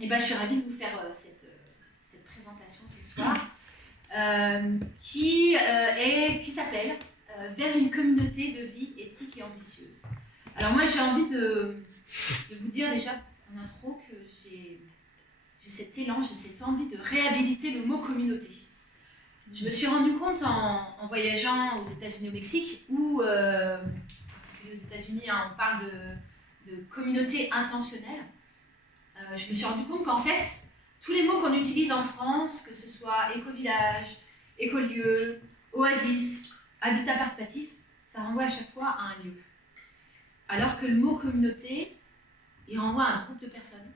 Et ben, je suis ravie de vous faire cette présentation ce soir qui s'appelle Vers une communauté de vie éthique et ambitieuse. Alors moi j'ai envie de vous dire déjà en intro que j'ai cet élan, j'ai cette envie de réhabiliter le mot communauté. Je me suis rendu compte en voyageant aux États-Unis, au Mexique, où, en particulier aux États-Unis, on parle de communauté intentionnelle. Je me suis rendu compte qu'en fait, tous les mots qu'on utilise en France, que ce soit éco-village, écolieu, oasis, habitat participatif, ça renvoie à chaque fois à un lieu. Alors que le mot communauté, il renvoie à un groupe de personnes.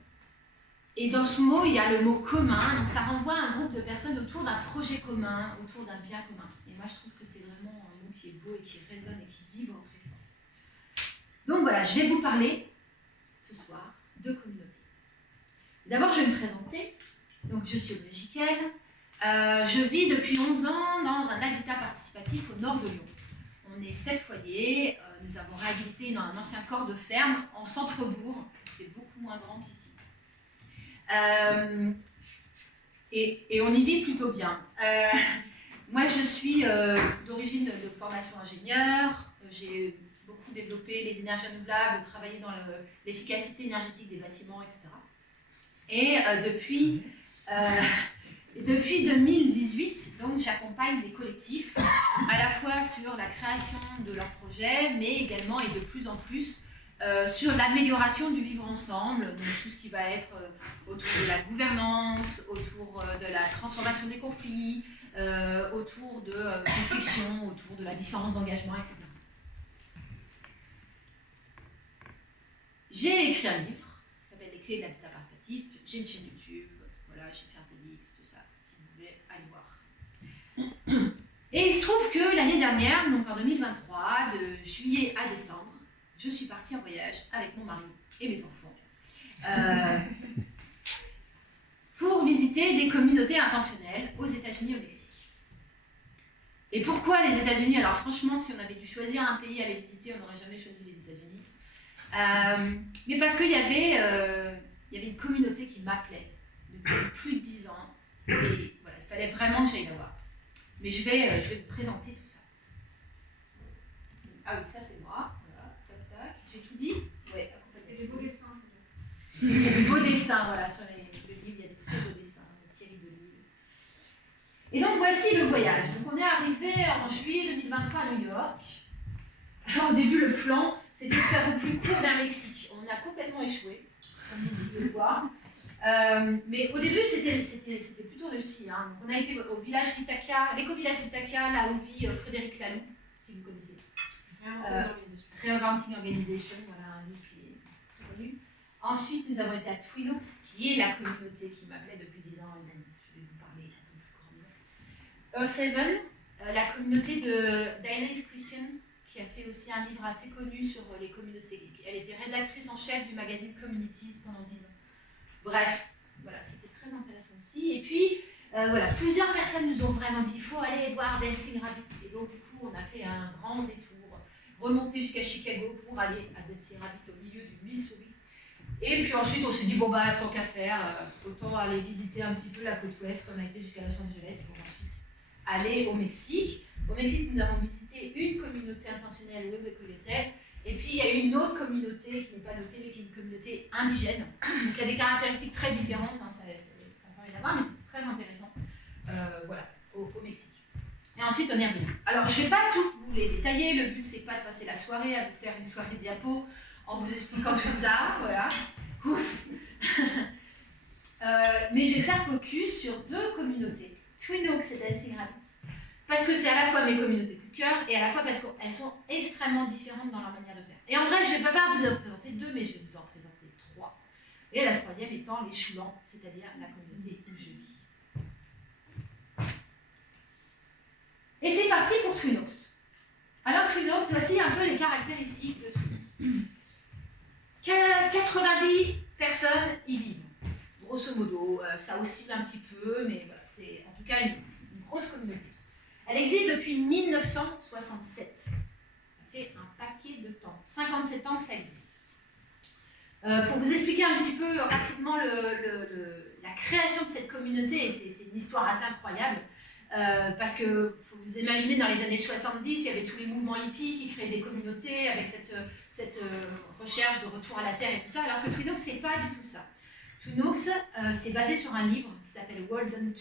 Et dans ce mot, il y a le mot commun, donc ça renvoie à un groupe de personnes autour d'un projet commun, autour d'un bien commun. Et moi, je trouve que c'est vraiment un mot qui est beau et qui résonne et qui vibre très fort. Donc voilà, je vais vous parler ce soir de communauté. D'abord, je vais me présenter. Donc, je suis belgicaine. Je vis depuis 11 ans dans un habitat participatif au nord de Lyon. On est 7 foyers. Nous avons réhabilité un ancien corps de ferme en centre-bourg. C'est beaucoup moins grand qu'ici. Et on y vit plutôt bien. Moi, je suis d'origine de formation ingénieur. J'ai beaucoup développé les énergies renouvelables, travaillé dans l'efficacité énergétique des bâtiments, etc. Et depuis 2018, donc, j'accompagne des collectifs à la fois sur la création de leurs projets, mais également et de plus en plus sur l'amélioration du vivre ensemble, donc tout ce qui va être autour de la gouvernance, autour de la transformation des conflits, autour de réflexion, autour de la différence d'engagement, etc. J'ai écrit un livre qui s'appelle Les clés de l'habitat participatif. J'ai une chaîne YouTube, voilà, j'ai fait un TEDx, tout ça, si vous voulez aller voir. Et il se trouve que l'année dernière, donc en 2023, de juillet à décembre, je suis partie en voyage avec mon mari et mes enfants pour visiter des communautés intentionnelles aux États-Unis et au Mexique. Et pourquoi les États-Unis? Alors franchement, si on avait dû choisir un pays à aller visiter, on n'aurait jamais choisi les États-Unis. Mais parce qu'il y avait une communauté qui m'appelait depuis plus de 10 ans. Et voilà, il fallait vraiment que j'aille la voir. Mais je vais vous présenter tout ça. Ah oui, ça c'est moi. Voilà, tac, tac. J'ai tout dit? Oui, accompagné. Il y a des beaux dessins. Il y a des beaux dessins, voilà, sur le livre, il y a des très beaux dessins, Thierry Delisle. Et donc voici le voyage. Donc on est arrivé en juillet 2023 à New York. Alors au début, le plan, c'était de faire au plus court vers le Mexique. On a complètement échoué, comme vous pouvez le voir. Mais au début, c'était plutôt réussi. Hein. Donc, on a été au village d'Ithaca, l'éco-village d'Ithaca, là où vit Frédéric Laloux, si vous connaissez. Reinventing Organization, voilà un livre qui est très connu. Ensuite, nous avons été à Twin Oaks, qui est la communauté qui m'appelait depuis 10 ans, et donc je vais vous parler un peu plus grandement. Earth 7, la communauté de Diana Christian, qui a fait aussi un livre assez connu sur les communautés. Elle était rédactrice en chef du magazine Communities pendant 10 ans. Bref, voilà, c'était très intéressant aussi. Et puis, voilà, plusieurs personnes nous ont vraiment dit il faut aller voir Dancing Rabbit. Et donc, du coup, on a fait un grand détour, remonté jusqu'à Chicago pour aller à Dancing Rabbit au milieu du Missouri. Et puis ensuite, on s'est dit bon, bah, tant qu'à faire, autant aller visiter un petit peu la côte ouest. On a été jusqu'à Los Angeles pour ensuite aller au Mexique. Au Mexique, nous avons visité une communauté intentionnelle, Huehuecoyotel. Et puis, il y a une autre communauté qui n'est pas notée, mais qui est une communauté indigène. Donc, il y a des caractéristiques très différentes, hein, ça n'a rien à voir, mais c'est très intéressant voilà, au Mexique. Et ensuite, on est revenu. Alors, je ne vais pas tout vous les détailler, le but, c'est pas de passer la soirée à vous faire une soirée diapo en vous expliquant tout ça, voilà. Ouf. Mais je vais faire focus sur deux communautés, Twin Oaks et Dancing Rabbit. Parce que c'est à la fois mes communautés coup de cœur et à la fois parce qu'elles sont extrêmement différentes dans leur manière de faire. Et en vrai, je ne vais pas vous en présenter deux, mais je vais vous en présenter trois. Et la troisième étant les Choulans, c'est-à-dire la communauté où je vis. Et c'est parti pour Twin Oaks. Alors Twin Oaks, voici un peu les caractéristiques de Twin Oaks. 90 personnes y vivent. Grosso modo, ça oscille un petit peu, mais voilà, c'est en tout cas une grosse communauté. Elle existe depuis 1967. Ça fait un paquet de temps. 57 ans que ça existe. Pour vous expliquer un petit peu rapidement la création de cette communauté, et c'est une histoire assez incroyable, parce que faut vous imaginer, dans les années 70, il y avait tous les mouvements hippies qui créaient des communautés avec cette recherche de retour à la Terre et tout ça, alors que Twin Oaks, c'est pas du tout ça. Twin Oaks, c'est basé sur un livre qui s'appelle Walden 2,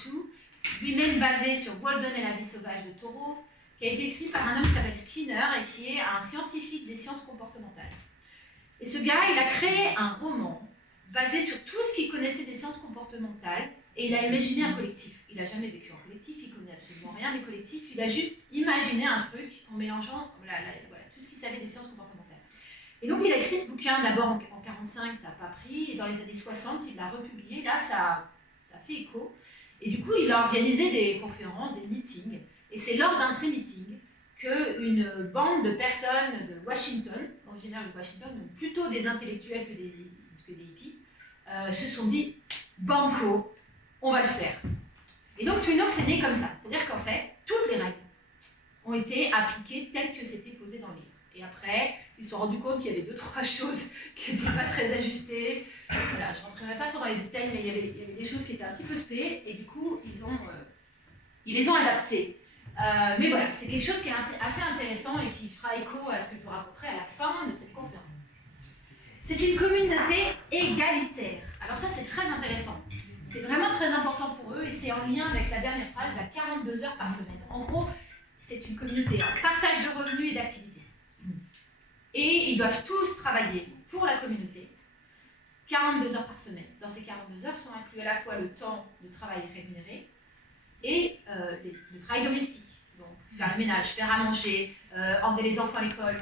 lui-même basé sur Walden et la vie sauvage de Thoreau, qui a été écrit par un homme qui s'appelle Skinner et qui est un scientifique des sciences comportementales. Et ce gars, il a créé un roman basé sur tout ce qu'il connaissait des sciences comportementales et il a imaginé un collectif. Il n'a jamais vécu en collectif, il ne connaît absolument rien des collectifs, il a juste imaginé un truc en mélangeant voilà, tout ce qu'il savait des sciences comportementales. Et donc il a écrit ce bouquin d'abord en 1945, ça n'a pas pris, et dans les années 60, il l'a republié, là ça fait écho. Et du coup, il a organisé des conférences, des meetings, et c'est lors d'un de ces meetings qu'une bande de personnes de Washington, originaires de Washington, donc plutôt des intellectuels que des hippies, se sont dit « Banco, on va le faire ». Et donc Twin Oaks est né comme ça, c'est-à-dire qu'en fait, toutes les règles ont été appliquées telles que c'était posé dans le livre. Et après, ils se sont rendus compte qu'il y avait 2-3 choses qui n'étaient pas très ajustées. Voilà, je ne rentrerai pas trop dans les détails, mais il y avait des choses qui étaient un petit peu spé, et du coup, ils les ont adaptées. Mais voilà, c'est quelque chose qui est assez intéressant et qui fera écho à ce que je vous raconterai à la fin de cette conférence. C'est une communauté égalitaire. Alors ça, c'est très intéressant. C'est vraiment très important pour eux et c'est en lien avec la dernière phrase, la 42 heures par semaine. En gros, c'est une communauté en partage de revenus et d'activités. Et ils doivent tous travailler pour la communauté, 42 heures par semaine. Dans ces 42 heures sont inclus à la fois le temps de travail rémunéré et le travail domestique. Donc, faire le ménage, faire à manger, emmener les enfants à l'école,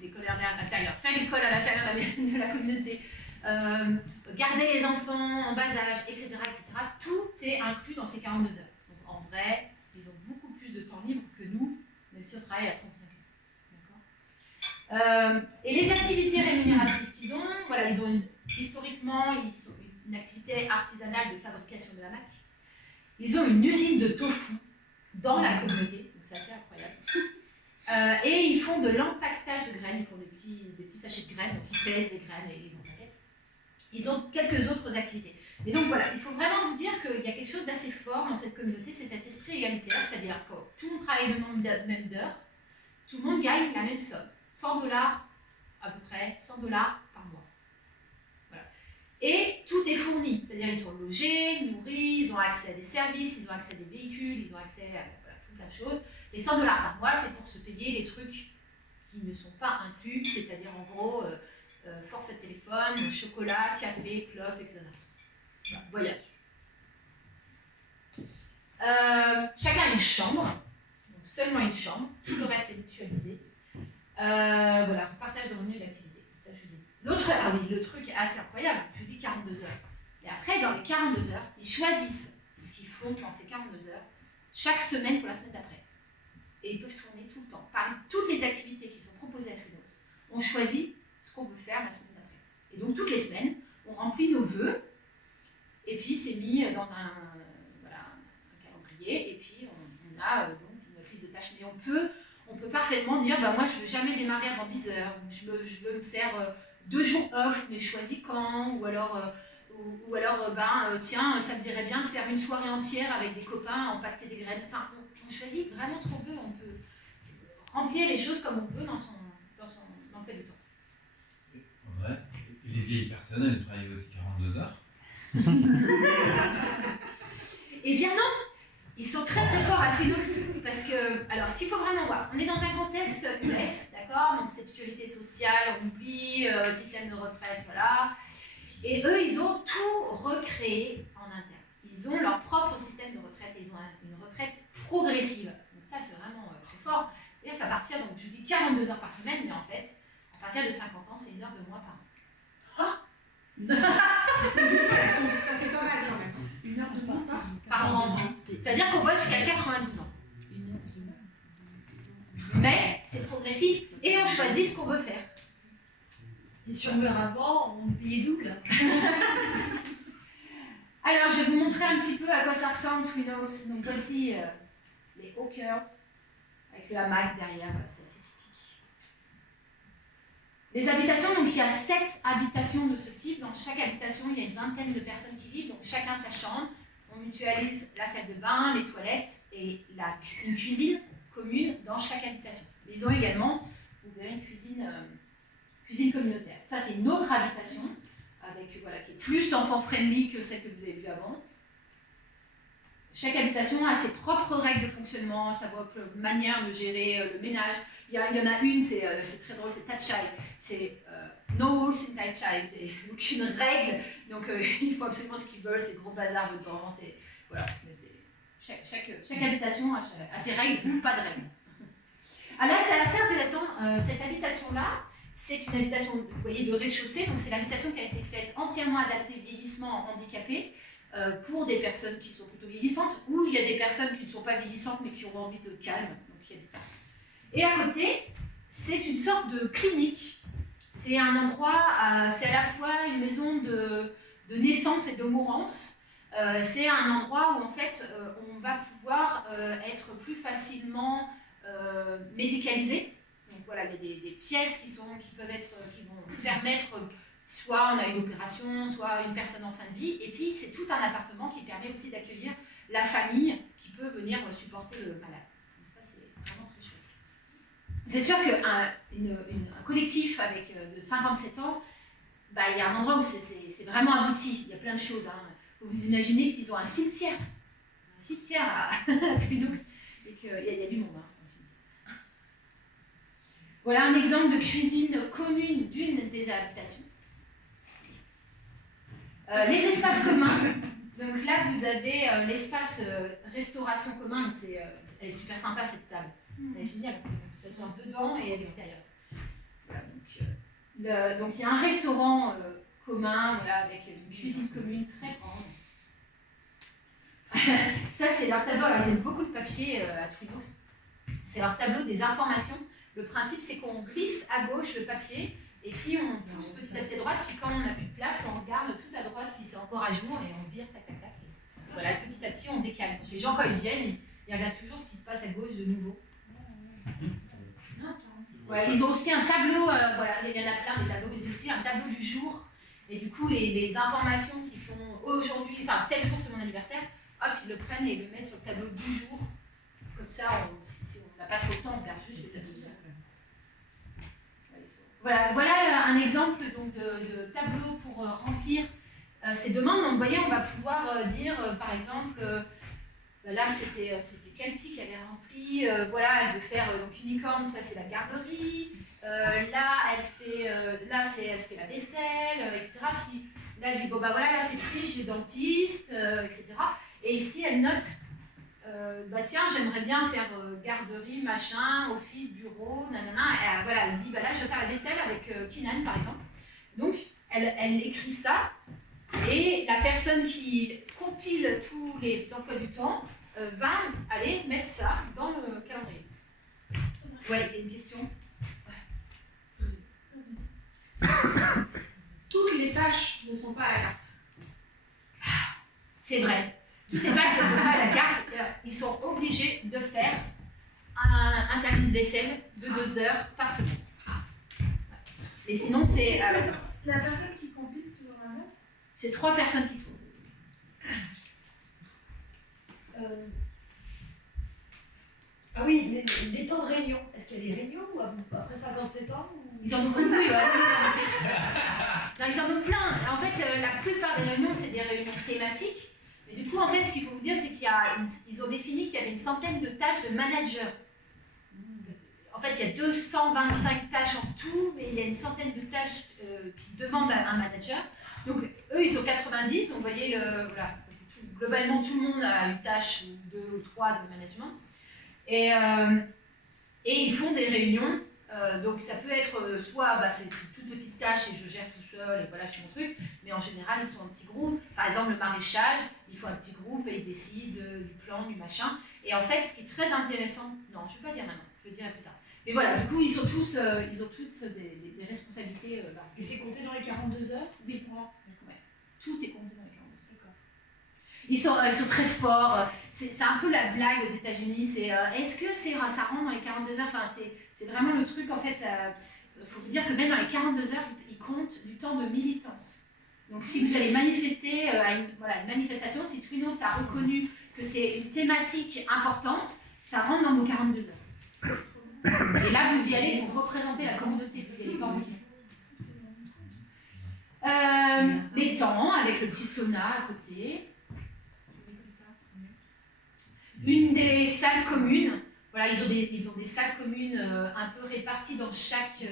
l'école à l'intérieur, faire l'école à l'intérieur de la communauté, garder les enfants en bas âge, etc., etc. Tout est inclus dans ces 42 heures. Donc, en vrai, ils ont beaucoup plus de temps libre que nous, même si on travaille à 35 heures. Et les activités rémunératrices qu'ils ont, voilà, historiquement, ils ont une activité artisanale de fabrication de hamacs. Ils ont une usine de tofu dans la communauté, donc c'est assez incroyable. Et ils font de l'empaquetage de graines, ils font des petits sachets de graines, donc ils pèsent les graines et les empaquettent. Ils ont quelques autres activités. Et donc voilà, il faut vraiment vous dire qu'il y a quelque chose d'assez fort dans cette communauté, c'est cet esprit égalitaire, c'est-à-dire que tout le monde travaille le même d'heures, tout le monde gagne la même somme, $100 à peu près, $100 par mois. Voilà. Et tout est fourni, c'est-à-dire ils sont logés, nourris, ils ont accès à des services, ils ont accès à des véhicules, ils ont accès à tout plein de choses. Les $100 par mois, c'est pour se payer les trucs qui ne sont pas inclus, c'est-à-dire en gros forfait de téléphone, chocolat, café, clope, etc. Voilà, voyage. Chacun a une chambre, donc seulement une chambre, tout le reste est mutualisé. Voilà, partage de revenus et d'activités, ça je vous ai dit. Le truc est assez incroyable, je vous dis 42 heures. Et après, dans les 42 heures, ils choisissent ce qu'ils font dans ces 42 heures, chaque semaine pour la semaine d'après. Et ils peuvent tourner tout le temps. Parmi toutes les activités qui sont proposées à Twin Oaks, on choisit ce qu'on veut faire la semaine d'après. Et donc, toutes les semaines, on remplit nos vœux, et puis c'est mis dans un calendrier, et puis on a donc une liste de tâches. Mais on peut parfaitement dire, bah, moi, je ne veux jamais démarrer avant 10 heures, ou je veux me faire 2 jours off, mais je choisis quand, ou alors, tiens, ça me dirait bien de faire une soirée entière avec des copains, empaqueter des graines. Enfin, on choisit vraiment ce qu'on veut, on peut remplir les choses comme on veut dans son emploi du temps. En vrai, les vieilles personnes, elles travaillent aussi 42 heures. Eh bien non, ils sont très très forts à Twin Oaks parce que, alors ce qu'il faut vraiment voir, on est dans un contexte US, d'accord, donc sécurité sociale, on oublie, système de retraite, voilà, et eux ils ont tout recréé en interne. Ils ont leur propre système de retraite, ils ont une retraite progressive, donc ça c'est vraiment très fort, c'est-à-dire qu'à partir, donc je dis 42 heures par semaine, mais en fait, à partir de 50 ans, c'est 1 heure de moins par an. Ah ça fait pas mal quand même. 1 heure de moins par an. C'est-à-dire qu'on voit jusqu'à 92 ans. Mais c'est progressif et on choisit ce qu'on veut faire. Et si on meurt avant, on paye double. Alors, je vais vous montrer un petit peu à quoi ça ressemble, Twin Oaks. Donc voici les hawkers, avec le hamac derrière, voilà, c'est assez typique. Les habitations, donc il y a 7 habitations de ce type. Dans chaque habitation, il y a une vingtaine de personnes qui vivent, donc chacun sa chambre. On mutualise la salle de bain, les toilettes et une cuisine commune dans chaque habitation. Mais ils ont également, vous verrez, une cuisine communautaire. Ça, c'est une autre habitation, avec, voilà, qui est plus enfant-friendly que celle que vous avez vue avant. Chaque habitation a ses propres règles de fonctionnement, sa propre manière de gérer le ménage. Il y en a une, c'est très drôle, c'est Tachai. C'est no rules in Tachai, c'est aucune règle. Donc ils font absolument ce qu'ils veulent, c'est gros bazar dedans. Voilà. Chaque habitation a ses règles ou pas de règles. Alors là, c'est assez intéressant. Cette habitation-là, c'est une habitation, vous voyez, de rez-de-chaussée. Donc c'est l'habitation qui a été faite entièrement adaptée vieillissement handicapé. Pour des personnes qui sont plutôt vieillissantes, ou il y a des personnes qui ne sont pas vieillissantes mais qui ont envie de calme. Donc, et à côté, c'est une sorte de clinique. C'est un endroit, c'est à la fois une maison de naissance et de mourance. C'est un endroit où en fait on va pouvoir être plus facilement médicalisé. Donc voilà, il y a des pièces qui vont permettre. Soit on a une opération, soit une personne en fin de vie, et puis c'est tout un appartement qui permet aussi d'accueillir la famille qui peut venir supporter le malade. Donc ça, c'est vraiment très chouette. C'est sûr qu'un collectif avec de 57 ans, bah, il y a un endroit où c'est vraiment abouti, il y a plein de choses. Faut vous imaginer qu'ils ont un cimetière à Twin Oaks, et qu'il y a du monde dans le cimetière. Voilà un exemple de cuisine commune d'une des habitations. Les espaces communs, donc là vous avez l'espace restauration commun, donc elle est super sympa cette table, elle est géniale, on peut s'asseoir dedans et à l'extérieur. Voilà, donc il y a un restaurant commun, voilà, avec une cuisine commune très grande. Ça c'est leur tableau, alors ils aiment beaucoup le papier à Twin Oaks, c'est leur tableau des informations. Le principe c'est qu'on glisse à gauche le papier, et puis on pousse petit à petit à droite, puis quand on n'a plus de place, on regarde tout à droite si c'est encore à jour, et on vire, tac, tac, tac. Et voilà, petit à petit, on décale. Les gens, quand ils viennent, ils regardent toujours ce qui se passe à gauche de nouveau. Ouais, ils ont aussi un tableau, voilà, il y en a plein des tableaux, ils ont aussi un tableau du jour, et du coup, les informations qui sont aujourd'hui, enfin, tel jour c'est mon anniversaire, hop, ils le prennent et ils le mettent sur le tableau du jour. Comme ça, si on n'a pas trop de temps, on regarde juste le tableau du jour. Voilà un exemple donc, de tableau pour remplir ces demandes. Donc, vous voyez, on va pouvoir dire, par exemple, là, c'était Kelpi qui avait rempli, voilà, elle veut faire donc unicorn, ça c'est la garderie, là, elle fait la vaisselle, etc. Puis là, elle dit, bon, bah voilà, là, c'est pris chez le dentiste, etc. Et ici, elle note, bah tiens, j'aimerais bien faire garderie, machin, office, bureau, nanana. Et, voilà, elle dit, bah là, je vais faire la vaisselle avec Kinan, par exemple. Donc, elle écrit ça, et la personne qui compile tous les emplois du temps va aller mettre ça dans le calendrier. Ouais, il y a une question. Toutes les tâches ne sont pas à la carte. C'est vrai. Toutes les tâches ne sont pas à la carte. Ils sont obligés de faire un service vaisselle de 2 heures par semaine. Et sinon, c'est... La personne qui compile, c'est toujours un homme ? C'est 3 personnes qui font. Ah oui, mais les temps de réunion, est-ce qu'il y a des réunions ou après 57 ans ou... Ils en ont beaucoup, ouais. Non, ils en ont plein. En fait, la plupart des réunions, c'est des réunions thématiques. Mais du coup, en fait, ce qu'il faut vous dire, c'est qu'ils ont défini qu'il y avait une centaine de tâches de manager. En fait, il y a 225 tâches en tout, mais il y a une centaine de tâches qui demandent un manager. Donc, eux, ils sont 90. Donc, vous voyez, voilà, globalement, tout le monde a une tâche, ou 2 ou 3 de management. Et ils font des réunions. Donc ça peut être soit c'est une toute petite tâche et je gère tout seul et voilà, je fais mon truc, mais en général ils sont un petit groupe. Par exemple le maraîchage, il faut un petit groupe et ils décident du plan, du machin. Et en fait, ce qui est très intéressant, non, je ne vais pas le dire maintenant, je le dirai plus tard. Mais voilà, du coup ils ont tous des responsabilités. Et c'est compté dans les 42 heures? Oui. Ouais. Tout est compté dans les 42 heures. Ils sont très forts. C'est un peu la blague aux États-Unis. C'est est-ce que ça rentre dans les 42 heures? Enfin, c'est vraiment le truc en fait. il faut vous dire que même dans les 42 heures, ils comptent du temps de militance. Donc si vous allez manifester à une manifestation, si Twinnos a reconnu que c'est une thématique importante, ça rentre dans vos 42 heures. Et là, vous y allez pour représenter la communauté, vous n'y allez pas en milieu. Les temps, avec le petit sauna à côté. Une des salles communes, voilà, ils ont des salles communes un peu réparties dans chaque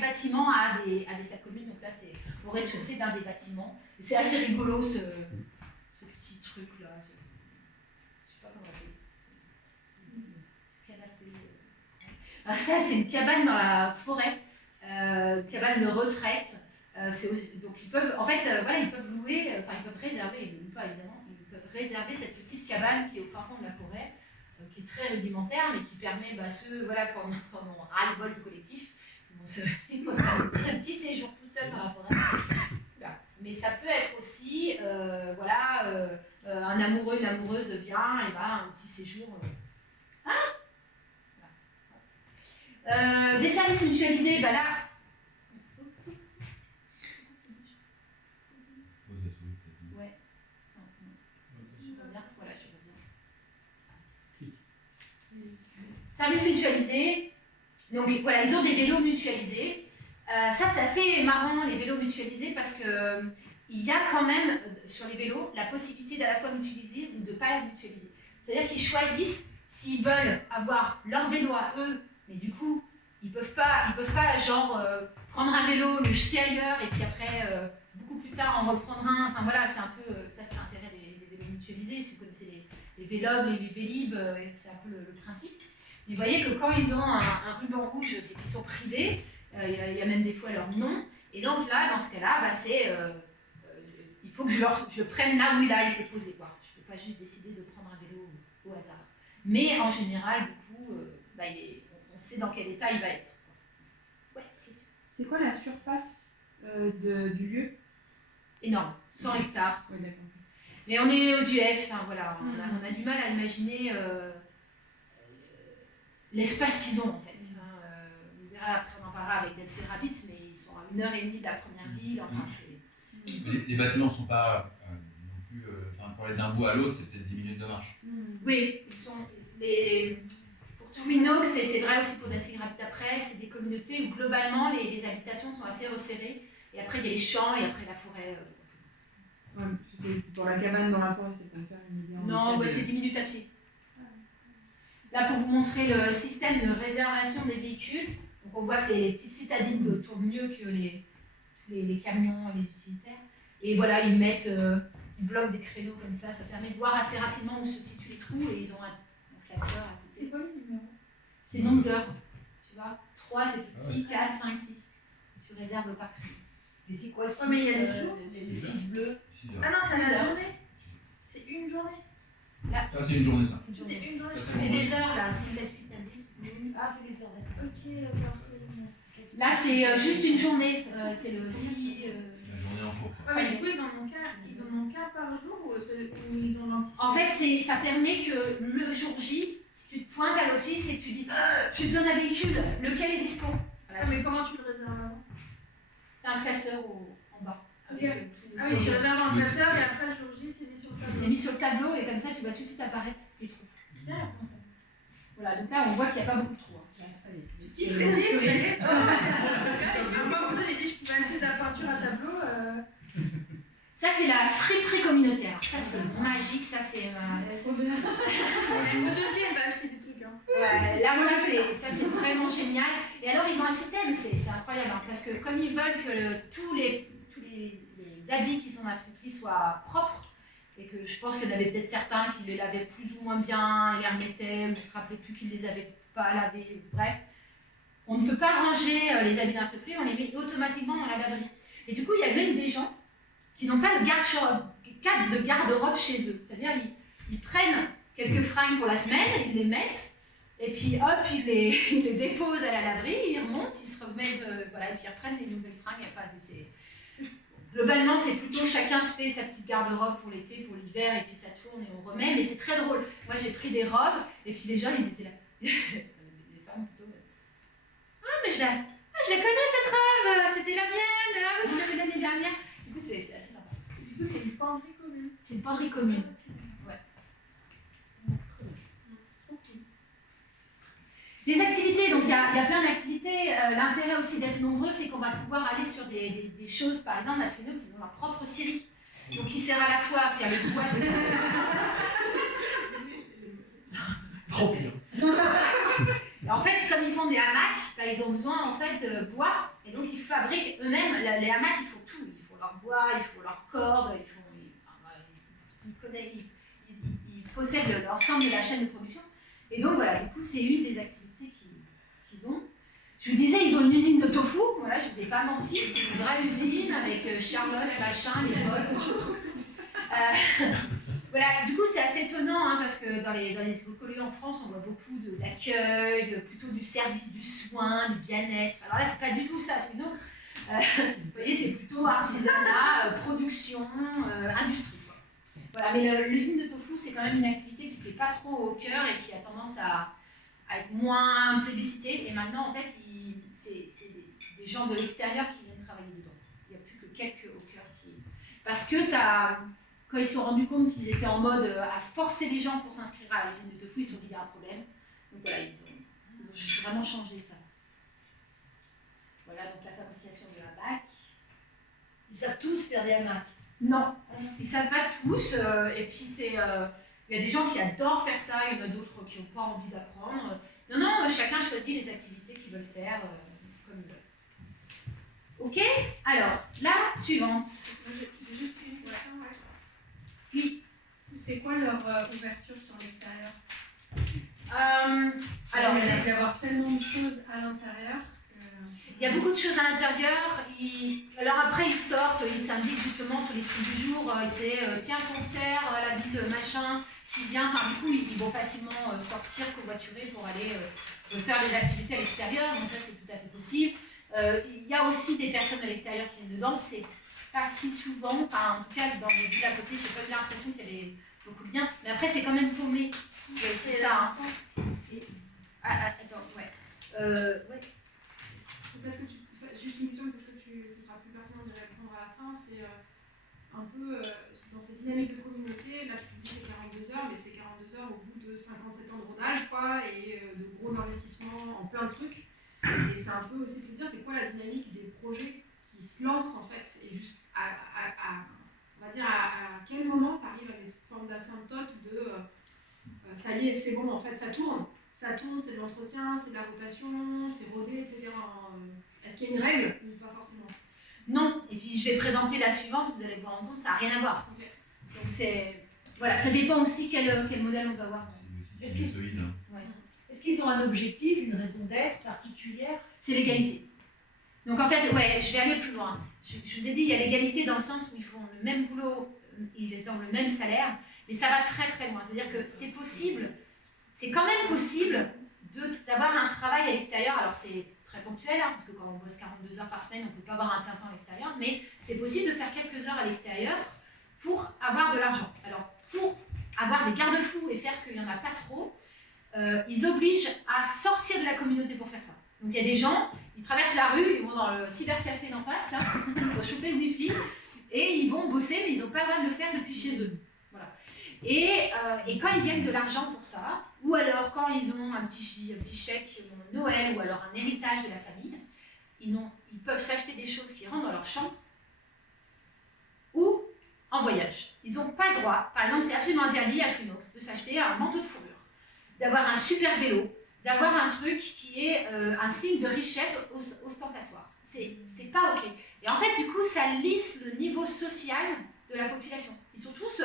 bâtiment a des salles communes. Donc là, c'est au rez-de-chaussée d'un des bâtiments. Et c'est assez rigolo ce petit truc là. Je sais pas comment on l'appelle. Ce canapé. Alors ça, c'est une cabane dans la forêt, cabane de retraite. Donc ils peuvent, en fait, voilà, ils peuvent louer, enfin ils peuvent réserver, ils ne louent pas évidemment, ils peuvent réserver cette petite cabane qui est au fin fond de la forêt, qui est très rudimentaire, mais qui permet, ceux, voilà, quand on ras le bol du collectif, ils vont se faire un petit séjour tout seul dans la forêt. Voilà. Mais ça peut être aussi, un amoureux, une amoureuse vient, et un petit séjour. Des services mutualisés, là. Services mutualisés, donc voilà, ils ont des vélos mutualisés. Ça, c'est assez marrant, les vélos mutualisés, parce que il y a quand même, sur les vélos, la possibilité d'à la fois mutualiser ou de ne pas la mutualiser. C'est-à-dire qu'ils choisissent s'ils veulent avoir leur vélo à eux, mais du coup, ils peuvent pas genre, prendre un vélo, le jeter ailleurs, et puis après, beaucoup plus tard, en reprendre un. Enfin voilà, c'est un peu, ça c'est l'intérêt des vélos mutualisés. Si vous connaissez les Vélib, les Vélib, c'est un peu le principe. Vous voyez que quand ils ont un ruban rouge, c'est qu'ils sont privés, il y a même des fois leur nom, et donc là, dans ce cas-là, il faut que je le prenne là où il a été posé. Quoi. Je ne peux pas juste décider de prendre un vélo au hasard. Mais en général, du coup, on sait dans quel état il va être. Ouais, question. C'est quoi la surface du lieu? Énorme, 100 hectares. Oui, d'accord. Mais on est aux US, enfin voilà, on a du mal à imaginer l'espace qu'ils ont en fait. On verra après, on en parlera avec Daxel Rabbit, mais ils sont à 1h30 de la première ville. Enfin, les bâtiments ne sont pas non plus. Pour aller d'un bout à l'autre, c'est peut-être 10 minutes de marche. Oui, ils sont. Pour Twinox, c'est vrai aussi pour Daxel Rabbit après, c'est des communautés où globalement les habitations sont assez resserrées. Et après, il y a les champs et après la forêt. Ouais, pour la cabane dans la forêt, c'est pour me faire une idée. Non, c'est 10 minutes à pied. Là, pour vous montrer le système de réservation des véhicules, donc on voit que les petites citadines tournent mieux que les camions et les utilitaires. Et voilà, ils bloquent des créneaux comme ça permet de voir assez rapidement où se situent les trous et ils ont un classeur à côté. C'est quoi le numéro? C'est le nombre d'heures. Tu vois, 3 c'est petit, 4, 5, 6. Tu réserves par créneau. Et c'est quoi 6 mais il y a des jours. Les 6 bleus. Ah non, c'est 6 la heures. journée. C'est une journée. Là, Ça, c'est une journée, ça. c'est une C'est journée. une journée. C'est des heures là, 6, 7, 8, 9, 10. Ah, c'est les heures d'accord. Ok, d'accord. Là, c'est juste une journée. C'est le 6. La journée en cours. Ouais, mais du coup, ils en ont qu'un par jour ou ils ont l'anticipé? En fait, ça permet que le jour J, si tu te pointes à l'office et que tu dis j'ai besoin d'un véhicule, lequel est dispo? Voilà, Mais comment tu le réserves avant? tu as un classeur en bas. Ok. Avec, tout le Ah oui, tu réserves un Oui, classeur c'est- et après le jour J, c'est mis sur le tableau. C'est mis sur le tableau et comme ça, tu vois tout de suite apparaître les trous. Bien. Voilà, donc là, on voit qu'il n'y a pas beaucoup de trous. Hein. Ça y est. Petit Freddy, vous avez moi, vous avez dit je pouvais acheter de la peinture à tableau. Ça, c'est la friperie communautaire. Ça, c'est magique. Ça, c'est. Le deuxième va acheter des trucs. Hein. Ouais, là, ça, c'est vraiment génial. Et alors, ils ont un système, c'est incroyable, hein, parce que comme ils veulent que tous les habits qui sont dans la friperie soient propres, et que je pense qu'il y en avait peut-être certains qui les lavaient plus ou moins bien, et les remettaient, ou ne se rappelaient plus qu'ils ne les avaient pas lavés, bref. On ne peut pas ranger les habits dans la friperie, on les met automatiquement dans la laverie. Et du coup, il y a même des gens qui n'ont pas de garde-robe chez eux. C'est-à-dire, ils prennent quelques fringues pour la semaine, ils les mettent, et puis hop, ils les déposent à la laverie, ils remontent, ils se remettent, voilà, et puis ils reprennent les nouvelles fringues. Enfin, globalement, c'est plutôt chacun se fait sa petite garde-robe pour l'été, pour l'hiver, et puis ça tourne et on remet, mais c'est très drôle. Moi, j'ai pris des robes, et puis les gens, ils étaient là. Des femmes plutôt. Ah, mais je je la connais cette robe, c'était la mienne, ah, oui, je l'avais l'année dernière. Du coup, c'est assez sympa. Du coup, c'est une penderie commune. C'est une penderie commune. Les activités, donc il y a plein d'activités. L'intérêt aussi d'être nombreux, c'est qu'on va pouvoir aller sur des choses, par exemple, à Twinox, ils ont leur propre série. Donc qui sert à la fois à faire les boîtes. Trop bien. En fait, comme ils font des hamacs, bah, ils ont besoin en fait de bois, et donc ils fabriquent eux-mêmes les hamacs. Il faut tout. Il faut leur bois, il faut leur corde, ils possèdent l'ensemble de la chaîne de production. Et donc voilà, du coup, c'est une des activités qu'ils ont. Je vous disais, ils ont une usine de tofu. Voilà, je ne vous ai pas menti, c'est une vraie usine avec Charlotte, machin, les potes. Voilà, du coup, c'est assez étonnant hein, parce que dans les écoles en France, on voit beaucoup d'accueil, plutôt du service, du soin, du bien-être. Alors là, c'est pas du tout ça, Twinox. Vous voyez, c'est plutôt artisanat, production, industrie. Quoi. Voilà, mais l'usine de tofu, c'est quand même une activité qui ne plaît pas trop au cœur et qui a tendance à être moins plébiscitée. Et maintenant, en fait, c'est des gens de l'extérieur qui viennent travailler dedans. Il n'y a plus que quelques au cœur qui... Parce que ça... Quand ils se sont rendus compte qu'ils étaient en mode à forcer les gens pour s'inscrire à l'usine de tofu, ils se sont dit qu'il y a un problème. Donc voilà, ils ont vraiment changé ça. Voilà, donc la fabrication de hamac. Ils savent tous faire des hamacs. Non, ils ne savent pas tous. Et puis il y a des gens qui adorent faire ça, il y en a d'autres qui n'ont pas envie d'apprendre. Non, chacun choisit les activités qu'ils veulent faire comme ils veulent. Ok, alors, la suivante. J'ai juste une question, ouais. Oui. C'est quoi leur ouverture sur l'extérieur? Alors, il va y avoir tellement de choses à l'intérieur. Il y a beaucoup de choses à l'intérieur. Alors après, ils sortent, ils s'indiquent justement sur les trucs du jour. Tiens, concert, la ville machin qui vient. Enfin, du coup, ils vont facilement sortir, covoiturer pour aller faire des activités à l'extérieur. Donc ça, c'est tout à fait possible. Il y a aussi des personnes à l'extérieur qui viennent dedans. C'est pas si souvent. Enfin, en tout cas, dans les villes à côté, j'ai pas eu l'impression qu'il y avait beaucoup de liens. Mais après, c'est quand même paumé. Il y a aussi ça. Hein. Attends, ouais. Ouais. Peut-être que juste une question, peut-être que ce sera plus pertinent de répondre à la fin, c'est un peu dans cette dynamique de communauté, là tu dis c'est 42 heures, mais c'est 42 heures au bout de 57 ans de rodage, quoi, et de gros investissements en plein de trucs. Et c'est un peu aussi de se dire, c'est quoi la dynamique des projets qui se lancent en fait, et juste on va dire à quel moment tu arrives à des formes d'asymptote de ça y est, c'est bon, en fait, ça tourne, c'est de l'entretien, c'est de la rotation, c'est rodé, etc. Est-ce qu'il y a une règle ou pas forcément? Non, et puis je vais présenter la suivante, vous allez vous rendre compte, ça n'a rien à voir. Okay. Donc voilà, ça dépend aussi quel modèle on va avoir. C'est sinusoïde. Ouais. Est-ce qu'ils ont un objectif, une raison d'être particulière? C'est l'égalité. Donc en fait, ouais, je vais aller plus loin. Je vous ai dit, il y a l'égalité dans le sens où ils font le même boulot, ils ont le même salaire, mais ça va très très loin. C'est-à-dire que c'est possible, c'est quand même possible d'avoir un travail à l'extérieur. Alors c'est très ponctuel, hein, parce que quand on bosse 42 heures par semaine, on ne peut pas avoir un plein temps à l'extérieur, mais c'est possible de faire quelques heures à l'extérieur pour avoir de l'argent. Alors pour avoir des garde-fous et faire qu'il n'y en a pas trop, ils obligent à sortir de la communauté pour faire ça. Donc il y a des gens, ils traversent la rue, ils vont dans le cybercafé d'en face, là, pour choper le wifi, et ils vont bosser, mais ils n'ont pas le droit de le faire depuis chez eux. Voilà. Et quand ils gagnent de l'argent pour ça, ou alors quand ils ont un petit chèque Noël, ou alors un héritage de la famille, ils peuvent s'acheter des choses qui rentrent dans leur chambre, ou en voyage. Ils n'ont pas le droit, par exemple c'est absolument interdit à Twinox de s'acheter un manteau de fourrure, d'avoir un super vélo, d'avoir un truc qui est un signe de richesse ostentatoire. C'est pas ok. Et en fait, du coup, ça lisse le niveau social de la population. Ils sont tous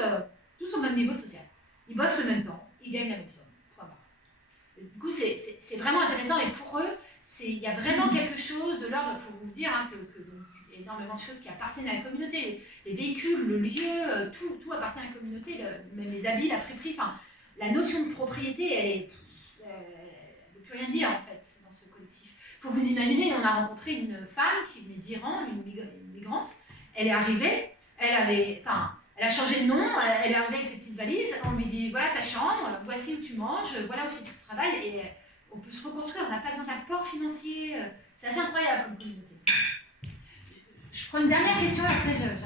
au même niveau social. Ils bossent le même temps, ils gagnent la même somme. Du coup, c'est vraiment intéressant. Et pour eux, il y a vraiment quelque chose de l'ordre, il faut vous dire, hein, il y a énormément de choses qui appartiennent à la communauté. Les véhicules, le lieu, tout appartient à la communauté, même les habits, la friperie, enfin, la notion de propriété, elle ne veut plus rien dire en fait dans ce collectif. Pour vous imaginer, on a rencontré une femme qui venait d'Iran, une migrante. Elle est arrivée, elle a changé de nom, elle est arrivée avec ses petites valises. On lui dit voilà ta chambre, voici où tu manges, voilà aussi tu travailles, et on peut se reconstruire. On n'a pas besoin d'apport financier. C'est assez incroyable comme communauté. Je prends une dernière question et après j'annonce.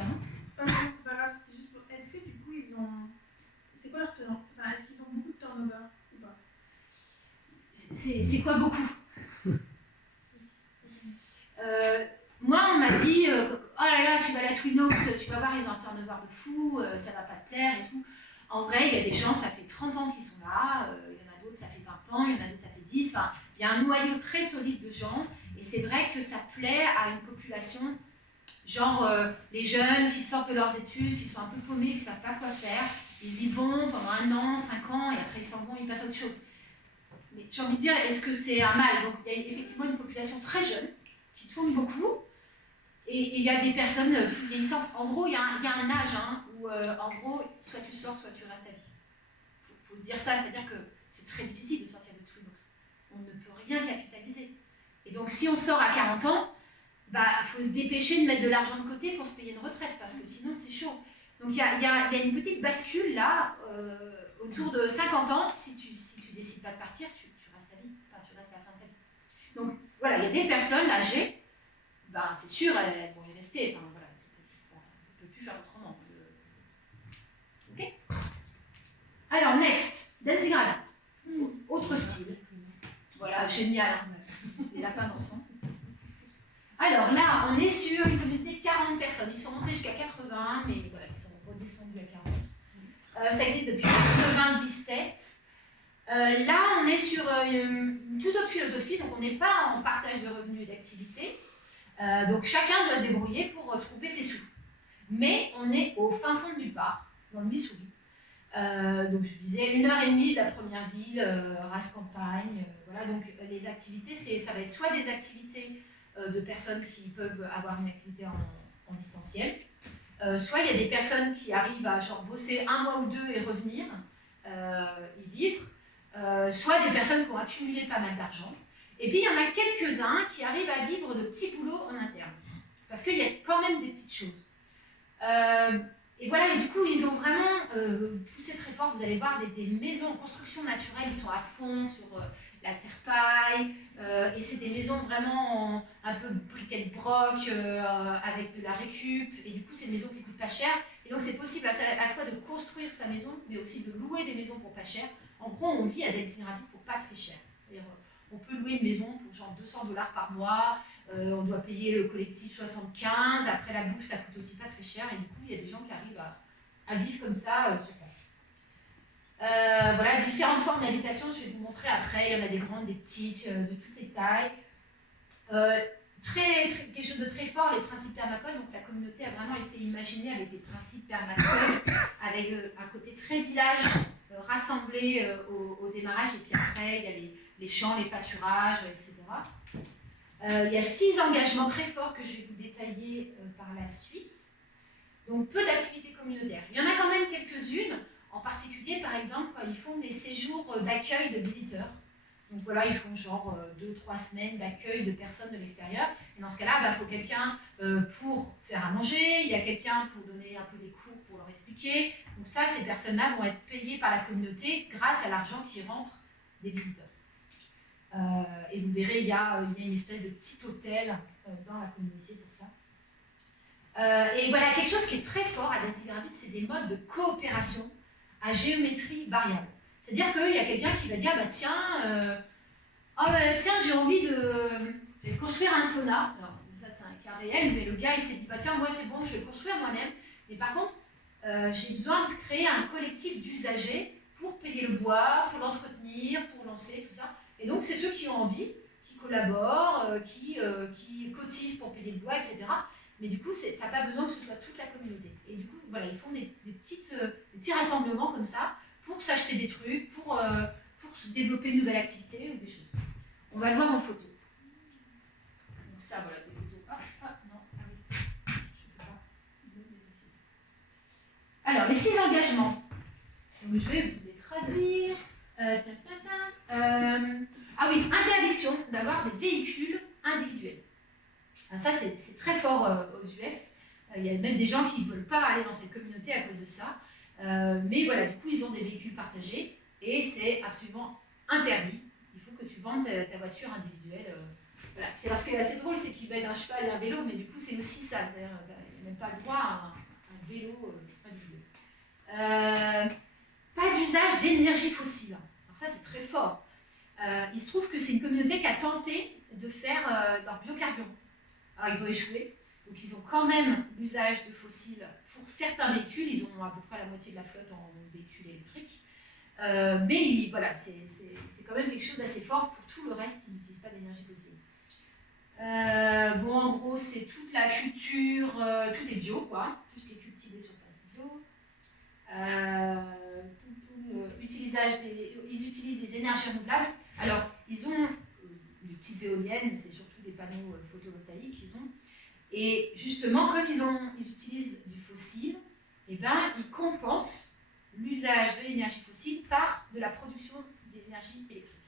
Non, c'est pas grave, c'est juste pour... Est-ce que du coup, ils ont... C'est quoi leur tenant? Enfin, est-ce qu'ils ont beaucoup de turnover ou pas? C'est quoi beaucoup? Moi, on m'a dit oh là là, tu vas à la Twin Oaks, tu vas voir, ils ont un turnover de fou, ça va pas te plaire et tout. En vrai, il y a des gens, ça fait 30 ans qu'ils sont là, il y en a d'autres, ça fait 20 ans, il y en a d'autres, ça fait 10. Enfin, il y a un noyau très solide de gens, et c'est vrai que ça plaît à une population, genre les jeunes qui sortent de leurs études, qui sont un peu paumés, qui ne savent pas quoi faire. Ils y vont pendant 1 an, 5 ans, et après ils s'en vont, ils passent à autre chose. Mais j'ai envie de dire, est-ce que c'est un mal? Donc il y a effectivement une population très jeune, qui tourne beaucoup, et il y a des personnes plus vieillissantes. En gros, il y a un âge où, en gros, soit tu sors, soit tu restes à vie. Il faut se dire ça, c'est-à-dire que c'est très difficile de sortir de Twin Oaks. On ne peut rien capitaliser. Et donc, si on sort à 40 ans, faut se dépêcher de mettre de l'argent de côté pour se payer une retraite, parce que sinon, c'est chaud. Donc, il y a une petite bascule, là, autour de 50 ans. Si tu décides pas de partir, tu restes à vie. Enfin, tu restes à la fin de ta vie. Donc, voilà, il y a des personnes âgées, c'est sûr, elles vont y rester. Enfin, voilà, on ne peut plus faire autrement. Ok. Alors, next, Dancing Rabbit. Autre style. Voilà, génial. Les lapins dansants. Alors là, on est sur une communauté de 40 personnes. Ils sont montés jusqu'à 80, mais voilà, ils sont redescendus à 40. Ça existe depuis 1997. Là, on est sur une toute autre philosophie, donc on n'est pas en partage de revenus et d'activités. Donc chacun doit se débrouiller pour trouver ses sous. Mais on est au fin fond de nulle part, dans le Missouri. Donc je disais 1h30 de la première ville, race campagne. Voilà, donc les activités, ça va être soit des activités de personnes qui peuvent avoir une activité en distanciel, soit il y a des personnes qui arrivent à bosser 1 mois ou 2 et revenir, y vivre. Soit des personnes qui ont accumulé pas mal d'argent. Et puis il y en a quelques-uns qui arrivent à vivre de petits boulots en interne. Parce qu'il y a quand même des petites choses. Et voilà, et du coup, ils ont vraiment poussé très fort. Vous allez voir des maisons en construction naturelle, ils sont à fond sur la terre-paille. Et c'est des maisons vraiment un peu bric-et-broc, avec de la récup. Et du coup, c'est des maisons qui coûtent pas cher. Et donc, c'est possible à la fois de construire sa maison, mais aussi de louer des maisons pour pas cher. En gros, on vit à Dancing Rabbit pour pas très cher. C'est-à-dire, on peut louer une maison pour genre $200 par mois, on doit payer le collectif 75, après la bouffe ça coûte aussi pas très cher, et du coup il y a des gens qui arrivent à vivre comme ça sur place. Voilà, différentes formes d'habitation, je vais vous montrer après, il y en a des grandes, des petites, de toutes les tailles. Quelque chose de très fort, les principes permacoles. Donc la communauté a vraiment été imaginée avec des principes permacoles, avec un côté très village, rassemblé au démarrage, et puis après il y a les champs, les pâturages, etc. Il y a 6 engagements très forts que je vais vous détailler par la suite. Donc peu d'activités communautaires. Il y en a quand même quelques-unes, en particulier par exemple quand ils font des séjours d'accueil de visiteurs. Donc voilà, ils font genre 2-3 semaines d'accueil de personnes de l'extérieur. Et dans ce cas-là, il faut quelqu'un pour faire à manger, il y a quelqu'un pour donner un peu des cours pour leur expliquer. Donc ça, ces personnes-là vont être payées par la communauté grâce à l'argent qui rentre des visiteurs. Et vous verrez, il y a une espèce de petit hôtel dans la communauté pour ça. Et voilà, quelque chose qui est très fort à Dancing Rabbit, c'est des modes de coopération à géométrie variable. C'est-à-dire qu'il y a quelqu'un qui va dire, tiens, j'ai envie de construire un sauna. Alors, ça c'est un cas réel, mais le gars il s'est dit, tiens, moi c'est bon, je vais le construire moi-même. Mais par contre, j'ai besoin de créer un collectif d'usagers pour payer le bois, pour l'entretenir, pour lancer, tout ça. Et donc c'est ceux qui ont envie, qui collaborent, qui cotisent pour payer le bois, etc. Mais du coup, ça n'a pas besoin que ce soit toute la communauté. Et du coup, voilà, ils font des petits rassemblements comme ça, pour s'acheter des trucs, pour se développer une nouvelle activité ou des choses. On va le voir en photo. Donc ça, voilà, des photos. Non, oui. Je peux pas. Alors, les 6 engagements. Donc, je vais vous les traduire. Ah oui, interdiction d'avoir des véhicules individuels. Ça, c'est très fort aux US. Il y a même des gens qui ne veulent pas aller dans cette communauté à cause de ça. Mais voilà, du coup, ils ont des véhicules partagés et c'est absolument interdit. Il faut que tu vendes ta voiture individuelle Voilà. C'est parce que assez drôle, c'est qu'ils mettent un cheval et un vélo, mais du coup, c'est aussi ça. C'est-à-dire, il n'y a même pas le droit à un vélo individuel. Pas d'usage d'énergie fossile. Alors ça, c'est très fort. Il se trouve que c'est une communauté qui a tenté de faire leur biocarburant. Alors, ils ont échoué. Donc, ils ont quand même l'usage de fossiles pour certains véhicules. Ils ont à peu près la moitié de la flotte en véhicules électriques. Mais voilà, c'est quand même quelque chose d'assez fort. Pour tout le reste, ils n'utilisent pas d'énergie fossile. Bon, en gros, c'est toute la culture, tout est bio, quoi. Tout ce qui est cultivé sur place bio. Ils utilisent des énergies renouvelables. Alors, ils ont des petites éoliennes, mais c'est surtout des panneaux photovoltaïques qu'ils ont. Et justement, comme ils utilisent du fossile, eh ben, ils compensent l'usage de l'énergie fossile par de la production d'énergie électrique.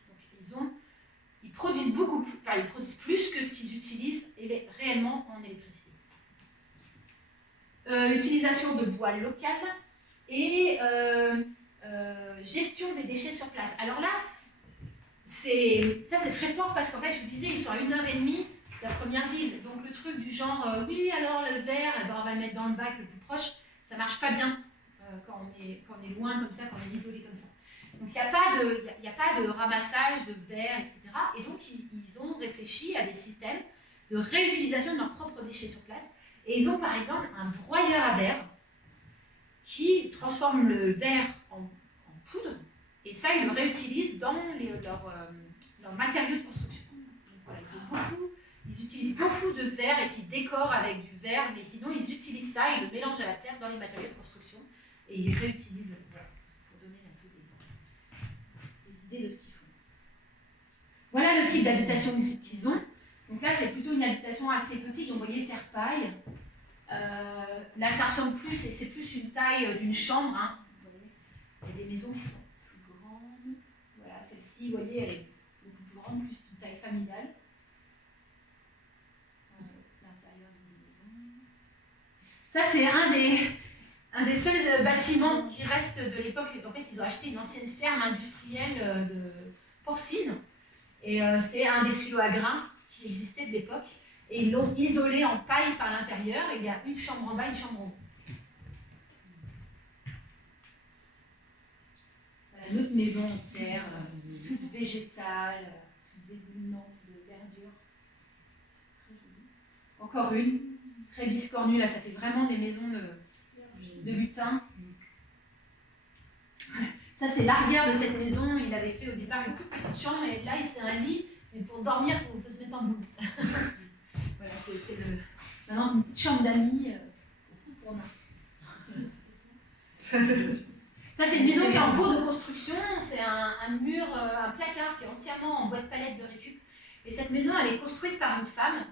Donc, ils produisent beaucoup plus, enfin, ils produisent plus que ce qu'ils utilisent réellement en électricité. Utilisation de bois local et gestion des déchets sur place. Alors là, c'est très fort parce qu'en fait, je vous disais, ils sont à 1h30 de la première ville. Donc le truc du genre, oui, alors le verre, eh ben, on va le mettre dans le bac le plus proche, ça marche pas bien quand on est loin comme ça, quand on est isolé comme ça. Donc il n'y a pas de ramassage de verre, etc. Et donc ils ont réfléchi à des systèmes de réutilisation de leurs propres déchets sur place. Et ils ont par exemple un broyeur à verre qui transforme le verre en poudre, et ça, ils le réutilisent dans leurs matériaux de construction. Donc, voilà, ils utilisent beaucoup de verre et puis ils décorent avec du verre, mais sinon, ils utilisent ça, ils le mélangent à la terre dans les matériaux de construction, et ils réutilisent, voilà, pour donner un peu des idées de ce qu'ils font. Voilà le type d'habitation qu'ils ont. Donc là, c'est plutôt une habitation assez petite, donc vous voyez, terre-paille. Là, ça ressemble plus, c'est plus une taille d'une chambre. Hein. Vous voyez, il y a des maisons qui sont plus grandes. Voilà, celle-ci, vous voyez, elle est beaucoup plus grande, plus une taille familiale. L'intérieur d'une maison. Ça, c'est un des seuls bâtiments qui restent de l'époque. En fait, ils ont acheté une ancienne ferme industrielle de porcine. Et c'est un des silos à grains qui existait de l'époque. Et ils l'ont isolé en paille par l'intérieur. Et il y a une chambre en bas, une chambre en haut. Voilà, une autre maison en terre, toute végétale, toute dégoulinante de verdure. Très jolie. Encore une, très biscornue. Là, ça fait vraiment des maisons de butin. Ça, c'est l'arrière de cette maison. Il avait fait au départ une toute petite chambre. Et là, c'est un lit. Mais pour dormir, il faut se mettre en boule. Voilà, maintenant, c'est une petite chambre d'amis pour nous. Ça, c'est une maison qui est en cours de construction. C'est un mur, un placard qui est entièrement en bois de palette de récup. Et cette maison, elle est construite par une femme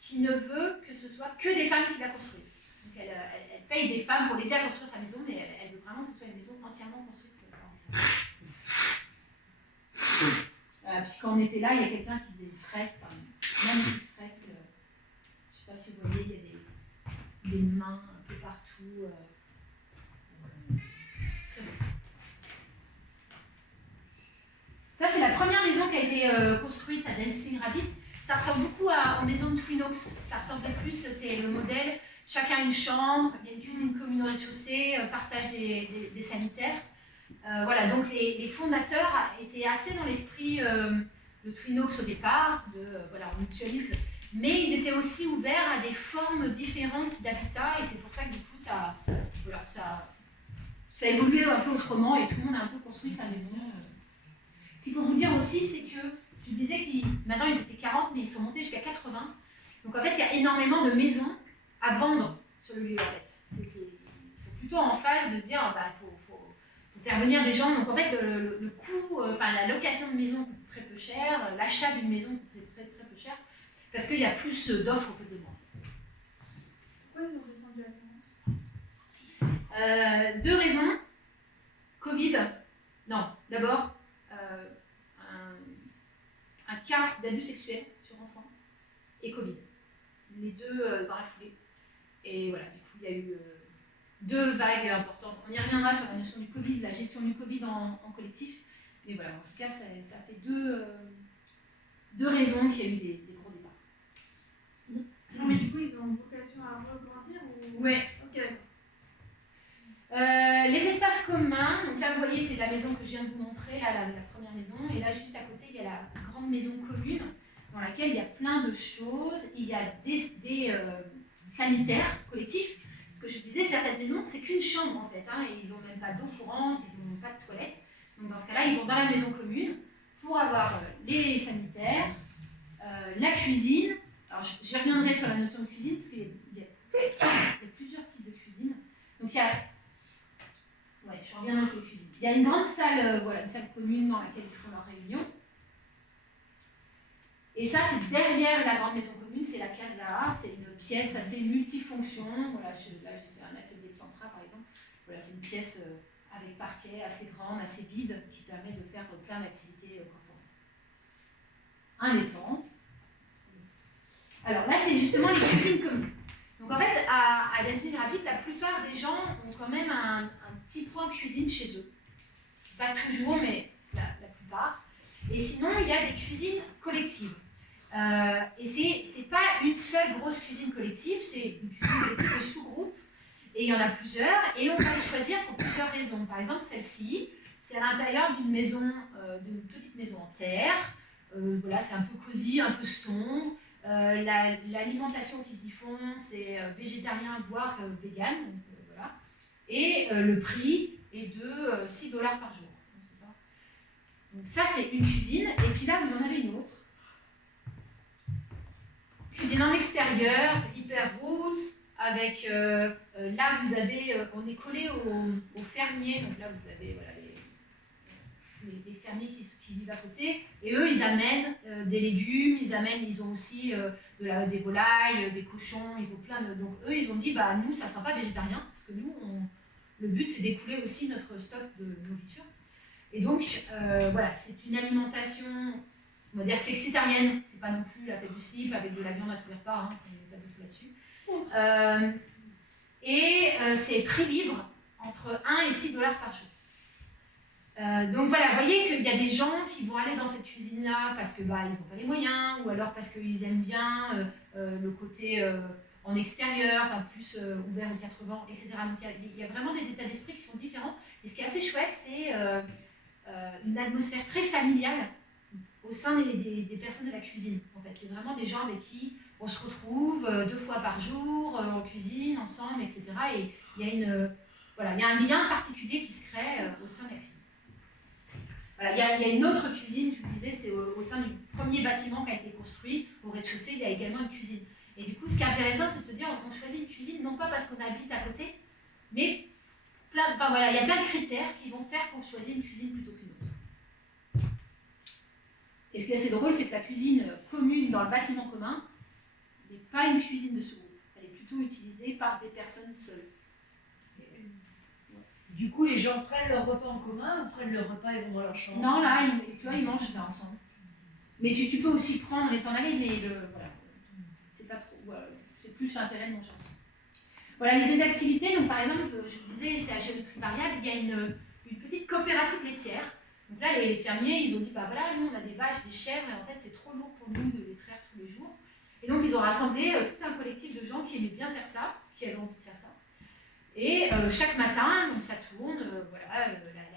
qui ne veut que ce soit que des femmes qui la construisent. Donc, elle paye des femmes pour l'aider à construire sa maison, mais elle veut vraiment que ce soit une maison entièrement construite pour les femmes. Puis quand on était là, il y a quelqu'un qui faisait une fresque, même une fresque. Je ne sais pas si vous voyez, il y a des mains un peu partout. Très beau. Ça, c'est la première maison qui a été construite à Dancing Rabbit. Ça ressemble beaucoup aux maisons de Twin Oaks. Ça ressemblait plus, c'est le modèle. Chacun une chambre, il y a une cuisine commune au rez-de-chaussée, partage des sanitaires. Voilà, donc les fondateurs étaient assez dans l'esprit de Twin Oaks au départ, voilà, on mutualise. Mais ils étaient aussi ouverts à des formes différentes d'habitat, et c'est pour ça que du coup, ça a évolué un peu autrement, et tout le monde a un peu construit sa maison. Ce qu'il faut vous dire aussi, c'est que, je disais que maintenant ils étaient 40, mais ils sont montés jusqu'à 80. Donc en fait, il y a énormément de maisons à vendre sur le lieu, en fait. Ils sont plutôt en phase de dire, faut faire venir des gens. Donc en fait, le coût, la location de maison coûte très peu cher, l'achat d'une maison coûte très, très peu cher, parce qu'il y a plus d'offres que de demandes. Pourquoi ils ont descendu à 40 ? Deux raisons. Covid. Non, d'abord, un cas d'abus sexuel sur enfants et Covid. Les deux dans la foulée. Et voilà, du coup, il y a eu deux vagues importantes. On y reviendra sur la notion du Covid, la gestion du Covid en collectif. Mais voilà, en tout cas, ça a fait deux raisons qu'il y a eu des gros débats. Non, mais du coup, ils ont vocation à rebondir ou... Ouais. Ok, d'accord. Les espaces communs, donc là vous voyez c'est la maison que je viens de vous montrer, là la première maison, et là juste à côté il y a la grande maison commune dans laquelle il y a plein de choses, il y a des sanitaires collectifs, parce que je disais certaines maisons c'est qu'une chambre en fait, hein, et ils n'ont même pas d'eau courante, ils n'ont pas de toilette, donc dans ce cas-là ils vont dans la maison commune pour avoir les sanitaires, la cuisine, alors j'y reviendrai sur la notion de cuisine parce qu'il y a plusieurs types de cuisine, donc il y a ouais, je reviendrai sur les cuisines. Il y a une grande salle, voilà, une salle commune dans laquelle ils font leurs réunions. Et ça, c'est derrière la grande maison commune, c'est la casa. C'est une pièce assez multifonction. Voilà, là, j'ai fait un atelier plantra, par exemple. Voilà, c'est une pièce avec parquet, assez grande, assez vide, qui permet de faire plein d'activités corporelles. Un étang. Alors là, c'est justement les cuisines communes. Donc en fait, à Dazil Rabbit, la plupart des gens ont quand même un petit point cuisine chez eux. Pas toujours, mais la plupart. Et sinon, il y a des cuisines collectives. Et c'est pas une seule grosse cuisine collective, c'est une cuisine collective de sous-groupes. Et il y en a plusieurs, et on va les choisir pour plusieurs raisons. Par exemple, celle-ci, c'est à l'intérieur d'une maison, d'une petite maison en terre. Voilà, c'est un peu cosy, un peu sombre. L'alimentation qu'ils y font, c'est végétarien, voire vegan. Donc, voilà. Et le prix est de $6 par jour. Donc, c'est ça. Donc ça, c'est une cuisine. Et puis là, vous en avez une autre. Cuisine en extérieur, hyper roots, avec... là, vous avez... on est collé aux fermiers. Donc là, vous avez voilà, les fermiers qui vivent à côté, et eux ils amènent des légumes, ils ont aussi des volailles, des cochons, ils ont plein de... Donc eux ils ont dit bah nous ça sera pas végétarien, parce que nous le but c'est d'écouler aussi notre stock de nourriture. Et donc voilà, c'est une alimentation, on va dire flexitarienne, c'est pas non plus la fête du slip avec de la viande à tous les repas, hein, on n'est pas du tout là-dessus. C'est prix libre entre 1 et $6 par jour. Donc voilà, vous voyez qu'il y a des gens qui vont aller dans cette cuisine-là parce que ils n'ont pas les moyens, ou alors parce qu'ils aiment bien le côté en extérieur, enfin plus ouvert aux 80, etc. Donc il y a vraiment des états d'esprit qui sont différents. Et ce qui est assez chouette, c'est une atmosphère très familiale au sein des personnes de la cuisine. En fait, c'est vraiment des gens avec qui on se retrouve 2 fois par jour, en cuisine, ensemble, etc. Et il y a un lien particulier qui se crée au sein de la cuisine. Voilà, il y a une autre cuisine, je vous disais, c'est au sein du premier bâtiment qui a été construit. Au rez-de-chaussée, il y a également une cuisine. Et du coup, ce qui est intéressant, c'est de se dire, on choisit une cuisine non pas parce qu'on habite à côté, mais il y a plein de critères qui vont faire qu'on choisit une cuisine plutôt qu'une autre. Et ce qui est assez drôle, c'est que la cuisine commune dans le bâtiment commun n'est pas une cuisine de sous-groupe. Elle est plutôt utilisée par des personnes seules. Du coup, les gens prennent leur repas en commun ou prennent leur repas et vont dans leur chambre? Non, là, ils mangent là ensemble. Mais tu peux aussi prendre et t'en aller, mais voilà, c'est pas trop. Voilà, c'est plus l'intérêt de manger ensemble. Voilà, il y a des activités. Donc, par exemple, je vous disais, c'est à géométrie variable. Il y a une petite coopérative laitière. Donc là, les fermiers, ils ont dit, bah voilà, nous, on a des vaches, des chèvres, et en fait, c'est trop lourd pour nous de les traire tous les jours. Et donc, ils ont rassemblé tout un collectif de gens qui aimaient bien faire ça, qui avaient envie de faire ça. Et chaque matin, donc ça tourne, la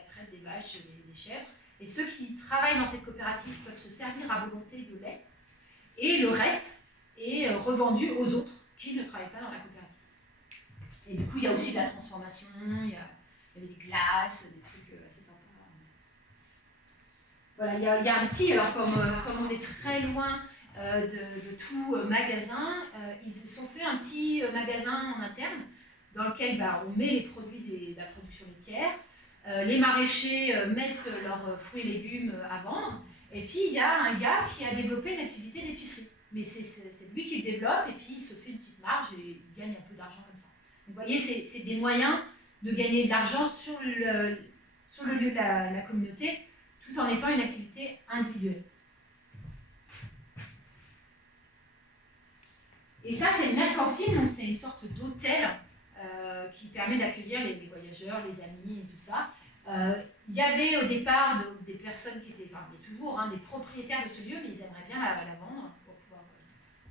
traite des vaches, des chèvres. Et ceux qui travaillent dans cette coopérative peuvent se servir à volonté de lait. Et le reste est revendu aux autres qui ne travaillent pas dans la coopérative. Et du coup, il y a aussi de la transformation, il y avait des glaces, des trucs assez sympas. Voilà, il y a un petit, alors comme on est très loin de tout magasin, ils se sont fait un petit magasin en interne dans lequel on met les produits de la production laitière. Les maraîchers mettent leurs fruits et légumes à vendre. Et puis, il y a un gars qui a développé une activité d'épicerie. Mais c'est lui qui le développe et puis il se fait une petite marge et il gagne un peu d'argent comme ça. Donc, vous voyez, c'est des moyens de gagner de l'argent sur le lieu de la communauté, tout en étant une activité individuelle. Et ça, c'est une mercantile, donc c'est une sorte d'hôtel qui permet d'accueillir les voyageurs, les amis et tout ça. Il y avait au départ des personnes qui étaient, enfin il y a toujours des propriétaires de ce lieu, mais ils aimeraient bien la vendre pour pouvoir.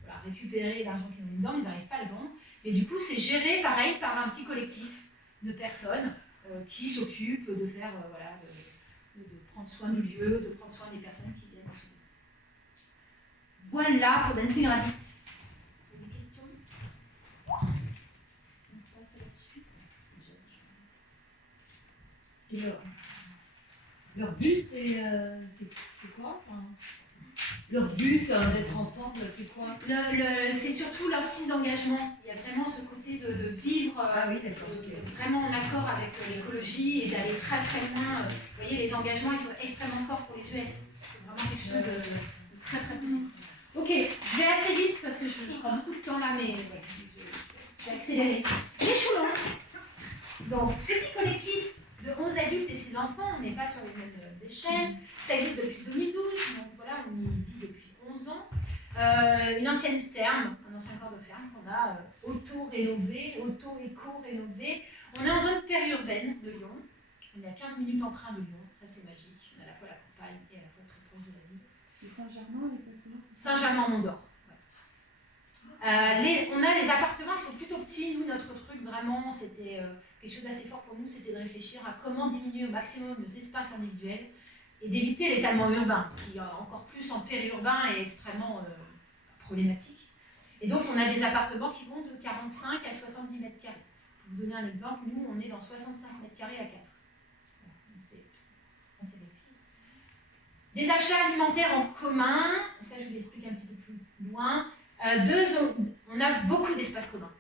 Voilà. récupérer l'argent qu'ils ont mis dedans, ils n'arrivent pas à le vendre. Et du coup, c'est géré pareil par un petit collectif de personnes qui s'occupent de faire, voilà, de prendre soin du lieu, de prendre soin des personnes qui viennent sauver. Voilà pour Dancing Rabbit. Vous avez des questions? On passe à la suite. Et leur but, c'est quoi? Enfin, leur but d'être ensemble, c'est quoi? C'est surtout leurs 6 engagements. Il y a vraiment ce côté de vivre vraiment en accord avec l'écologie et d'aller très très loin. Vous voyez, les engagements, ils sont extrêmement forts pour les US. C'est vraiment quelque chose de très très poussé. Ok, je vais assez vite parce que je prends beaucoup de temps là, mais ouais, je vais accélérer. Les Choulans. Donc, petit collectif de 11 adultes et 6 enfants, on n'est pas sur les mêmes échelles. Ça existe depuis 2012, donc voilà, on y vit depuis 11 ans. Une ancienne ferme, un ancien corps de ferme qu'on a auto-rénové, auto-éco-rénové. On est en zone périurbaine de Lyon. On est à 15 minutes en train de Lyon, ça c'est magique. On a à la fois la campagne et à la fois très proche de la ville. C'est Saint-Germain exactement? Saint-Germain-Mont-d'Or. Ouais. On a des appartements qui sont plutôt petits. Nous, notre truc vraiment, c'était quelque chose d'assez fort pour nous, c'était de réfléchir à comment diminuer au maximum nos espaces individuels et d'éviter l'étalement urbain, qui encore plus en périurbain est extrêmement problématique. Et donc, on a des appartements qui vont de 45 à 70 mètres carrés. Pour vous donner un exemple, nous, on est dans 65 mètres carrés à 4. Voilà, donc c'est assez réduit. Des achats alimentaires en commun, ça je vous l'explique un petit peu plus loin. On a beaucoup d'espaces communs.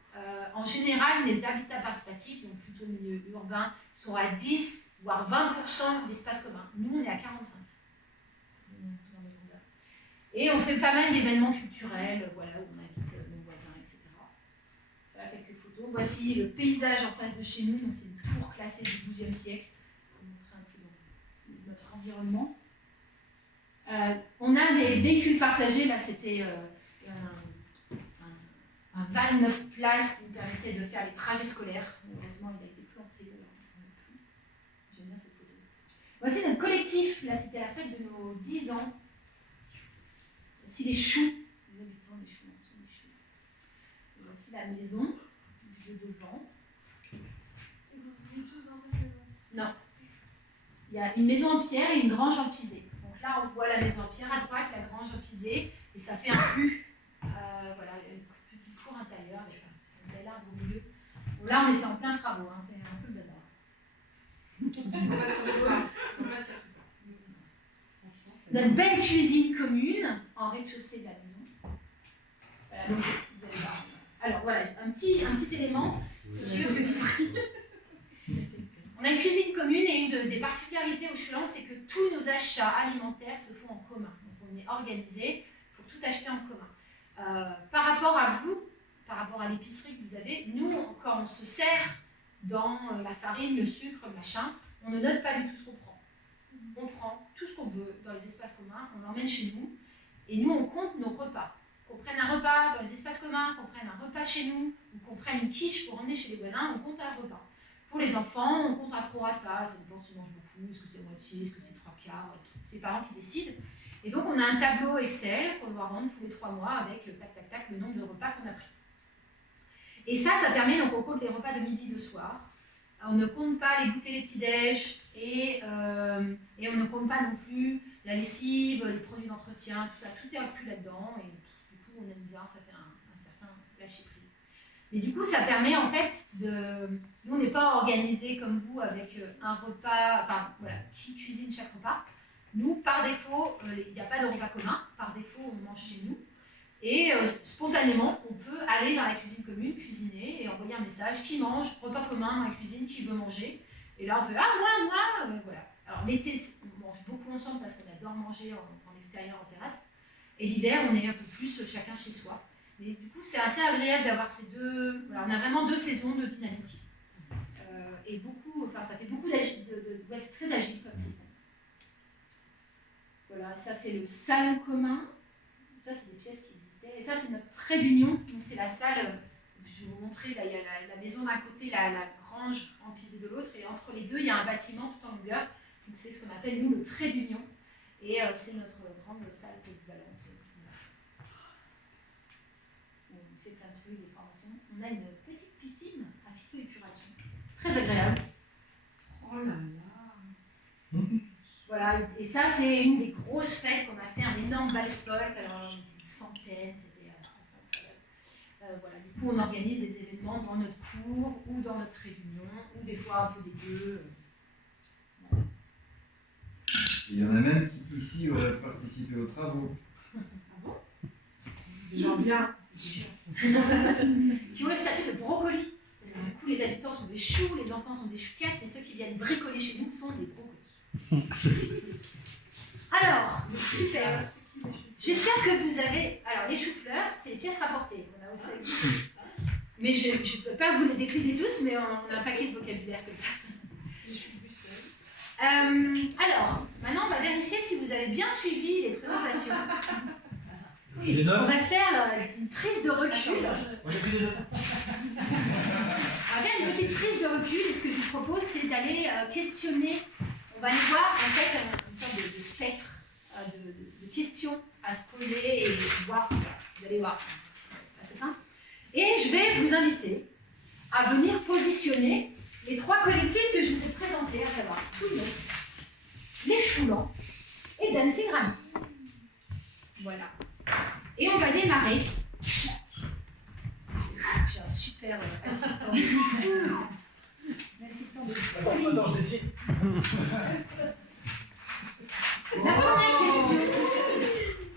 En général, les habitats participatifs, donc plutôt milieu urbain, sont à 10 voire 20% d'espaces communs. Nous, on est à 45. Et on fait pas mal d'événements culturels, voilà, où on invite nos voisins, etc. Voilà quelques photos. Voici le paysage en face de chez nous. Donc c'est une tour classée du XIIe siècle. Pour montrer un peu notre environnement. On a des véhicules partagés. Là, c'était un van 9 places qui nous permettait de faire les trajets scolaires. Heureusement, il a été planté. J'aime bien cette photo. Voici notre collectif. Là, c'était la fête de nos 10 ans. Voici les choux. Les habitants des choux, sont les choux. Et voici la maison de devant. Non. Il y a une maison en pierre et une grange en pisé. Donc là, on voit la maison en pierre à droite, la grange en pisé, et ça fait un U. Voilà, une petite cour intérieure avec un bel arbre au milieu. Bon, là, on était en plein travaux, hein, c'est un peu le bazar. Notre belle cuisine commune en rez-de-chaussée de la maison. Voilà, donc vous allez voir. Alors voilà, un petit élément sur. On a une cuisine commune et une des particularités au Choulans, c'est que tous nos achats alimentaires se font en commun. Donc on est organisé pour tout acheter en commun. Par rapport à vous, par rapport à l'épicerie que vous avez, nous, quand on se sert dans la farine, le sucre, le machin, on ne note pas du tout ce qu'on prend. On prend tout ce qu'on veut dans les espaces communs, on l'emmène chez nous, et nous, on compte nos repas. Qu'on prenne un repas dans les espaces communs, qu'on prenne un repas chez nous, ou qu'on prenne une quiche pour emmener chez les voisins, on compte un repas. Pour les enfants, on compte à prorata, ça dépend s'ils mangent beaucoup, est-ce que c'est moitié, est-ce que c'est 3/4, c'est les parents qui décident. Et donc, on a un tableau Excel qu'on doit rendre tous les 3 mois avec tac, tac, tac, le nombre de repas qu'on a pris. Et ça permet, donc on compte les repas de midi, de soir. On ne compte pas les goûters, les petits-déj, et on ne compte pas non plus la lessive, les produits d'entretien, tout ça, tout est inclus là-dedans, et du coup on aime bien, ça fait un certain lâcher-prise. Mais du coup ça permet en fait nous on n'est pas organisé comme vous avec un repas, enfin voilà, qui cuisine chaque repas. Nous, par défaut, il n'y a pas de repas commun, par défaut on mange chez nous. Et spontanément, on peut aller dans la cuisine commune, cuisiner et envoyer un message qui mange, repas commun dans la cuisine, qui veut manger. Et là, on fait moi, voilà. Alors l'été, on mange beaucoup ensemble parce qu'on adore manger en extérieur, en terrasse. Et l'hiver, on est un peu plus chacun chez soi. Mais du coup, c'est assez agréable d'avoir ces deux. Voilà, on a vraiment 2 saisons de dynamique. Et beaucoup, enfin, ça fait beaucoup d'agile. Ouais, c'est très agile comme système. Voilà, ça c'est le salon commun. Ça, c'est des pièces qui existaient. Et ça, c'est notre trait d'union. Donc, c'est la salle. Je vais vous montrer. Là, il y a la maison d'un côté, la grange empisée de l'autre. Et entre les deux, il y a un bâtiment tout en longueur. Donc, c'est ce qu'on appelle, nous, le trait d'union. Et c'est notre grande salle polyvalente. on a une petite piscine à phytoépuration. Très agréable. Oh là là. Voilà, et ça, c'est une des grosses fêtes qu'on a fait, un énorme bal folk. Alors, on était une centaine, c'était incroyable. Voilà, du coup, on organise des événements dans notre cours ou dans notre réunion, ou des fois un peu des deux. Voilà. Il y en a même qui, ici, auraient participé aux travaux. Ah bon? Des gens bien. Qui ont le statut de brocoli. Parce que du coup, les habitants sont des choux, les enfants sont des chouquettes, et ceux qui viennent bricoler chez nous sont des brocolis. Alors, super. J'espère que vous avez. Alors, les choux-fleurs, c'est les pièces rapportées. On a aussi. Mais je ne peux pas vous les décliner tous, mais on a un paquet de vocabulaire comme ça. Alors, maintenant, on va vérifier si vous avez bien suivi les présentations. Les On notes. va faire une prise de recul. Moi j'ai pris des notes. On va faire une petite prise de recul et ce que je vous propose, c'est d'aller questionner. On va aller voir en fait une sorte de spectre de questions à se poser et voir. Vous allez voir. C'est simple. Et je vais vous inviter à venir positionner les trois collectifs que je vous ai présentés, à savoir Twinox, les Choulans et Dancing Rabbit. Voilà. Et on va démarrer. J'ai un super assistant de fou. Un assistant de fou. Attends, je dessine. La première question.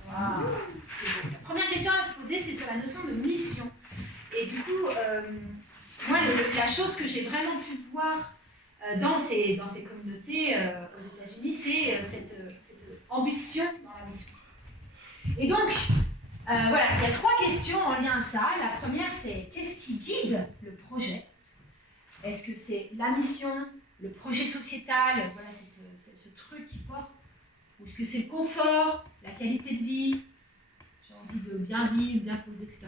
Wow. La première question à se poser, c'est sur la notion de mission. Et du coup, moi, la chose que j'ai vraiment pu voir dans ces communautés aux États-Unis, c'est cette ambition dans la mission. Et donc, voilà, il y a trois questions en lien à ça. La première, c'est qu'est-ce qui guide le projet? Est-ce que c'est la mission, le projet sociétal, voilà, ce truc qui porte? Ou est-ce que c'est le confort, la qualité de vie, j'ai envie de bien vivre, bien poser, etc.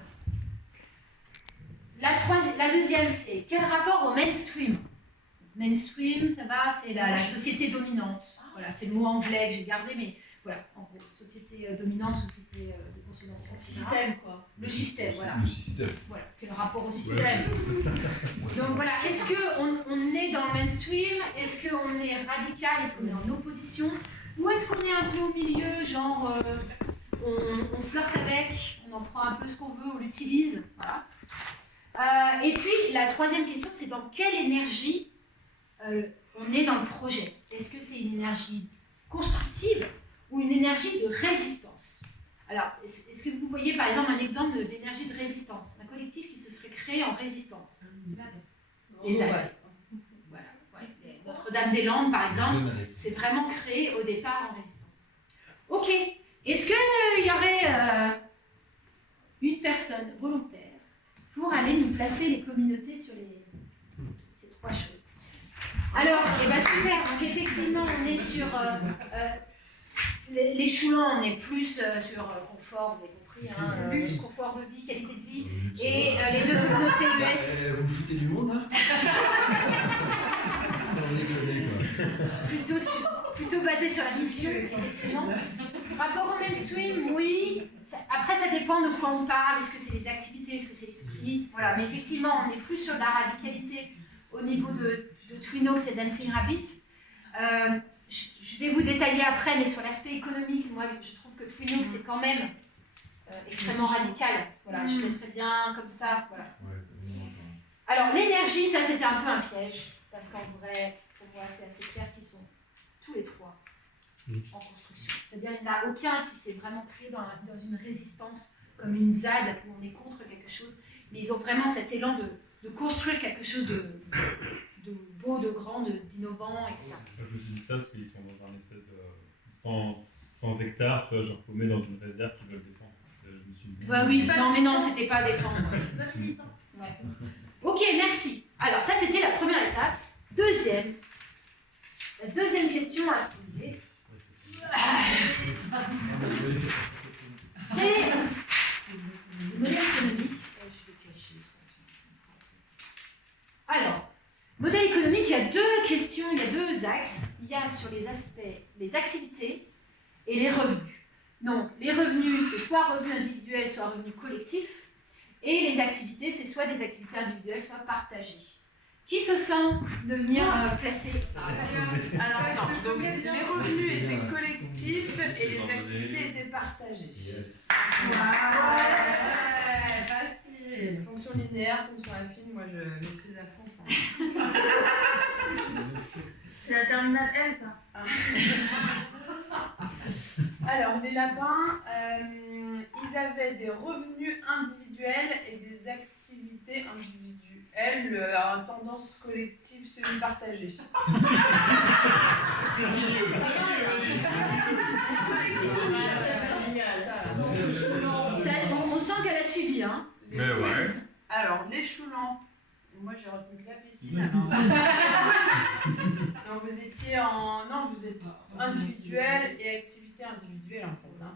La deuxième, c'est quel rapport au mainstream? Mainstream, ça va, c'est la société dominante. Voilà, c'est le mot anglais que j'ai gardé, mais voilà, en gros, société dominante, société de consommation, etc. Système, quoi. Le système, voilà. Le système. Voilà, quel rapport au système. Donc voilà, est-ce qu'on est dans le mainstream? Est-ce qu'on est radical? Est-ce qu'on est en opposition? Ou est-ce qu'on est un peu au milieu, genre on flirte avec, on en prend un peu ce qu'on veut, on l'utilise, voilà. Et puis la troisième question, c'est dans quelle énergie on est dans le projet? Est-ce que c'est une énergie constructive ou une énergie de résistance? Alors, est-ce que vous voyez par exemple un exemple d'énergie de résistance? Un collectif qui se serait créé en résistance? Les ZAD. Voilà, ouais. Notre-Dame-des-Landes, par exemple, c'est vraiment créé au départ en résistance. Ok, est-ce qu'il y aurait une personne volontaire pour aller nous placer les communautés sur ces trois choses? Alors, eh ben super, donc effectivement, on est sur les Choulans, on est plus sur confort, vous avez compris, hein, confort de vie, qualité de vie, et les deux communautés US. Vous foutez du monde là? Sans déconner quoi. Plutôt basé sur la mission, effectivement. Rapport au mainstream, oui. Après, ça dépend de quoi on parle. Est-ce que c'est les activités, est-ce que c'est l'esprit? Voilà, mais effectivement, on est plus sur la radicalité au niveau de Twinox et Dancing Rabbit. Je vais vous détailler après, mais sur l'aspect économique, moi, je trouve que Twinox est quand même extrêmement radical. Voilà, je fais très bien comme ça. Voilà. Alors, l'énergie, ça, c'était un peu un piège, parce qu'en vrai, pour moi, c'est assez clair qu'ils sont tous les trois en construction. C'est-à-dire qu'il n'y en a aucun qui s'est vraiment créé dans une résistance comme une ZAD où on est contre quelque chose, mais ils ont vraiment cet élan de construire quelque chose de beau, de grand, d'innovant, etc. Je me suis dit ça parce qu'ils sont dans un espèce de 100 hectares, tu vois, genre paumés dans une réserve qu'ils veulent défendre. Je me suis dit, Bah oui, non mais non, c'était pas à défendre. Ouais. Ok, merci. Alors ça c'était la première étape. La deuxième question à se poser, c'est le modèle économique. Je vais cacher ça. Alors, modèle économique, il y a deux questions, il y a deux axes. Il y a sur les aspects, les activités et les revenus. Donc, les revenus, c'est soit revenus individuels, soit revenus collectifs. Et les activités, c'est soit des activités individuelles, soit partagées. Qui se sent de venir placer Alors attends, donc les revenus étaient collectifs et les activités étaient partagées. Yes. Ouais, facile. Fonction linéaire, fonction affine, moi je maîtrise à fond ça. C'est la terminale L, ça. Alors les lapins, ils avaient des revenus individuels et des activités individuelles, à tendance collective, semi-partagée. On sent qu'elle a suivi, hein. Mais ouais. Alors, les choulants, moi j'ai retenu que la piscine. La alors. piscine. Non, vous étiez en. Non, vous êtes individuel et activité individuelle en fait. Hein.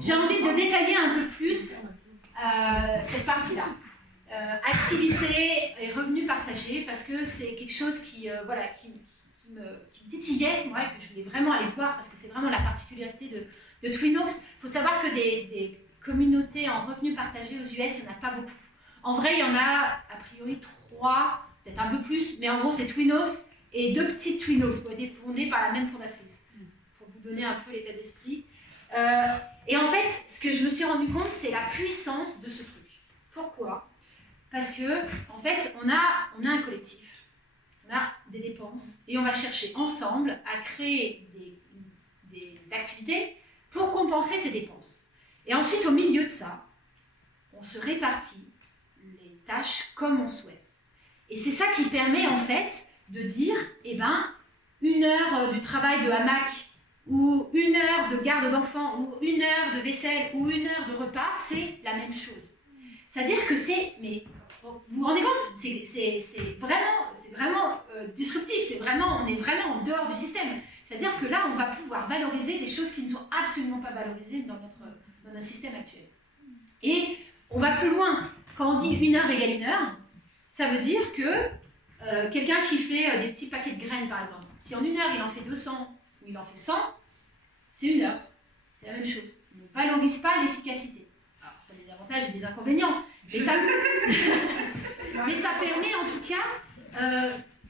J'ai envie de détailler un peu plus cette partie-là. Activité et revenus partagés, parce que c'est quelque chose qui me titillait, moi, que je voulais vraiment aller voir, parce que c'est vraiment la particularité de Twinox. Il faut savoir que des communautés en revenus partagés aux US, il n'y en a pas beaucoup. En vrai, il y en a a priori 3, peut-être un peu plus, mais en gros, c'est Twinox et 2 petites Twinox qui ont été fondées par la même fondatrice, pour vous donner un peu l'état d'esprit. Et en fait, ce que je me suis rendu compte, c'est la puissance de ce truc. Pourquoi ? Parce que, en fait, on a un collectif, on a des dépenses, et on va chercher ensemble à créer des activités pour compenser ces dépenses. Et ensuite, au milieu de ça, on se répartit les tâches comme on souhaite. Et c'est ça qui permet, en fait, de dire, eh ben, 1 heure du travail de hamac, ou 1 heure de garde d'enfants, ou 1 heure de vaisselle, ou 1 heure de repas, c'est la même chose. C'est-à-dire que c'est... Mais vous vous rendez compte, c'est vraiment disruptif, on est vraiment en dehors du système. C'est-à-dire que là, on va pouvoir valoriser des choses qui ne sont absolument pas valorisées dans notre système actuel. Et on va plus loin. Quand on dit 1 heure égale 1 heure, ça veut dire que quelqu'un qui fait des petits paquets de graines, par exemple, si en 1 heure il en fait 200 ou il en fait 100, c'est 1 heure. C'est la même chose. On ne valorise pas l'efficacité. Alors, ça a des avantages et des inconvénients. Mais ça permet en tout cas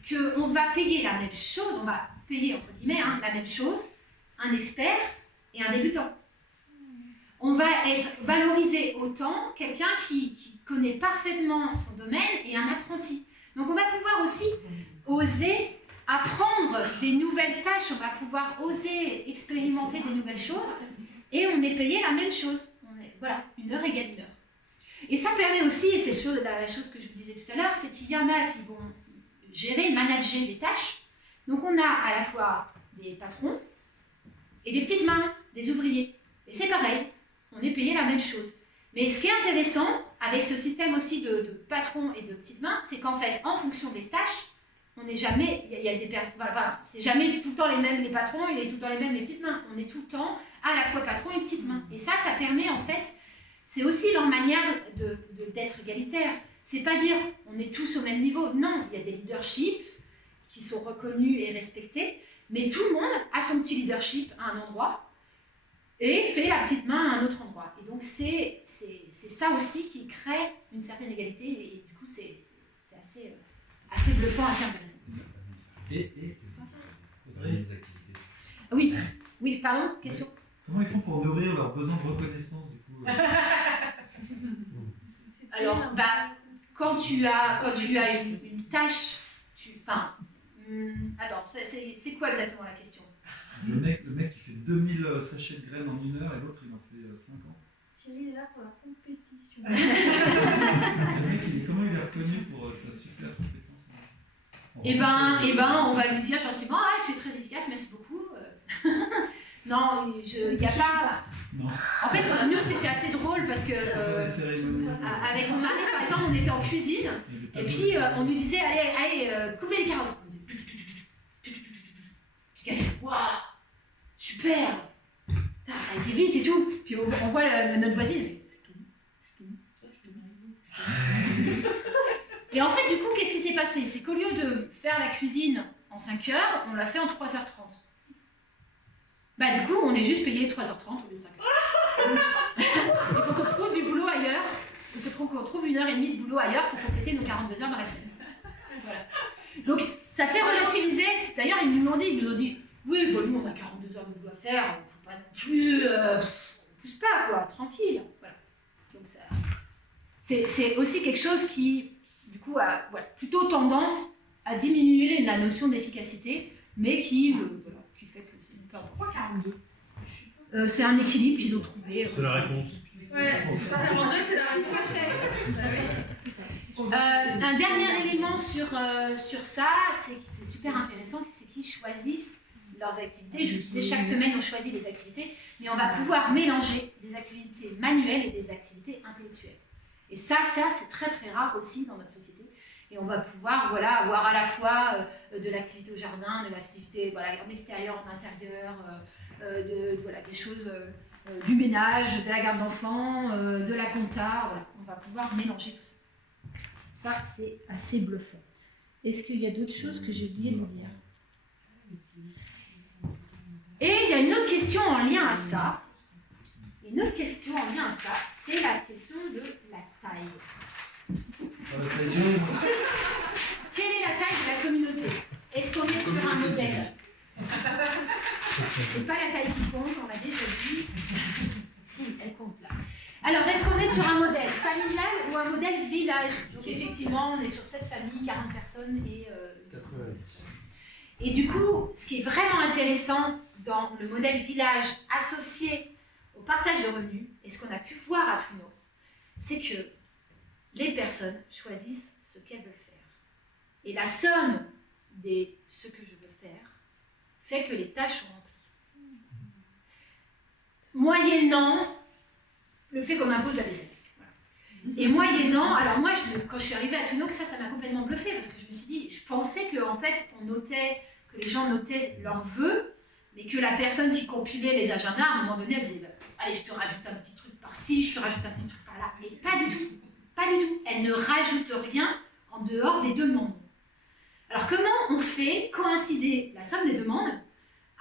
qu'on va payer la même chose, on va payer entre guillemets la même chose, un expert et un débutant. On va être valorisé autant quelqu'un qui connaît parfaitement son domaine et un apprenti. Donc on va pouvoir aussi oser apprendre des nouvelles tâches, on va pouvoir oser expérimenter des nouvelles choses et on est payé la même chose. Voilà, 1 heure égale 1 heure. Et ça permet aussi, et c'est la chose que je vous disais tout à l'heure, c'est qu'il y en a qui vont gérer, manager les tâches. Donc on a à la fois des patrons et des petites mains, des ouvriers. Et c'est pareil, on est payé la même chose. Mais ce qui est intéressant avec ce système aussi de patrons et de petites mains, c'est qu'en fait, en fonction des tâches, on n'est jamais, il y a des personnes, voilà, c'est jamais tout le temps les mêmes les patrons, il est tout le temps les mêmes les petites mains. On est tout le temps à la fois patron et petites mains. Et ça permet en fait, c'est aussi leur manière d'être égalitaire. C'est pas dire on est tous au même niveau. Non, il y a des leaderships qui sont reconnus et respectés, mais tout le monde a son petit leadership à un endroit et fait la petite main à un autre endroit. Et donc c'est ça aussi qui crée une certaine égalité et du coup c'est assez bluffant, assez intéressant. Et les activités. Oui, pardon, question. comment ils font pour nourrir leurs besoins de reconnaissance du coup Alors, quand tu as une tâche, attends, c'est quoi exactement la question? le mec qui fait 2000 sachets de graines en 1 heure et l'autre il en fait 50. Thierry est là pour la compétition. Le mec, comment il est reconnu pour sa super compétence? Eh ben, on va lui dire gentiment, tu es très efficace, merci beaucoup. Non, il n'y a pas... Non. En fait, nous, c'était assez drôle parce que avec mon mari, par exemple, on était en cuisine et puis on nous disait, allez, coupez les carottes. On disait, puis elle fait, waouh, super, putain, ça a été vite et tout. Puis on voit notre voisine, elle fait, et en fait, du coup, qu'est-ce qui s'est passé? C'est qu'au lieu de faire la cuisine en 5 heures, on l'a fait en 3h30. Du coup, on est juste payé 3h30 au lieu de 5h. Il faut qu'on trouve du boulot ailleurs. Il faut qu'on trouve 1h30 de boulot ailleurs pour compléter nos 42 heures dans la semaine. Voilà. Donc, ça fait relativiser. D'ailleurs, ils nous l'ont dit. Ils nous ont dit, oui, bon, nous, on a 42 heures de boulot à faire. Il ne faut pas non plus... on pousse pas, quoi. Tranquille. Voilà. Donc, ça... C'est aussi quelque chose qui, du coup, a plutôt tendance à diminuer la notion d'efficacité, mais qui fait que c'est une peur. Pourquoi 42 C'est un équilibre qu'ils ont trouvé. C'est la réponse. Ouais, c'est la réponse. Un dernier élément sur ça, c'est super intéressant, c'est qu'ils choisissent leurs activités. Je disais, chaque semaine, on choisit les activités, mais on va pouvoir mélanger des activités manuelles et des activités intellectuelles. Et ça c'est très très rare aussi dans notre société. Et on va pouvoir avoir à la fois de l'activité au jardin, de l'activité en extérieur, en intérieur, des choses du ménage, de la garde d'enfants, de la compta. Voilà. On va pouvoir mélanger tout ça. Ça, c'est assez bluffant. Est-ce qu'il y a d'autres choses que j'ai oublié de vous dire? Et il y a une autre question en lien à ça. Une autre question en lien à ça, c'est la question de la taille. Quelle est la taille de la communauté? Est-ce qu'on est sur un modèle? C'est pas la taille qui compte, on l'a déjà dit. Si, elle compte là. Alors, est-ce qu'on est sur un modèle familial ou un modèle village? Donc, effectivement, on est sur 7 familles, 40 personnes et... Et du coup, ce qui est vraiment intéressant dans le modèle village associé au partage de revenus, et ce qu'on a pu voir à Twinox, c'est que les personnes choisissent ce qu'elles veulent faire. Et la somme de ce que je veux faire fait que les tâches sont remplies. Moyennant le fait qu'on impose la vaisselle. Voilà. Et moyennant, alors moi, quand je suis arrivée à Twinox, ça m'a complètement bluffée, parce que je me suis dit, je pensais que, en fait, que les gens notaient leurs vœux, mais que la personne qui compilait les agendas, à un moment donné, elle disait, allez, je te rajoute un petit truc par-ci, je te rajoute un petit truc par-là. Et pas du tout. Pas du tout. Elle ne rajoute rien en dehors des demandes. Alors, comment on fait coïncider la somme des demandes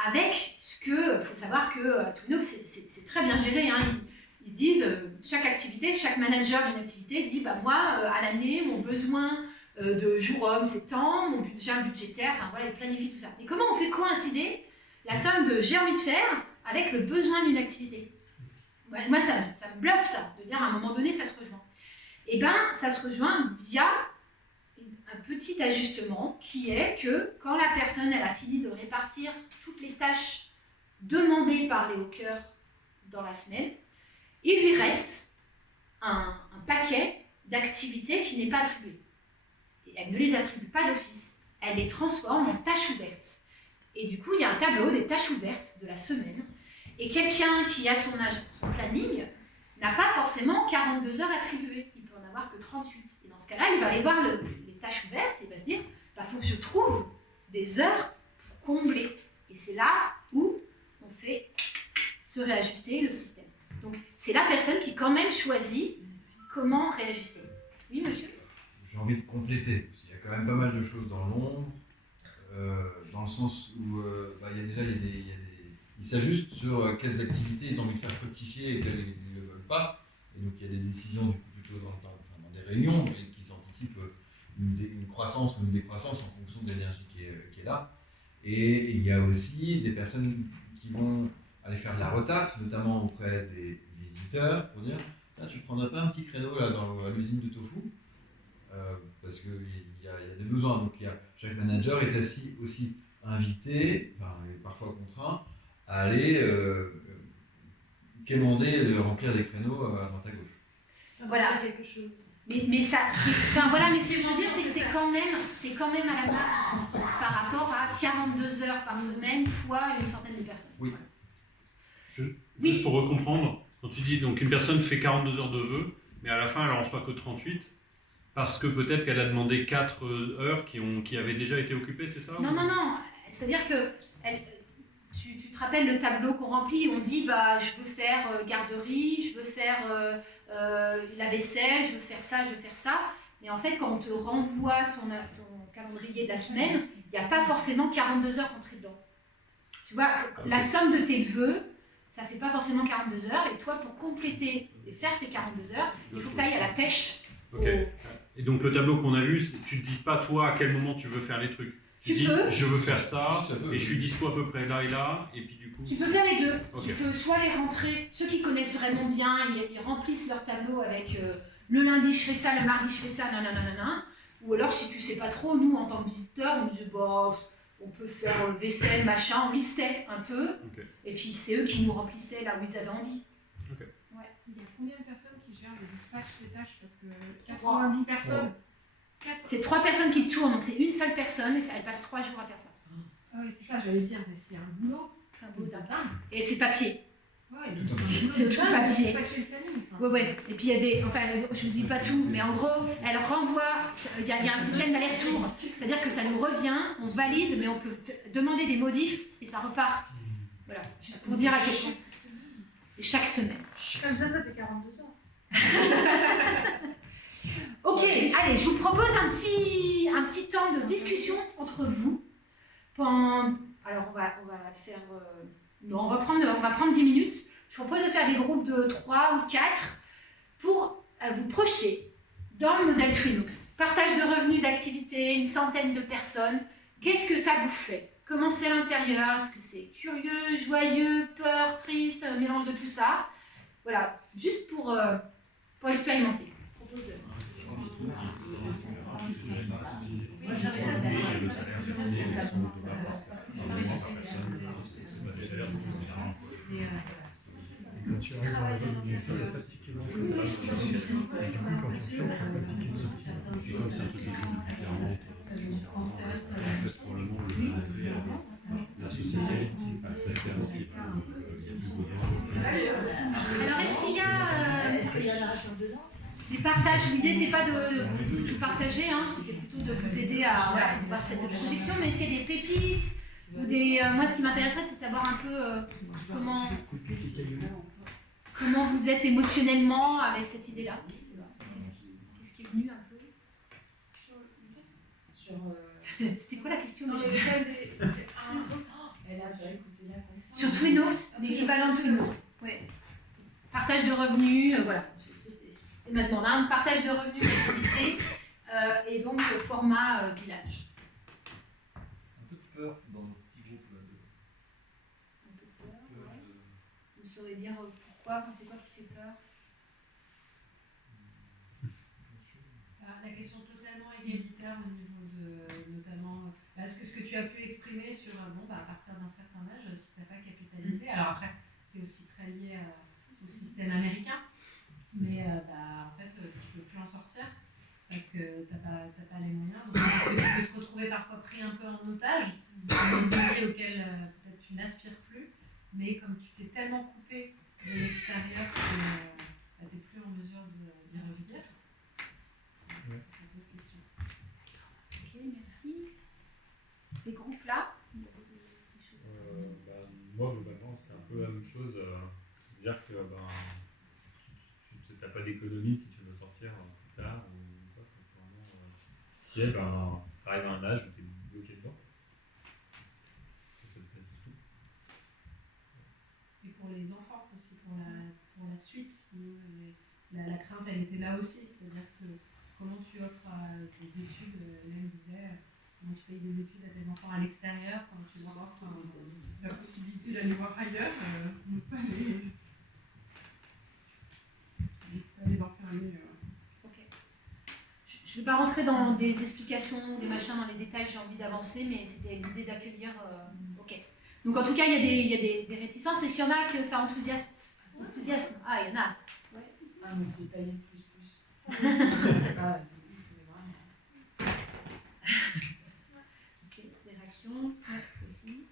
avec ce que... Il faut savoir que à Twinox, c'est très bien géré. Hein. Ils disent, chaque activité, chaque manager d'une activité dit, moi, à l'année, mon besoin de jour homme, c'est tant, mon budget budgétaire, enfin voilà, ils planifient tout ça. Mais comment on fait coïncider la somme de j'ai envie de faire avec le besoin d'une activité? Moi, ça me bluffe, ça, de dire à un moment donné, ça se rejoint. Eh bien, ça se rejoint via un petit ajustement qui est que quand la personne elle a fini de répartir toutes les tâches demandées par les hawkers dans la semaine, il lui reste un paquet d'activités qui n'est pas attribué. Et elle ne les attribue pas d'office, elle les transforme en tâches ouvertes. Et du coup, il y a un tableau des tâches ouvertes de la semaine. Et quelqu'un qui a son planning n'a pas forcément 42 heures attribuées. Il peut en avoir que 38. Et dans ce cas-là, il va aller voir les tâches ouvertes et il va se dire, faut que je trouve des heures pour combler. Et c'est là où on fait se réajuster le système. Donc, c'est la personne qui quand même choisit comment réajuster. Oui, monsieur? J'ai envie de compléter. Il y a quand même pas mal de choses dans l'ombre, dans le sens où ils s'ajustent sur quelles activités ils ont envie de faire fructifier et quelles ils ne veulent pas. Et donc il y a des décisions plutôt dans des réunions et qui anticipent une croissance ou une décroissance en fonction de l'énergie qui est là. Et il y a aussi des personnes qui vont aller faire de la retape, notamment auprès des visiteurs, pour dire tu ne prendrais pas un petit créneau là à l'usine de tofu, parce qu'il y a des besoins. Donc chaque manager est aussi invité, et parfois contraint, à aller quémander de remplir des créneaux à droite à gauche. Ça voilà quelque chose. Mais ça, mais ce que je veux dire, c'est que c'est quand même à la marge par rapport à 42 heures par semaine fois une centaine de personnes. Oui. Juste pour recomprendre, quand tu dis donc une personne fait 42 heures de vœux, mais à la fin elle en reçoit que 38, parce que peut-être qu'elle a demandé 4 heures qui avaient déjà été occupées, c'est ça? Non. C'est-à-dire que tu te rappelles le tableau qu'on remplit, on dit je veux faire garderie, je veux faire la vaisselle, je veux faire ça, je veux faire ça. Mais en fait, quand on te renvoie ton calendrier de la semaine, il n'y a pas forcément 42 heures rentrées dedans. Tu vois, la somme de tes vœux, ça ne fait pas forcément 42 heures. Et toi, pour compléter et faire tes 42 heures, il faut que tu ailles à la pêche. Ok. Et donc le tableau qu'on a vu, tu te dis pas toi à quel moment tu veux faire les trucs. Tu dis peux. je veux faire ça et je suis dispo à peu près là et là et puis du coup. Tu peux faire les deux. Ok. Tu peux soit les rentrer, ceux qui connaissent vraiment bien, ils remplissent leur tableau avec le lundi je fais ça, le mardi je fais ça, nanana. Ou alors si tu sais pas trop, nous en tant que visiteurs, on disait bah on peut faire vaisselle, machin, on listait un peu. Ok. Et puis c'est eux qui nous remplissaient là où ils avaient envie. Ok. Ouais. Il y a combien de personnes qui gèrent le dispatch des tâches? Parce que 90 personnes. C'est 3 personnes qui tournent, donc c'est une seule personne et elle passe 3 jours à faire ça. Ah oui, c'est ça, j'allais dire, mais c'est un boulot. C'est un boulot dingue. Et c'est papier. Ouais, C'est tout papier. Dispatcher le planning. Ouais. Et puis il y a des. Enfin, je vous dis pas tout, mais en gros, elle renvoie. Il y a un système d'aller-retour. C'est-à-dire que ça nous revient, on valide, mais on peut demander des modifs et ça repart. Voilà, juste pour dire à quel point. Et chaque semaine. Comme ça fait 42 ans. Ok, allez, je vous propose un petit temps de discussion entre vous. Alors, on va le faire. Non, on va prendre 10 minutes. Je vous propose de faire des groupes de 3 ou 4 pour vous projeter dans le modèle Twinux. Partage de revenus, d'activités, une centaine de personnes. Qu'est-ce que ça vous fait? Comment c'est à l'intérieur? Est-ce que c'est curieux, joyeux, peur, triste, un mélange de tout ça? Voilà, juste pour expérimenter. Je propose de... Alors, est-ce qu'il y a des partages? L'idée, c'est pas de partager, hein, c'était plutôt de vous aider à voir cette projection, mais est-ce qu'il y a des pépites ou des... moi, ce qui m'intéresserait, c'est de savoir un peu comment vous êtes émotionnellement avec cette idée-là. Qu'est-ce qui est venu un peu? C'était quoi la question? Sur Twinux, l'équivalent de Twinux. Oui. Partage de revenus, voilà. C'était ma demande. Hein. Partage de revenus, d'activité, et donc format village. Un peu de peur dans nos petits groupes là. Un peu peur, ouais. Vous saurez dire pourquoi, c'est quoi qui fait peur? La question totalement égalitaire au niveau de, notamment, ce que tu as pu exprimer sur, à partir d'un certain âge, si tu n'as pas capitalisé, alors après, c'est aussi très lié au système américain, mais en fait, tu ne peux plus en sortir parce que tu n'as pas les moyens, donc parce que tu peux te retrouver parfois pris un peu en otage, dans une vie auquel peut-être tu n'aspires plus, mais comme tu t'es tellement coupé de l'extérieur que tu n'es plus en mesure d'y revenir. Ça pose question. Ok, merci. Les groupes là Moi, globalement, c'était un peu la même chose. Dire que tu n'as pas d'économie si tu veux sortir plus tard. Ou quoi, si tu arrives à un âge où tu es bloqué dedans. Ça te plaît du tout. Et pour les enfants aussi, pour la suite, la crainte, elle était là aussi. C'est-à-dire que comment tu offres des études, Hélène disait, comment tu payes des études à tes enfants à l'extérieur, quand tu leur offres La possibilité d'aller voir ailleurs, ne pas les enfermer. Ok. Je ne vais pas rentrer dans des explications, des machins, dans les détails, j'ai envie d'avancer, mais c'était l'idée d'accueillir. Ok. Donc en tout cas, il y a des réticences. Est-ce qu'il y en a que ça enthousiasme? Ah, il y en a. Ouais. Ah, mais c'est pas les plus. Ok, des réactions aussi.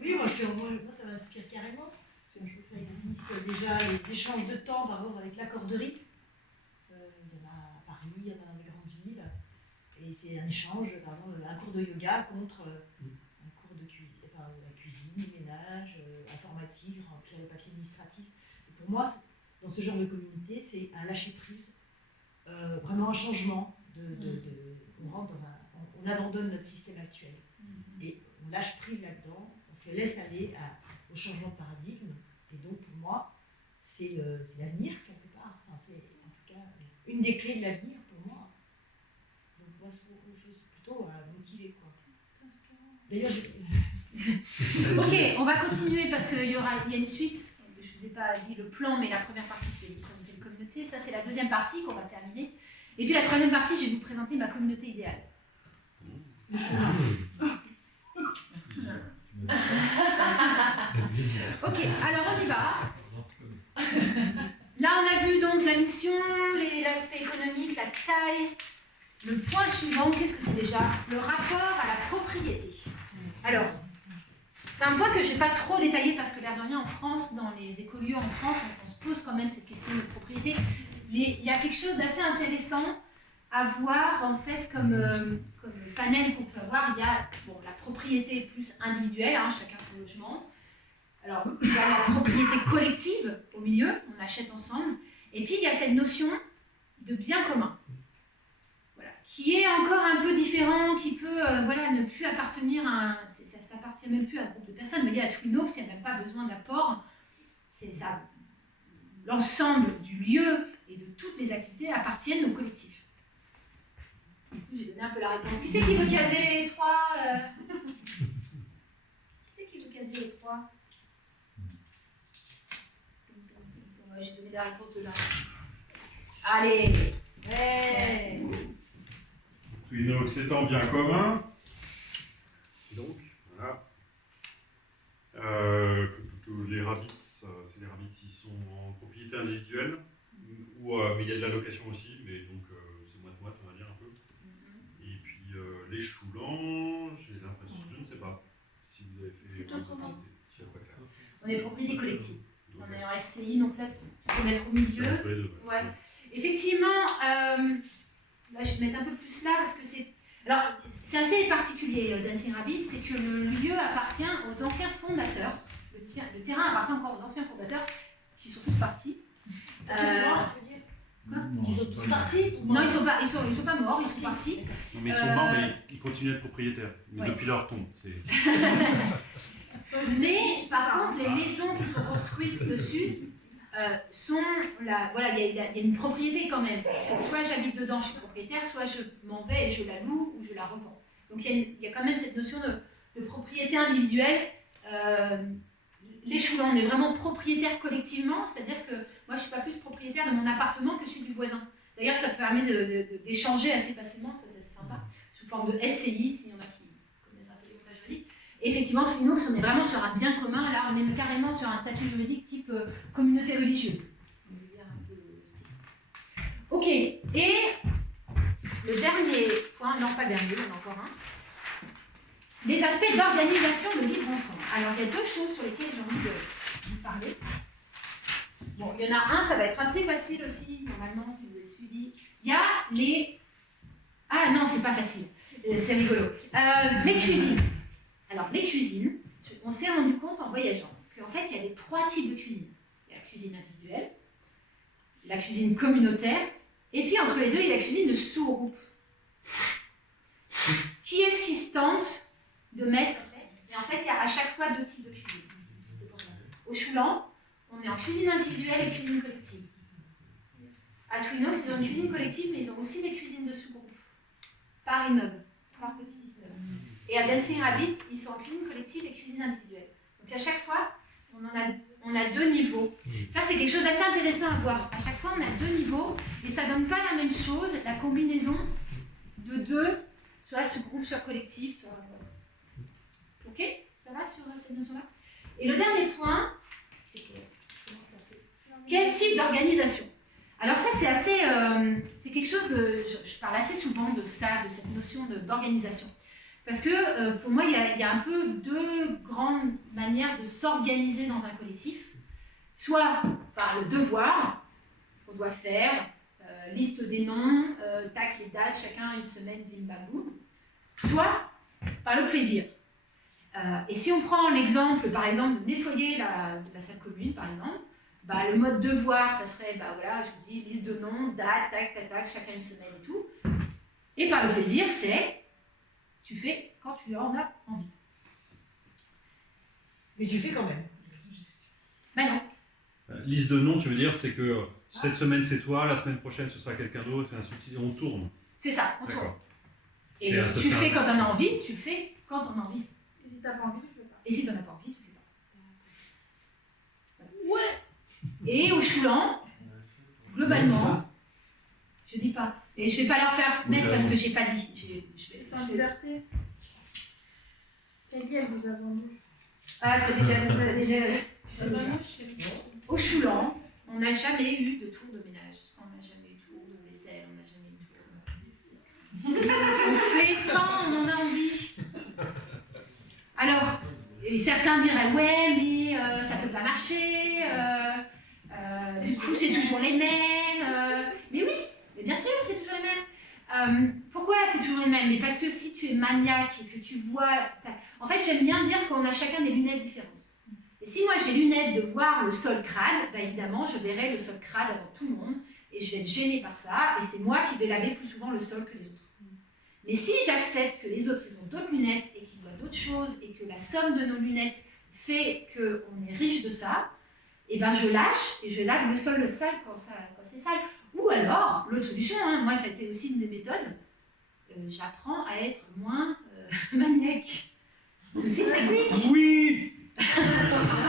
Oui, moi ça m'inspire carrément. Je trouve que ça existe déjà, les échanges de temps par exemple avec l'accorderie. Il y en a à Paris, il y en a dans les grandes villes. Et c'est un échange, par exemple, un cours de yoga contre un cours de cuisine, la cuisine, ménage, informatique, remplir les papiers administratifs. Et pour moi, dans ce genre de communauté, c'est un lâcher-prise, vraiment un changement. On rentre on abandonne notre système actuel. Et on lâche prise là-dedans, on se laisse aller au changement de paradigme. Et donc pour moi, c'est l'avenir quelque part. une des clés de l'avenir pour moi. Donc moi, je suis plutôt motivée, quoi. D'ailleurs, Ok, on va continuer parce qu'il y a une suite. Je ne vous ai pas dit le plan, mais la première partie, c'était de vous présenter une communauté. Ça, c'est la deuxième partie qu'on va terminer. Et puis la troisième partie, je vais vous présenter ma communauté idéale. Ok, alors on y va. Là, on a vu donc la mission, l'aspect économique, la taille. Le point suivant, qu'est-ce que c'est déjà? Le rapport à la propriété. Alors, c'est un point que je ne vais pas trop détailler parce que l'air de rien, en France, dans les écolieux en France, on se pose quand même cette question de propriété. Mais il y a quelque chose d'assez intéressant à voir en fait comme panel qu'on peut avoir. Il y a la propriété plus individuelle, hein, chacun son logement. Alors, il y a la propriété collective au milieu, on achète ensemble. Et puis, il y a cette notion de bien commun, voilà, qui est encore un peu différent, qui peut ne plus appartenir à ça s'appartient même plus à un groupe de personnes. Vous voyez, à Twinox, il n'y a même pas besoin d'apport. C'est ça. L'ensemble du lieu et de toutes les activités appartiennent au collectif. Du coup, j'ai donné un peu la réponse. Qui c'est qui veut caser les trois Qui c'est qui veut caser les trois? J'ai donné la réponse de là. Allez. Ouais. Twinox étant bien commun. Donc, voilà. Les rabbits, c'est les rabbits qui sont en propriété individuelle, mais il y a de la location aussi, mais donc c'est moite-moite, on va dire un peu. Et puis les choulans, j'ai l'impression, je ne sais pas si vous avez fait. C'est toi, on est propriété collective. On est en SCI, donc là, tu peux mettre au milieu. Ouais. Effectivement, là, je vais mettre un peu plus là parce que c'est. Alors, c'est assez particulier, Dancing Rabbit, c'est que le lieu appartient aux anciens fondateurs. Le terrain appartient encore aux anciens fondateurs qui sont tous partis. Quoi? Ils sont tous partis? Non, ils sont pas morts, ils sont partis. Non, mais ils sont morts, mais ils continuent à être propriétaires. Mais depuis leur tombe, c'est. Mais par contre, les maisons qui sont construites dessus sont là. Voilà, il y a une propriété quand même. Parce que soit j'habite dedans, je suis propriétaire, soit je m'en vais et je la loue ou je la revends. Donc il y a quand même cette notion de propriété individuelle. Les choulans, on est vraiment propriétaire collectivement, c'est-à-dire que moi je ne suis pas plus propriétaire de mon appartement que celui du voisin. D'ailleurs, ça permet d'échanger assez facilement, ça c'est sympa, sous forme de SCI, s'il y en a qui connaissent un peu les phrases jolies. Et effectivement, Twinox, on est vraiment sur un bien commun, là on est carrément sur un statut juridique type communauté religieuse. On va dire un peu style. Ok, et le dernier point, non pas le dernier, il y en a encore un. Les aspects d'organisation de vivre ensemble. Alors, il y a deux choses sur lesquelles j'ai envie de vous parler. Bon, il y en a un, ça va être assez facile aussi, normalement, si vous avez suivi. Il y a les... Ah non, c'est pas facile. C'est rigolo. Les cuisines. Alors, les cuisines, on s'est rendu compte en voyageant qu'en fait, il y a les trois types de cuisine. Il y a la cuisine individuelle, la cuisine communautaire, et puis entre les deux, il y a la cuisine de sous-groupe. Qui est-ce qui se tente de mettre? Et en fait, il y a à chaque fois deux types de cuisine. C'est pour ça. Au Choulan, on est en cuisine individuelle et cuisine collective. À Twinox, ils ont une cuisine collective, mais ils ont aussi des cuisines de sous-groupe. Par immeuble, par petit immeuble. Et à Dancing Rabbit, ils sont en cuisine collective et cuisine individuelle. Donc à chaque fois, on a deux niveaux. Ça, c'est quelque chose d'assez intéressant à voir. À chaque fois, on a deux niveaux, et ça ne donne pas la même chose, la combinaison de deux, soit sous-groupe, soit collectif, soit... Ok? Ça va sur cette notion-là? Et le dernier point, c'est quoi? Comment ça s'appelle? Quel type d'organisation? Alors ça, c'est assez... c'est quelque chose de... Je parle assez souvent de ça, de cette notion d'organisation. Parce que pour moi, il y a un peu deux grandes manières de s'organiser dans un collectif. Soit par le devoir qu'on doit faire, liste des noms, tac les dates, chacun une semaine, bim bam boum. Soit par le plaisir. Et si on prend l'exemple, par exemple, de nettoyer la salle commune, par exemple, le mode devoir, ça serait, voilà, je vous dis, liste de noms, date, tac, tac, tac, chacun une semaine et tout. Et par le plaisir, c'est, tu fais quand tu en as envie. Mais tu fais quand même. Ben non. Liste de noms, tu veux dire, c'est que cette semaine c'est toi, la semaine prochaine ce sera quelqu'un d'autre, et ainsi de suite. On tourne. C'est ça, on tourne. D'accord. Et C'est un tu certain- fais quand on a envie, tu fais quand on a envie. Et si t'as pas envie, tu le fais pas. Et si t'en as pas envie, tu fais pas. Ouais. Et au Choulan, globalement, je dis pas. Et je vais pas leur faire mettre parce que j'ai pas dit. T'es en liberté. Quelle vie elle vous a vendu? Ah, t'as déjà. Tu sais Bah, déjà. moi, je sais pas. Au Choulan, on n'a jamais eu de tour de ménage. On n'a jamais eu de tour de vaisselle. On n'a jamais eu de tour de vaisselle. On fait quand on en a envie. Alors, et certains diraient ouais, mais ça peut pas marcher. Du coup, c'est toujours les mêmes. Mais oui, mais bien sûr, c'est toujours les mêmes. Pourquoi c'est toujours les mêmes? Mais parce que si tu es maniaque et que tu vois... En fait, j'aime bien dire qu'on a chacun des lunettes différentes. Et si moi j'ai lunettes de voir le sol crade, bah évidemment, je verrai le sol crade avant tout le monde et je vais être gênée par ça et c'est moi qui vais laver plus souvent le sol que les autres. Mais si j'accepte que les autres, ils ont d'autres lunettes et qu'ils voient d'autres choses et que la somme de nos lunettes fait qu'on est riche de ça, et ben je lâche et je lave le sol sale quand c'est sale. Ou alors, l'autre solution, hein, moi ça a été aussi une des méthodes, j'apprends à être moins maniaque. C'est aussi une technique. Oui.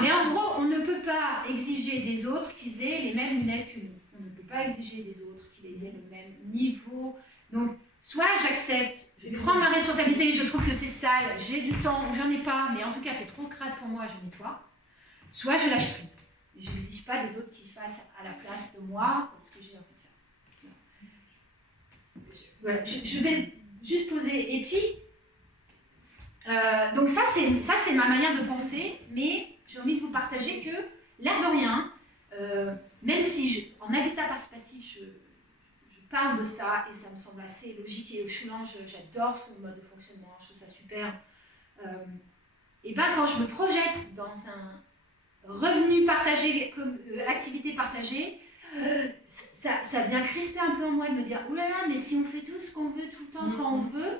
Mais en gros, on ne peut pas exiger des autres qu'ils aient les mêmes lunettes que nous. On ne peut pas exiger des autres qu'ils aient le même niveau. Donc, soit j'accepte, je prends ma responsabilité, je trouve que c'est sale, j'ai du temps, j'en ai pas, mais en tout cas c'est trop crade pour moi, je nettoie. Soit je lâche prise. Je n'exige pas des autres qu'ils fassent à la place de moi ce que j'ai envie de faire. Voilà, je vais juste poser. Et puis, donc ça c'est ma manière de penser, mais j'ai envie de vous partager que, l'air de rien, même si en habitat participatif, je parle de ça et ça me semble assez logique et au Choulan, j'adore ce mode de fonctionnement, je trouve ça super. Et ben quand je me projette dans un revenu partagé, activité partagée, ça vient crisper un peu en moi de me dire « Oh là là, mais si on fait tout ce qu'on veut, tout le temps, quand on veut...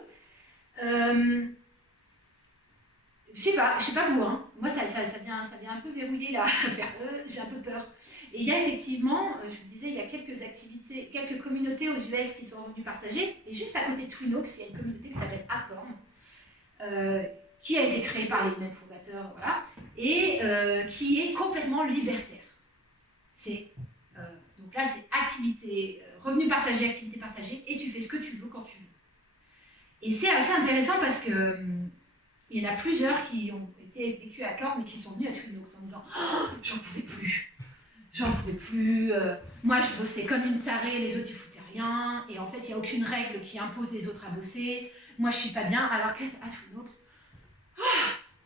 Je sais pas vous, hein. Moi ça vient un peu verrouiller là, faire j'ai un peu peur. Et il y a effectivement, je vous disais, il y a quelques activités, quelques communautés aux US qui sont revenues partager, et juste à côté de Twin Oaks, il y a une communauté qui s'appelle Acorn, qui a été créée par les mêmes fondateurs, voilà, et qui est complètement libertaire. Donc là c'est activité, revenu partagé, activité partagée, et tu fais ce que tu veux quand tu veux. Et c'est assez intéressant parce que il y en a plusieurs qui ont été vécus à Acorn et qui sont venus à Twin Oaks en disant oh, j'en pouvais plus, moi je bossais comme une tarée, les autres ils foutaient rien, et en fait il n'y a aucune règle qui impose les autres à bosser, moi je suis pas bien, alors qu'à Twin Oaks,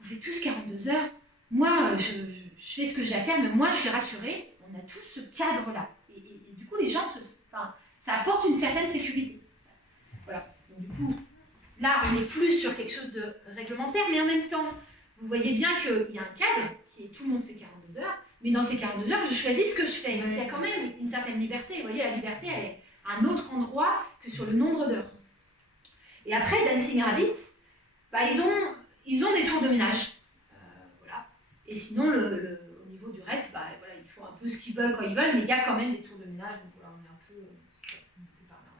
on fait tous 42 heures, moi je fais ce que j'ai à faire, mais moi je suis rassurée, on a tous ce cadre-là, et du coup les gens, ça apporte une certaine sécurité. Voilà, donc du coup, là on n'est plus sur quelque chose de réglementaire, mais en même temps, vous voyez bien qu'il y a un cadre, qui est tout le monde fait 42 heures, mais dans ces 42 heures, je choisis ce que je fais. Donc il y a quand même une certaine liberté. Vous voyez, la liberté, elle est à un autre endroit que sur le nombre d'heures. Et après, Dancing Rabbits, bah, ils ont des tours de ménage. Voilà. Et sinon, au niveau du reste, bah, voilà, ils font un peu ce qu'ils veulent quand ils veulent, mais il y a quand même des tours de ménage. Donc voilà, on est un peu par là.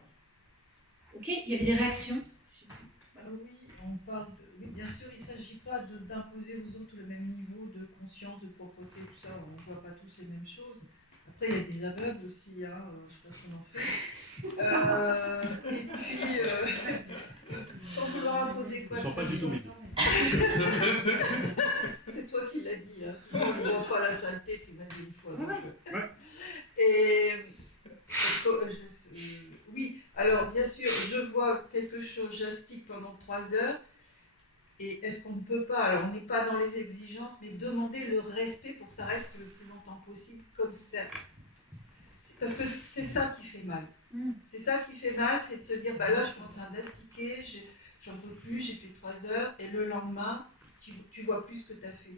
Ok, il y avait des réactions. Je sais plus. Voilà. Oui, on parle de... Oui, bien sûr, il ne s'agit pas d'imposer aux autres le même niveau de conscience, de propreté, tout ça. On ne voit pas tous les mêmes choses. Après, il y a des aveugles aussi, hein, je ne sais pas ce qu'on en fait. Et puis, sans vouloir imposer quoi que ce soit. C'est toi qui l'as dit, hein. On ne voit pas la saleté, tu m'as dit une fois. Ouais. Et oui, alors bien sûr, je vois quelque chose, j'astique pendant 3 heures. Et est-ce qu'on ne peut pas, alors on n'est pas dans les exigences, mais demander le respect pour que ça reste le plus longtemps possible comme ça. Parce que c'est ça qui fait mal. C'est ça qui fait mal, c'est de se dire, bah là je suis en train d'astiquer, j'en peux plus, j'ai fait 3 heures, et le lendemain, tu vois plus ce que tu as fait.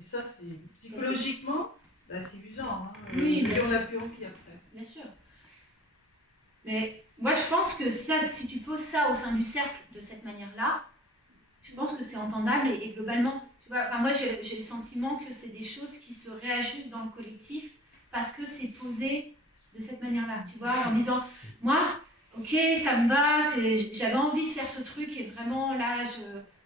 Et ça, c'est psychologiquement, bah, c'est usant. Hein. Oui, et on n'a plus envie après. Bien sûr. Mais moi je pense que si tu poses ça au sein du cercle de cette manière-là, je pense que c'est entendable et globalement, tu vois, moi j'ai le sentiment que c'est des choses qui se réajustent dans le collectif parce que c'est posé de cette manière-là, tu vois, en disant, moi, ok, ça me va, j'avais envie de faire ce truc et vraiment là,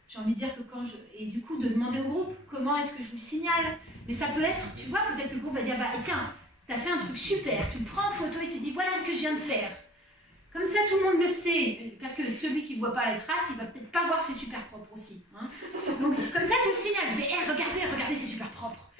j'ai envie de dire que quand je... Et du coup, de demander au groupe comment est-ce que je vous signale. Mais ça peut être, tu vois, peut-être que le groupe va dire, bah tiens, t'as fait un truc super, tu le prends en photo et tu dis, voilà ce que je viens de faire. Comme ça, tout le monde le sait, parce que celui qui ne voit pas la trace, il va peut-être pas voir que c'est super propre aussi. Hein. Donc, comme ça, tu le signales, tu fais, hey, regardez, c'est super propre.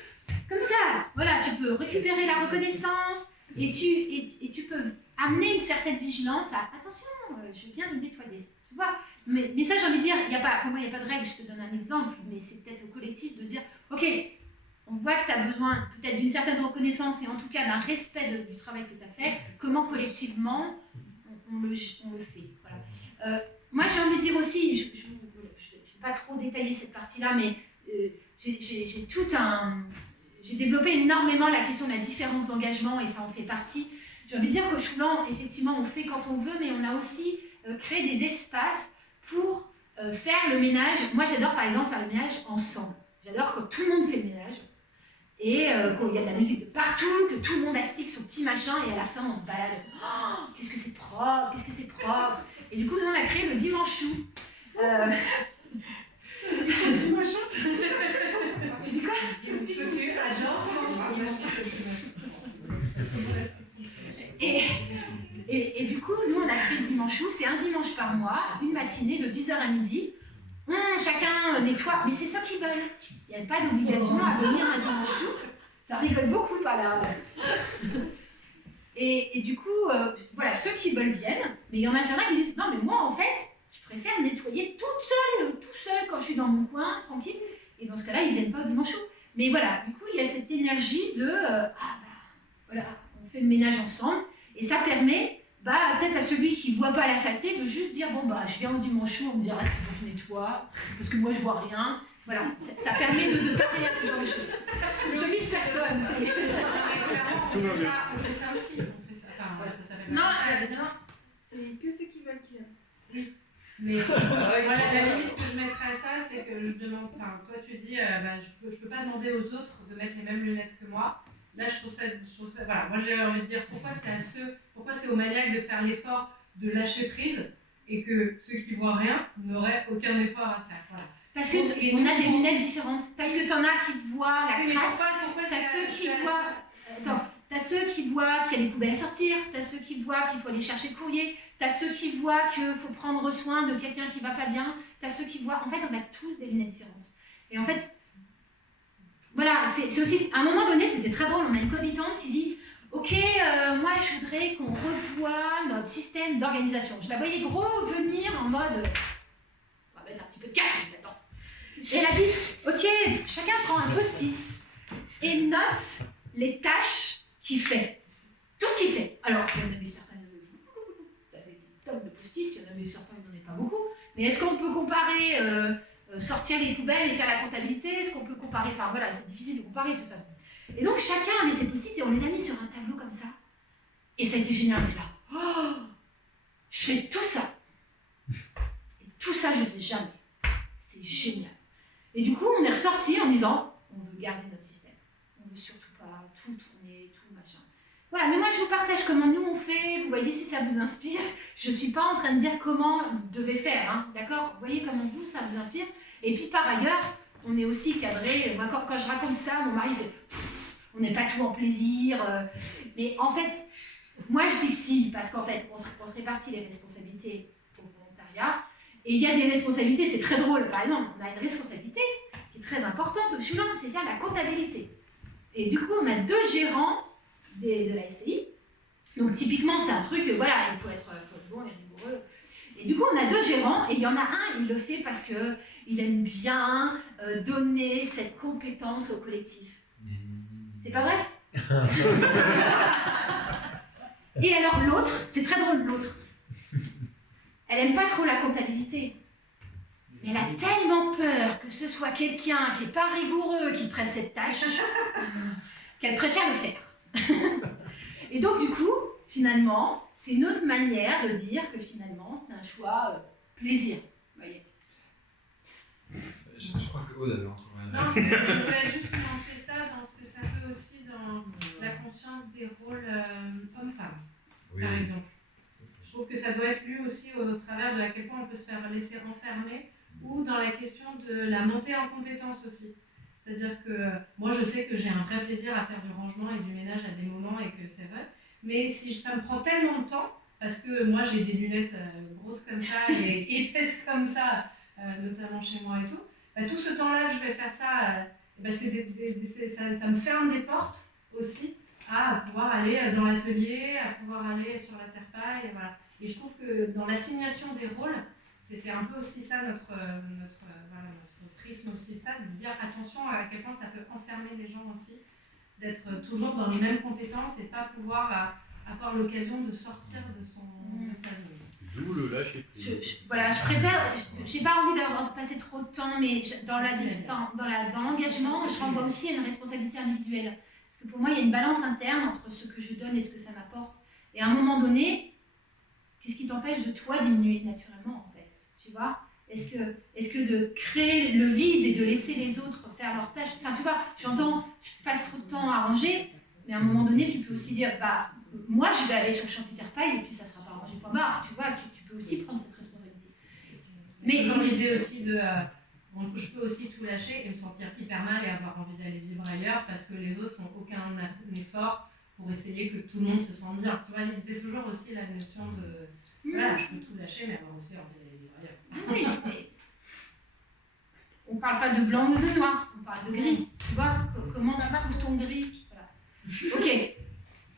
Comme ça, voilà, tu peux récupérer la reconnaissance et tu peux amener une certaine vigilance à, attention, je viens de nettoyer, tu vois. Mais ça, j'ai envie de dire, pour moi, il n'y a pas de règle, je te donne un exemple, mais c'est peut-être au collectif de se dire, ok, on voit que tu as besoin peut-être d'une certaine reconnaissance et en tout cas d'un respect du travail que tu as fait, comment collectivement on le fait. Voilà. Moi, j'ai envie de dire aussi, je ne vais pas trop détailler cette partie-là, mais j'ai développé énormément la question de la différence d'engagement et ça en fait partie. J'ai envie de dire qu'au Choulan, effectivement, on fait quand on veut, mais on a aussi créé des espaces pour faire le ménage. Moi, j'adore par exemple faire le ménage ensemble. J'adore quand tout le monde fait le ménage. Et quand il y a de la musique de partout, que tout le monde astique son petit machin, et à la fin on se balade. Oh, qu'est-ce que c'est propre, qu'est-ce que c'est propre. Et du coup, nous on a créé le dimanche chou. Dis-moi chante. Tu dis quoi? Et du coup, nous on a créé le dimanche chou. C'est un dimanche par mois, une matinée de 10h à midi. Chacun nettoie, mais c'est ceux qui veulent. Il n'y a pas d'obligation à venir un dimanche chou. Ça rigole beaucoup par là. Et du coup, voilà, ceux qui veulent viennent, mais il y en a certains qui disent non, mais moi en fait, je préfère nettoyer tout seul quand je suis dans mon coin, tranquille. Et dans ce cas-là, ils ne viennent pas au dimanche chou. Mais voilà, du coup, il y a cette énergie de voilà, on fait le ménage ensemble, et ça permet. Peut-être à celui qui ne voit pas la saleté, de juste dire bon je viens au dimanche chou, on me dira est-ce qu'il faut que je nettoie, parce que moi je vois rien. Voilà, ça permet de parler à ce genre de choses. Je vise personne. Clairement, on fait ça aussi. On fait ça. Enfin, voilà, ça s'appelle. Non, évidemment, c'est que ceux qui veulent qui viennent. Oui. Mais voilà, la limite que je mettrais à ça, c'est que je demande. Enfin, toi tu dis, je peux pas demander aux autres de mettre les mêmes lunettes que moi. Là, je trouve ça voilà, moi j'ai envie de dire pourquoi c'est aux maniaques de faire l'effort de lâcher prise et que ceux qui voient rien n'auraient aucun effort à faire. Voilà. Parce qu'on a des lunettes différentes. Parce que t'en as qui voient la crasse. T'as ceux qui voient. Attends, t'as ceux qui voient qu'il y a des poubelles à sortir. T'as ceux qui voient qu'il faut aller chercher le courrier. T'as ceux qui voient qu'il faut prendre soin de quelqu'un qui va pas bien. T'as ceux qui voient. En fait, on a tous des lunettes différentes. Et en fait. Voilà, c'est aussi, à un moment donné, c'était très drôle, on a une co-habitante qui dit « Ok, moi je voudrais qu'on revoie notre système d'organisation. » Je la voyais gros venir en mode « On va mettre un petit peu de calme là-dedans. » Et elle a dit « Ok, chacun prend un post-it et note les tâches qu'il fait. Tout ce qu'il fait. » Alors, il y en avait certains, avec des tonnes de post-it, il y en avait certains, il n'y en avait pas beaucoup. Mais est-ce qu'on peut comparer sortir les poubelles et faire la comptabilité, est-ce qu'on peut comparer? Enfin voilà, c'est difficile de comparer de toute façon. Et donc chacun avait ses post-it et on les a mis sur un tableau comme ça. Et ça a été génial, on était là. Oh, je fais tout ça. Et tout ça, je ne le fais jamais. C'est génial. Et du coup, on est ressorti en disant, on veut garder notre système. On veut surtout pas tout tourner, tout machin. Voilà, mais moi je vous partage comment nous on fait, vous voyez si ça vous inspire. Je ne suis pas en train de dire comment vous devez faire, hein, d'accord? Vous voyez comment vous, ça vous inspire. Et puis par ailleurs, on est aussi cadré. Moi, quand je raconte ça, mon mari fait on n'est pas tout en plaisir. Mais en fait, moi je dis que si, parce qu'en fait, on se répartit les responsabilités au volontariat. Et il y a des responsabilités, c'est très drôle. Par exemple, on a une responsabilité qui est très importante au Choulan, c'est faire la comptabilité. Et du coup, on a 2 gérants de la SCI. Donc typiquement, c'est un truc, voilà, il faut être bon et rigoureux. Et du coup, on a 2 gérants, et il y en a un, il le fait parce qu'il aime bien donner cette compétence au collectif. C'est pas vrai? Et alors l'autre, c'est très drôle, l'autre. Elle aime pas trop la comptabilité. Mais elle a tellement peur que ce soit quelqu'un qui n'est pas rigoureux qui prenne cette tâche qu'elle préfère le faire. Et donc du coup, finalement, c'est une autre manière de dire que finalement, c'est un choix plaisir. Vous voyez. Je crois que Aude avait encore Non, je voulais juste lancer ça dans ce que ça peut aussi dans la conscience des rôles hommes-femmes, Oui. par exemple. Je trouve que ça doit être lu aussi au travers de à quel point on peut se faire laisser enfermer, ou dans la question de la montée en compétence aussi. C'est-à-dire que moi, je sais que j'ai un vrai plaisir à faire du rangement et du ménage à des moments et que c'est vrai. Mais si ça me prend tellement de temps, parce que moi, j'ai des lunettes grosses comme ça et épaisses comme ça, notamment chez moi et tout, bah, tout ce temps-là que je vais faire ça, bah, ça me ferme des portes aussi à pouvoir aller dans l'atelier, à pouvoir aller sur la terre-paille. Et, voilà. Et je trouve que dans l'assignation des rôles, c'était un peu aussi ça notre prisme aussi, ça, de dire attention à quel point ça peut enfermer les gens aussi, d'être toujours dans les mêmes compétences et pas pouvoir avoir l'occasion de sortir de sa zone. D'où le lâcher prise. Voilà, j'ai pas envie d'avoir passé trop de temps, mais dans l'engagement, je renvoie aussi à une responsabilité individuelle. Parce que pour moi, il y a une balance interne entre ce que je donne et ce que ça m'apporte. Et à un moment donné, qu'est-ce qui t'empêche de toi diminuer naturellement, en fait, tu vois ? Est-ce que de créer le vide et de laisser les autres faire leurs tâches, enfin tu vois, j'entends, je passe trop de temps à ranger, mais à un moment donné, tu peux aussi dire, bah, moi je vais aller sur le chantier terre-paille et puis ça sera pas rangé point barre, tu vois, tu peux aussi prendre cette responsabilité. Mais j'ai l'idée aussi de, je peux aussi tout lâcher et me sentir hyper mal et avoir envie d'aller vivre ailleurs parce que les autres font aucun effort pour essayer que tout le monde se sente bien. Tu vois, c'est toujours aussi la notion de, voilà, je peux tout lâcher mais avoir aussi envie d'aller vivre ailleurs. Oui, mais on parle pas de blanc ou de noir, on parle de gris. Tu vois, comment tu trouves ton gris, voilà. Ok.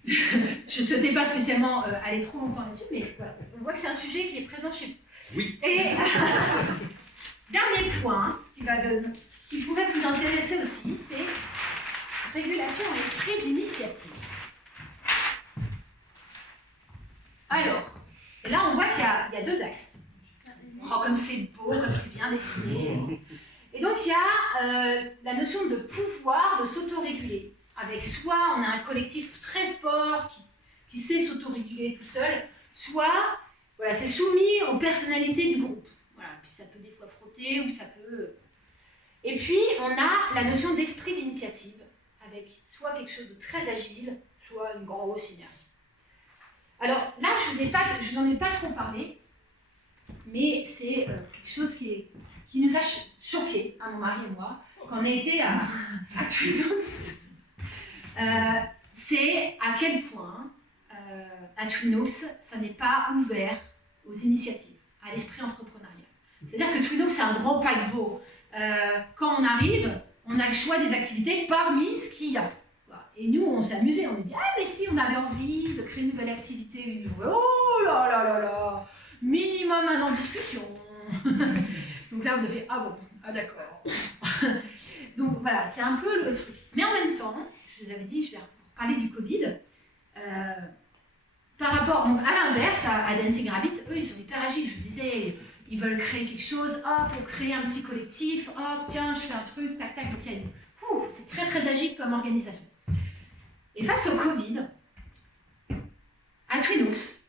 Je ne souhaitais pas spécialement aller trop longtemps là-dessus, mais voilà. On voit que c'est un sujet qui est présent chez vous. Oui. Et dernier point qui pourrait vous intéresser aussi, c'est régulation à l'esprit d'initiative. Alors, là on voit qu'il y a deux axes. Oh, comme c'est beau, comme c'est bien dessiné. Et donc il y a la notion de pouvoir de s'autoréguler. Avec soit on a un collectif très fort qui sait s'autoréguler tout seul, soit voilà, c'est soumis aux personnalités du groupe. Voilà, puis ça peut des fois frotter ou ça peut... Et puis on a la notion d'esprit d'initiative, avec soit quelque chose de très agile, soit une grosse inertie. Alors là, je vous en ai pas trop parlé, mais c'est quelque chose qui nous a choqués, mon mari et moi, quand on a été à Twinox. C'est à quel point à Twinox, ça n'est pas ouvert aux initiatives, à l'esprit entrepreneurial. C'est-à-dire que Twinox, c'est un gros paquebot. Quand on arrive, on a le choix des activités parmi ce qu'il y a. Et nous, on s'est amusés, on a dit « Ah, mais si on avait envie de créer une nouvelle activité, oh là là là là, minimum un an de discussion. » Donc là, on a fait « Ah bon, ah d'accord. » Donc voilà, c'est un peu le truc. Mais en même temps, je vous avais dit, je vais parler du Covid. Par rapport, donc à l'inverse, à Dancing Rabbit, eux, ils sont hyper agiles. Je vous disais, ils veulent créer quelque chose, hop, on crée un petit collectif, hop, tiens, je fais un truc, tac, tac. Donc c'est très, très agile comme organisation. Et face au Covid, à Twinox,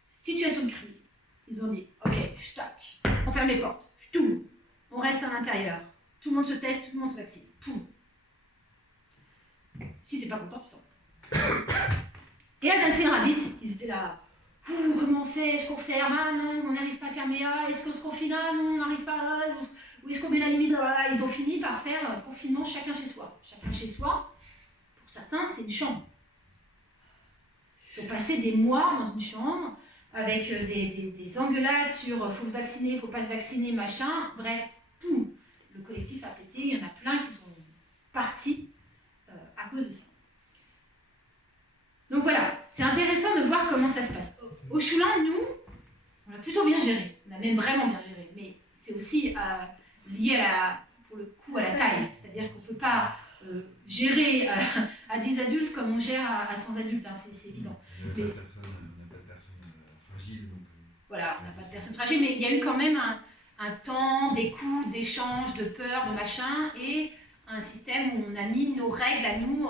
situation de crise, ils ont dit, ok, tac, on ferme les portes, tout, on reste à l'intérieur, tout le monde se teste, tout le monde se vaccine, poum. Si t'es pas content, tu t'en vas. Et à Dancing Rabbit, ils étaient là, comment on fait, est-ce qu'on ferme, ah non, on n'arrive pas à fermer, ah, est-ce qu'on se confine, ah non, on n'arrive pas, ah, où est-ce qu'on met la limite, ah, ils ont fini par faire confinement chacun chez soi. Chacun chez soi, pour certains, c'est une chambre. Ils ont passé des mois dans une chambre, avec des engueulades sur faut se vacciner, faut pas se vacciner, machin, bref, poum, le collectif a pété, il y en a plein qui sont partis à cause de ça. Donc voilà, c'est intéressant de voir comment ça se passe. Au Choulan, nous, on a plutôt bien géré, on a même vraiment bien géré, mais c'est aussi lié pour le coup à la taille, c'est-à-dire qu'on ne peut pas gérer à 10 adultes comme on gère à 100 adultes, hein, c'est évident. On n'a pas de personnes fragiles. Donc... Voilà, on n'a pas de personnes fragiles, mais il y a eu quand même un temps d'écoute, d'échange, de peur, de machin, et un système où on a mis nos règles à nous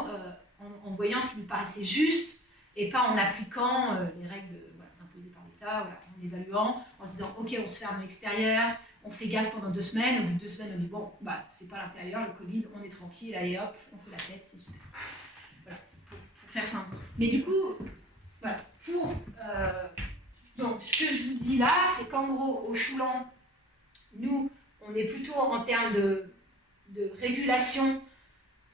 en voyant ce qui nous paraissait juste et pas en appliquant les règles imposées par l'État, en évaluant, en se disant ok, on se ferme à l'extérieur, on fait gaffe pendant 2 semaines, au bout de 2 semaines on dit bon, c'est pas l'intérieur, le Covid, on est tranquille, allez hop, on fait la tête, c'est super. Voilà. faire simple. Mais du coup, voilà, donc ce que je vous dis là, c'est qu'en gros, au Choulan, nous, on est plutôt en termes de régulation,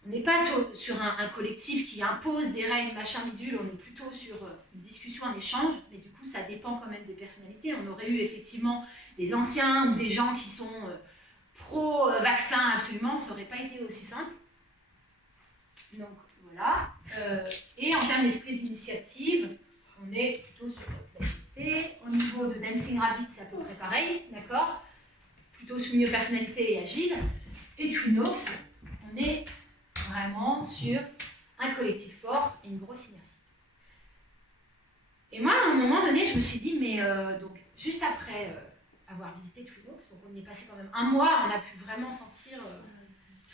on n'est pas sur un collectif qui impose des règles, machin, bidule, on est plutôt sur une discussion, un échange, mais du coup, ça dépend quand même des personnalités. On aurait eu effectivement des anciens ou des gens qui sont pro-vaccin absolument, ça n'aurait pas été aussi simple. Donc, voilà. Et en termes d'esprit d'initiative, on est plutôt sur l'agilité. Au niveau de Dancing Rabbit, c'est à peu près pareil, d'accord? Plutôt soumis aux personnalités et agile. Et Twinox, on est vraiment sur un collectif fort et une grosse inertie. Et moi, à un moment donné, je me suis dit, mais donc, juste après avoir visité Twinox, donc on y est passé quand même un mois, on a pu vraiment sentir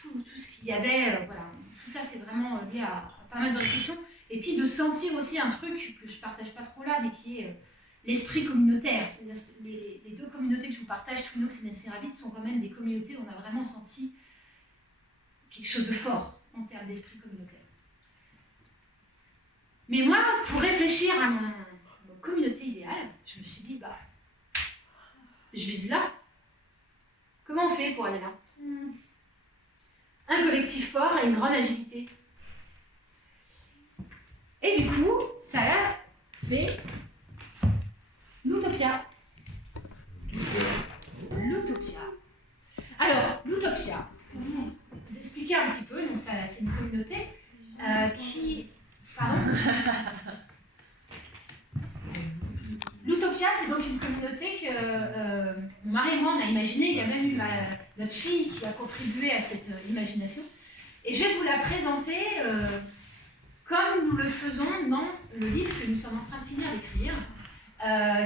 tout ce qu'il y avait, voilà. Tout ça, c'est vraiment lié à pas mal de réflexions. Et puis de sentir aussi un truc que je ne partage pas trop là, mais qui est l'esprit communautaire. C'est-à-dire les deux communautés que je vous partage, Twinox et Dancing Rabbit, sont quand même des communautés où on a vraiment senti quelque chose de fort en termes d'esprit communautaire. Mais moi, pour réfléchir à mon communauté idéale, je me suis dit, bah, je vise là. Comment on fait pour aller là? Un collectif fort et une grande agilité. Et du coup, ça a fait l'Utopia. L'Utopia. Alors, l'Utopia, pour vous expliquer un petit peu, donc c'est une communauté qui... Pardon. L'Utopia, c'est donc une communauté que mon mari et moi, on a imaginée. Il y a même eu notre fille qui a contribué à cette imagination. Et je vais vous la présenter comme nous le faisons dans le livre que nous sommes en train de finir d'écrire,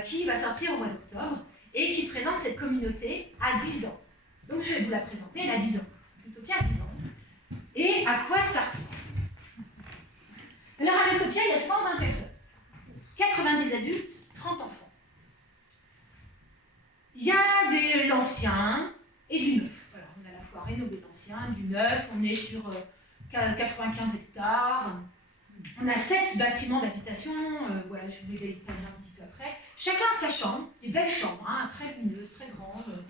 qui va sortir au mois d'octobre, et qui présente cette communauté à 10 ans. Donc je vais vous la présenter, elle a 10 ans. L'Utopia a 10 ans. Et à quoi ça ressemble? Alors à l'Utopia, il y a 120 personnes. 90 adultes, 30 enfants. Il y a de l'ancien et du neuf. Voilà, on a à la fois rénové l'ancien, du neuf, on est sur 95 hectares. On a 7 bâtiments d'habitation, voilà, je vais les détailler un petit peu après. Chacun a sa chambre, des belles chambres, hein, très lumineuses, très grandes.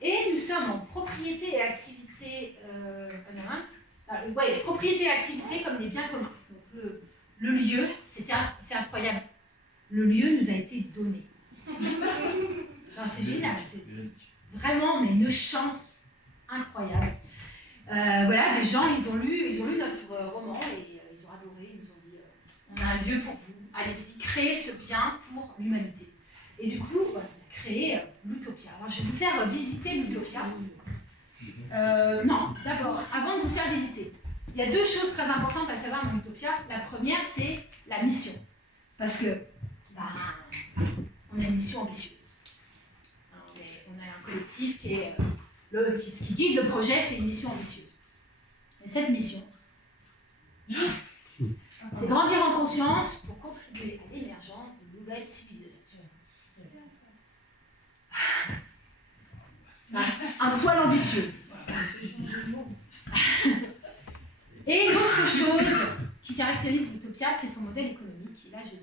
Et nous sommes en propriété et activité, propriété et activité comme des biens communs. Donc, le lieu, c'est incroyable. Le lieu nous a été donné. C'est génial, c'est vraiment mais une chance incroyable. Voilà, des gens, ils ont lu notre roman et ils ont adoré, ils nous ont dit on a un lieu pour vous, allez-y, créez ce bien pour l'humanité. Et du coup, voilà, on a créé l'Utopia. Alors je vais vous faire visiter l'Utopia. Non, d'abord, avant de vous faire visiter, il y a 2 choses très importantes à savoir dans l'Utopia. La première, c'est la mission. Parce que, on a une mission ambitieuse. On a un collectif ce qui guide le projet, c'est une mission ambitieuse. Et cette mission, c'est grandir en conscience pour contribuer à l'émergence de nouvelles civilisations. Un poil ambitieux. Et l'autre chose qui caractérise l'Utopia, c'est son modèle économique. Et là, je vais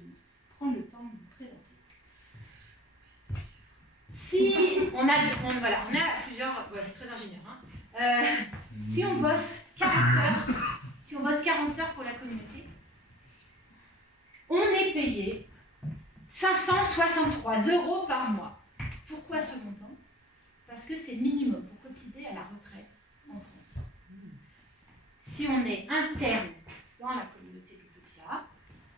prendre le temps de vous présenter. Si on a plusieurs, voilà, c'est très ingénieur. Si on bosse 40 heures pour la communauté, on est payé 563 € par mois. Pourquoi ce montant? Parce que c'est le minimum pour cotiser à la retraite en France. Si on est interne dans la communauté d'Utopia,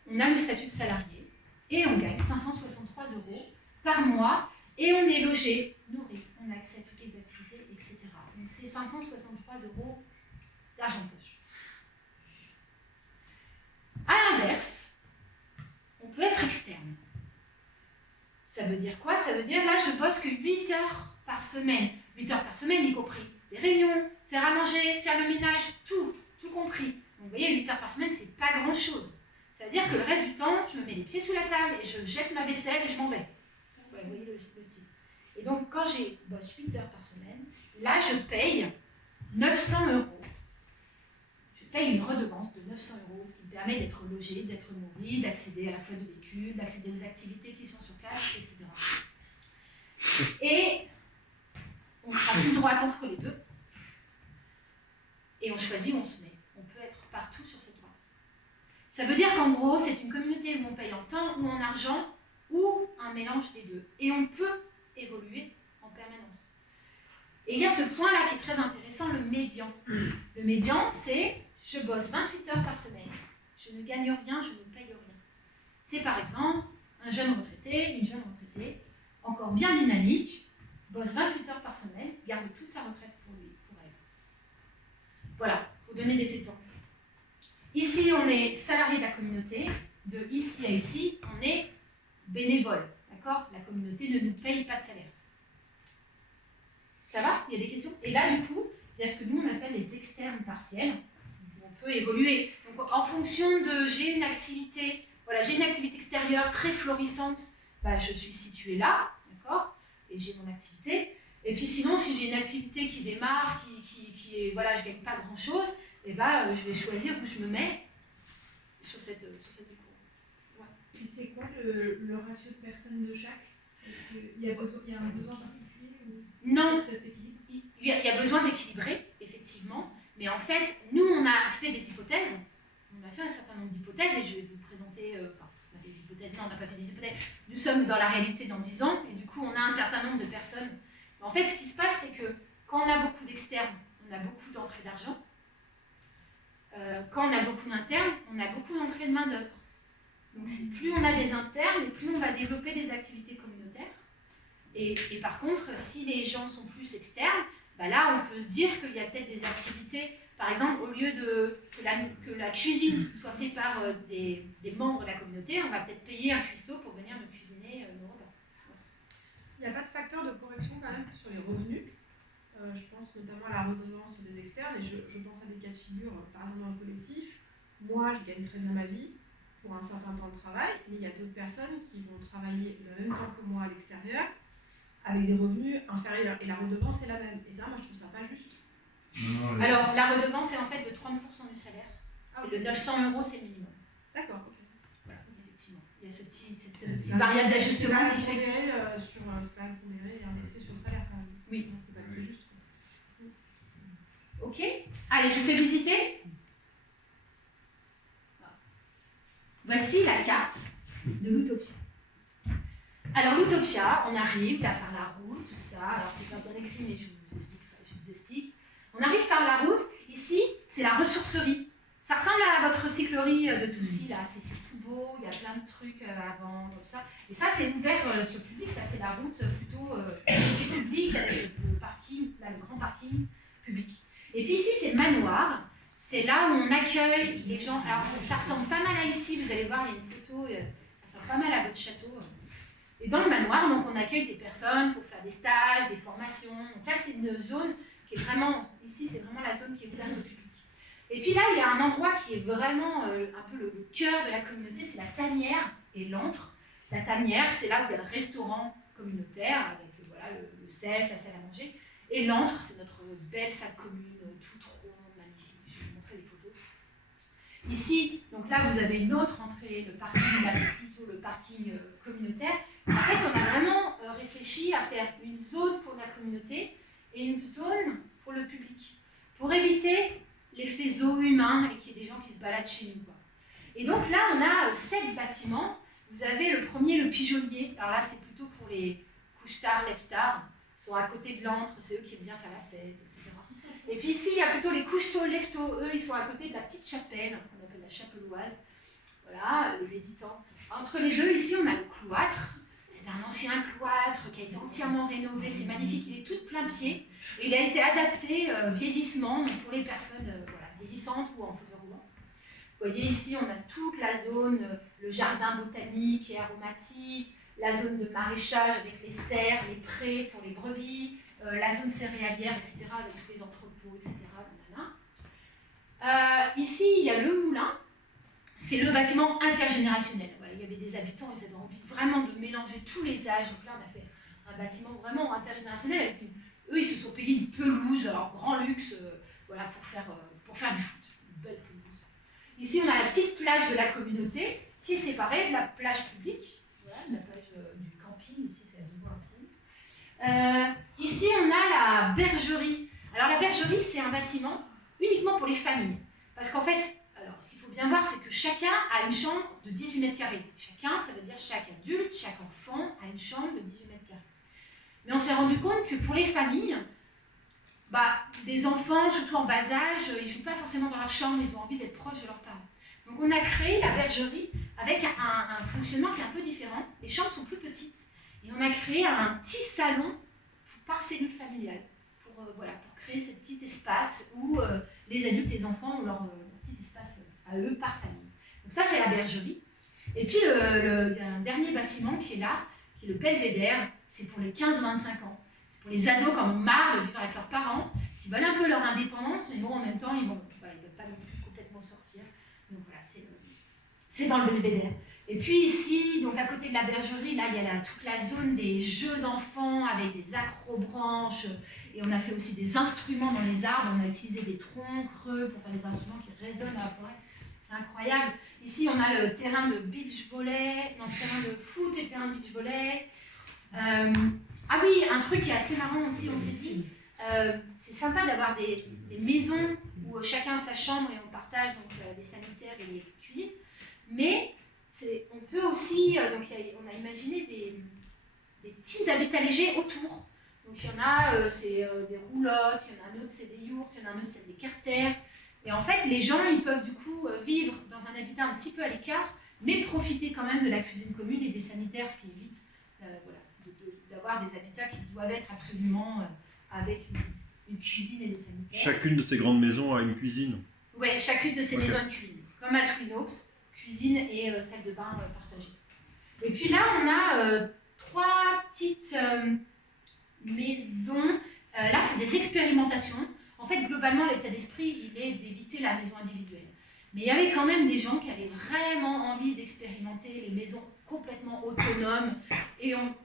on a le statut de salarié et on gagne 563 € par mois et on est logé, nourri, on a accès à toutes les activités, etc. Donc c'est 563 € d'argent de poche. À l'inverse, on peut être externe. Ça veut dire quoi? Ça veut dire là, je bosse que 8 heures par semaine. 8 heures par semaine, y compris les réunions, faire à manger, faire le ménage, tout compris. Donc vous voyez, 8 heures par semaine, c'est pas grand-chose. Ça veut dire que le reste du temps, je me mets les pieds sous la table et je jette ma vaisselle et je m'en vais. Ouais, vous voyez le style. Et donc, quand j'ai bosse 8 heures par semaine, là, je paye 900 €. Je paye une redevance de 900 900 €, ce qui me permet d'être logé, d'être nourri, d'accéder à la flotte de véhicules, d'accéder aux activités qui sont sur place, etc. Et on trace une droite entre les deux, et on choisit où on se met. On peut être partout sur cette droite. Ça veut dire qu'en gros, c'est une communauté où on paye en temps ou en argent, ou un mélange des deux. Et on peut évoluer en permanence. Et il y a ce point-là qui est très intéressant, le médian. Le médian, c'est je bosse 28 heures par semaine, je ne gagne rien, je ne paye rien. C'est par exemple un jeune retraité, une jeune retraitée, encore bien dynamique, bosse 28 heures par semaine, garde toute sa retraite pour lui, pour elle. Voilà, pour donner des exemples. Ici, on est salarié de la communauté, de ici à ici, on est bénévole, d'accord? La communauté ne nous paye pas de salaire. Ça va? Il y a des questions? Et là, du coup, il y a ce que nous, on appelle les externes partiels. On peut évoluer. Donc, en fonction de j'ai une activité, voilà, j'ai une activité extérieure très florissante, bah, je suis située là, d'accord? Et j'ai mon activité. Et puis sinon, si j'ai une activité qui démarre, qui est, voilà, je ne gagne pas grand-chose, et bah, je vais choisir où je me mets sur cette cour. Ouais. Et c'est quoi le ratio de personnes de chaque? Est-ce qu'il y a un besoin particulier ou Non, ça s'équilibre? il y a besoin d'équilibrer, effectivement. Mais en fait, nous, on a fait des hypothèses. On a fait un certain nombre d'hypothèses et je vais vous présenter... Enfin, on a fait des hypothèses. Non, on n'a pas fait des hypothèses. Nous sommes dans la réalité dans 10 ans et du coup, on a un certain nombre de personnes. En fait, ce qui se passe, c'est que quand on a beaucoup d'externes, on a beaucoup d'entrées d'argent. Quand on a beaucoup d'internes, on a beaucoup d'entrées de main-d'œuvre. Donc, plus on a des internes et plus on va développer des activités communautaires. Et par contre, si les gens sont plus externes, bah là, on peut se dire qu'il y a peut-être des activités, par exemple, au lieu que la cuisine soit faite par des membres de la communauté, on va peut-être payer un cuistot pour venir nous cuisiner nos repas. Il n'y a pas de facteur de correction quand même sur les revenus. Je pense notamment à la redevance des externes et je pense à des cas de figure, par exemple dans le collectif. Moi, je gagne très bien ma vie pour un certain temps de travail, mais il y a d'autres personnes qui vont travailler le même temps que moi à l'extérieur avec des revenus inférieurs et la redevance est la même. Et ça, moi, je trouve ça pas juste. Non, Alors, la redevance est en fait de 30% du salaire. Ah, Et le 900 €, c'est le minimum. d'accord, ok. Voilà, effectivement. Il y a cette petite variable d'ajustement qui fait. C'est quand même pondéré et indexé sur le salaire quand même. Oui. C'est pas très juste. Ok. Allez, je vous fais visiter. Voici la carte de l'Utopia. Alors l'Utopia, on arrive là par la route, tout ça. Alors c'est pas bien écrit, mais je vous explique. On arrive par la route. Ici, c'est la ressourcerie. Ça ressemble à votre recyclerie de Toussy, là. C'est tout beau, il y a plein de trucs à vendre, tout ça. Et ça, c'est ouvert sur le public. Là, c'est la route plutôt publique avec le parking, là, le grand parking public. Et puis ici, c'est le manoir. C'est là où on accueille les gens. Alors, ça ressemble pas mal à ici. Vous allez voir, il y a une photo. Ça ressemble pas mal à votre château. Et dans le manoir, donc, on accueille des personnes pour faire des stages, des formations. Donc là, c'est une zone qui est vraiment... Ici, c'est vraiment la zone qui est ouverte au public. Et puis là, il y a un endroit qui est vraiment un peu le cœur de la communauté. C'est la tanière et l'antre. La tanière, c'est là où il y a le restaurant communautaire avec voilà, le self, la salle à manger. Et l'antre, c'est notre belle salle commune, toute ronde, magnifique. Je vais vous montrer les photos. Ici, donc là, vous avez une autre entrée, le parking. Là, c'est plutôt le parking communautaire. En fait, on a vraiment réfléchi à faire une zone pour la communauté et une zone pour le public, pour éviter l'effet zoo humain et qu'il y ait des gens qui se baladent chez nous, quoi. Et donc là, on a 7 bâtiments. Vous avez le premier, le pigeonnier. Alors là, c'est plutôt pour les couche-tard, lève-tard. Ils sont à côté de l'antre, c'est eux qui aiment bien faire la fête, etc. Et puis ici, il y a plutôt les couche-tôt, lève-tôt. Eux, ils sont à côté de la petite chapelle, qu'on appelle la chapeloise. Voilà, le méditant. Entre les deux, ici, on a le cloître. C'est un ancien cloître qui a été entièrement rénové. C'est magnifique, il est tout plein pied. Et il a été adapté vieillissement donc pour les personnes voilà, vieillissantes ou en fauteuil roulant. Vous voyez ici, on a toute la zone, le jardin botanique et aromatique, la zone de maraîchage avec les serres, les prés pour les brebis, la zone céréalière, etc., avec tous les entrepôts, etc. Ici, il y a le moulin. C'est le bâtiment intergénérationnel. Voilà, il y avait des habitants, ils avaient envie vraiment de mélanger tous les âges. Donc là, on a fait un bâtiment vraiment intergénérationnel. Avec eux, ils se sont payés une pelouse, alors grand luxe, voilà, pour faire du foot. Une belle pelouse. Ici, on a la petite plage de la communauté qui est séparée de la plage publique. Voilà, la plage du camping. Ici, c'est la zone camping. Ici, on a la bergerie. Alors, la bergerie, c'est un bâtiment uniquement pour les familles. Parce qu'en fait, alors, ce qu'il faut bien voir, c'est que chacun a une chambre de 18 mètres carrés. Chacun, ça veut dire chaque adulte, chaque enfant a une chambre de 18 mètres carrés. Mais on s'est rendu compte que pour les familles, des enfants, surtout en bas âge, ils ne jouent pas forcément dans leur chambre, ils ont envie d'être proches de leurs parents. Donc on a créé la bergerie avec un fonctionnement qui est un peu différent. Les chambres sont plus petites. Et on a créé un petit salon par cellule familiale pour créer ce petit espace où les adultes et les enfants ont leur petit espace à eux par famille. Donc ça, c'est la bergerie. Et puis, il y a un dernier bâtiment qui est là, qui est le belvédère. C'est pour les 15-25 ans. C'est pour les ados qui en ont marre de vivre avec leurs parents, qui veulent un peu leur indépendance, mais bon, en même temps, ils ne peuvent pas non plus complètement sortir. Donc voilà, c'est dans le belvédère. Et puis ici, donc à côté de la bergerie, là, il y a toute la zone des jeux d'enfants avec des acrobranches. Et on a fait aussi des instruments dans les arbres. On a utilisé des troncs creux pour faire des instruments qui résonnent à la forêt. C'est incroyable. Ici, on a le terrain de beach volley, non, terrain de foot et terrain de beach volley. Ah oui, un truc qui est assez marrant aussi, on s'est dit, c'est sympa d'avoir des maisons où chacun a sa chambre et on partage donc, les sanitaires et les cuisines. Mais on peut aussi, on a imaginé des petits habitats légers autour. Donc il y en a, c'est des roulottes, il y en a un autre, c'est des yourtes, il y en a un autre, c'est des carters. Et en fait, les gens, ils peuvent du coup vivre dans un habitat un petit peu à l'écart, mais profiter quand même de la cuisine commune et des sanitaires, ce qui évite d'avoir des habitats qui doivent être absolument avec une cuisine et des sanitaires. Chacune de ces grandes maisons a une cuisine. Oui, chacune de ces maisons a une cuisine. Comme à Twin Oaks, cuisine et salle de bain partagée. Et puis là, on a 3 petites maisons. Là, c'est des expérimentations. En fait, globalement, l'état d'esprit, il est d'éviter la maison individuelle. Mais il y avait quand même des gens qui avaient vraiment envie d'expérimenter les maisons complètement autonomes. Et on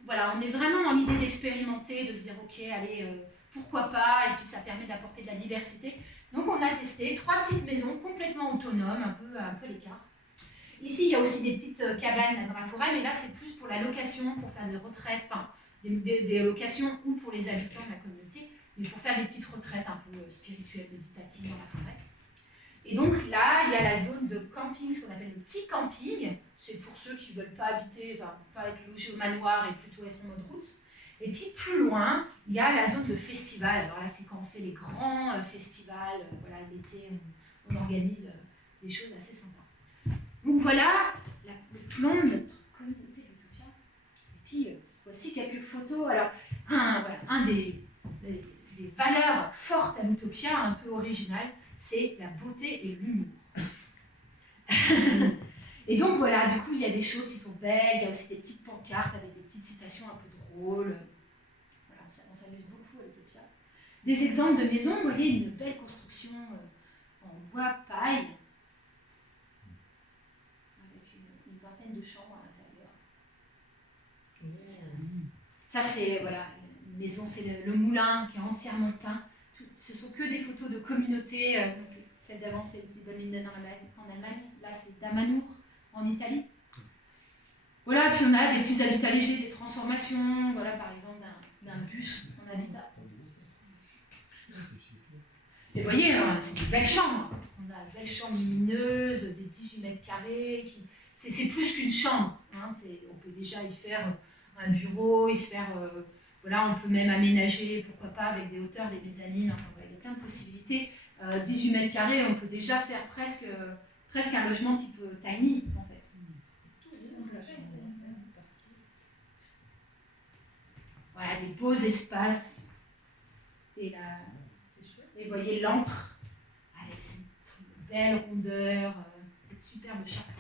est vraiment dans l'idée d'expérimenter, de se dire, ok, allez, pourquoi pas, et puis ça permet d'apporter de la diversité. Donc on a testé 3 petites maisons complètement autonomes, un peu à l'écart. Ici, il y a aussi des petites cabanes dans la forêt, mais là, c'est plus pour la location, pour faire des retraites, enfin, des locations ou pour les habitants de la communauté, mais pour faire des petites retraites un peu spirituelles, méditatives dans la forêt. Et donc là, il y a la zone de camping, ce qu'on appelle le petit camping. C'est pour ceux qui ne veulent pas habiter, enfin, pas être logés au manoir et plutôt être en mode route. Et puis plus loin, il y a la zone de festival. Alors là, c'est quand on fait les grands festivals. Voilà, l'été, on organise des choses assez sympas. Donc voilà le plan de notre communauté d'Utopia. Et puis voici quelques photos. Alors, un des valeurs fortes à l'Utopia, un peu originales, c'est la beauté et l'humour. Et donc voilà, du coup, il y a des choses qui sont belles, il y a aussi des petites pancartes avec des petites citations un peu drôles. Voilà, on s'amuse beaucoup à l'Utopia. Des exemples de maisons, vous voyez, une belle construction en bois paille, avec une vingtaine de chambres à l'intérieur. Ça, c'est voilà, une maison, c'est le moulin qui est entièrement peint. Ce sont que des photos de communautés. Celle d'avant, c'est Bonlinden en Allemagne. Là, c'est Damanour en Italie. Voilà, puis on a des petits habitats légers, des transformations. Voilà, par exemple, d'un bus en habitat. Et vous voyez, c'est des belles chambres. On a une belle chambre lumineuse, des 18 mètres carrés. C'est plus qu'une chambre. Hein. On peut déjà y faire un bureau, y se faire... Voilà, on peut même aménager, pourquoi pas, avec des hauteurs, des mezzanines, enfin voilà, il y a plein de possibilités. 18 mètres carrés, on peut déjà faire presque un logement type tiny, en fait. Voilà, des beaux espaces. Et là, vous voyez l'antre, avec cette belle rondeur, cette superbe charpente.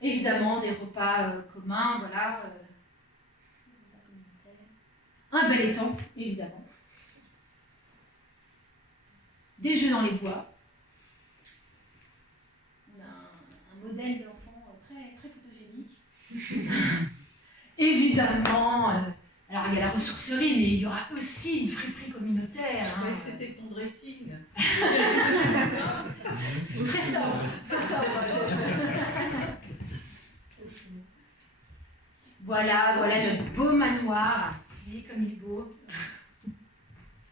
Évidemment, des repas communs, voilà. Un bel étang, évidemment. Des jeux dans les bois. On a un modèle d'enfant très, très photogénique. Évidemment, Alors il y a la ressourcerie, mais il y aura aussi une friperie communautaire. Je Hein. croyais que c'était ton dressing. Très sobre. Très sobre. Voilà notre beau manoir. Vous voyez comme il est beau.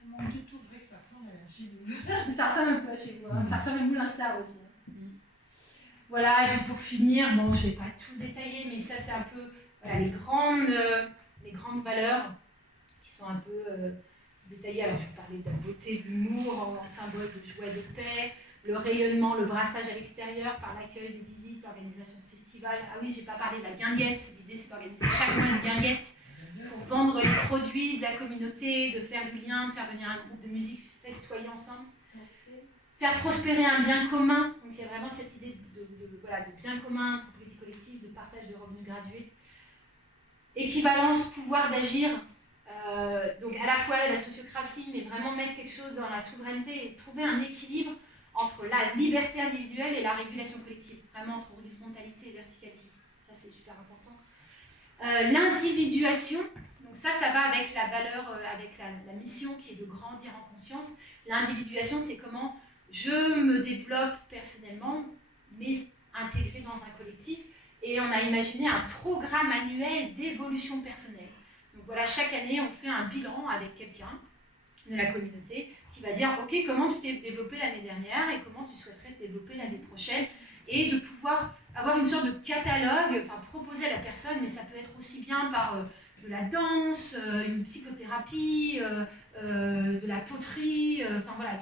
Mon du tout vrai que ça ressemble à chez nous. Ça ressemble un peu à chez vous. Hein. Ça ressemble à Moulin Star aussi. Hein. Voilà, et puis pour finir, bon, je ne vais pas tout détailler, mais ça c'est un peu voilà, les grandes valeurs qui sont un peu détaillées. Alors je vais parler de la beauté, de l'humour en symbole de joie et de paix, le rayonnement, le brassage à l'extérieur par l'accueil des visites, l'organisation de festivals. Ah oui, j'ai pas parlé de la guinguette. L'idée c'est d'organiser chaque mois une guinguette pour vendre les produits de la communauté, de faire du lien, de faire venir un groupe de musique festoyer ensemble. Faire prospérer un bien commun. Donc il y a vraiment cette idée de bien commun, de propriété collective, de partage de revenus gradués. Équivalence, pouvoir d'agir. Donc à la fois la sociocratie, mais vraiment mettre quelque chose dans la souveraineté et trouver un équilibre entre la liberté individuelle et la régulation collective, vraiment entre horizontalité et verticalité. Ça c'est super important. L'individuation, donc ça va avec la valeur, avec la mission qui est de grandir en conscience. L'individuation, c'est comment je me développe personnellement, mais intégré dans un collectif. Et on a imaginé un programme annuel d'évolution personnelle. Donc voilà, chaque année, on fait un bilan avec quelqu'un de la communauté qui va dire « Ok, comment tu t'es développé l'année dernière et comment tu souhaiterais te développer l'année prochaine ?» Et de pouvoir avoir une sorte de catalogue, enfin proposer à la personne, mais ça peut être aussi bien par de la danse, une psychothérapie, de la poterie, enfin voilà,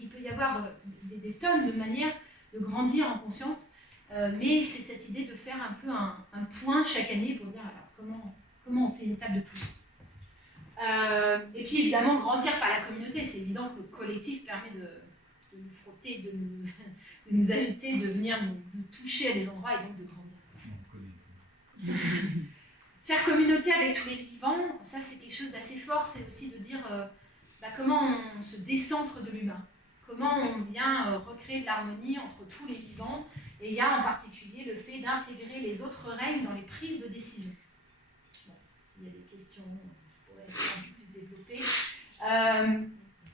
il peut y avoir des tonnes de manières de grandir en conscience, mais c'est cette idée de faire un peu un point chaque année pour dire alors, comment on fait une étape de plus. Et puis évidemment grandir par la communauté, c'est évident que le collectif permet de nous frotter, de nous agiter, de venir nous toucher à des endroits et donc de grandir. Faire communauté avec tous les vivants, ça c'est quelque chose d'assez fort, c'est aussi de dire comment on se décentre de l'humain, comment on vient recréer de l'harmonie entre tous les vivants, et il y a en particulier le fait d'intégrer les autres règnes dans les prises de décision. Bon, s'il y a des questions, je pourrais un peu plus développer.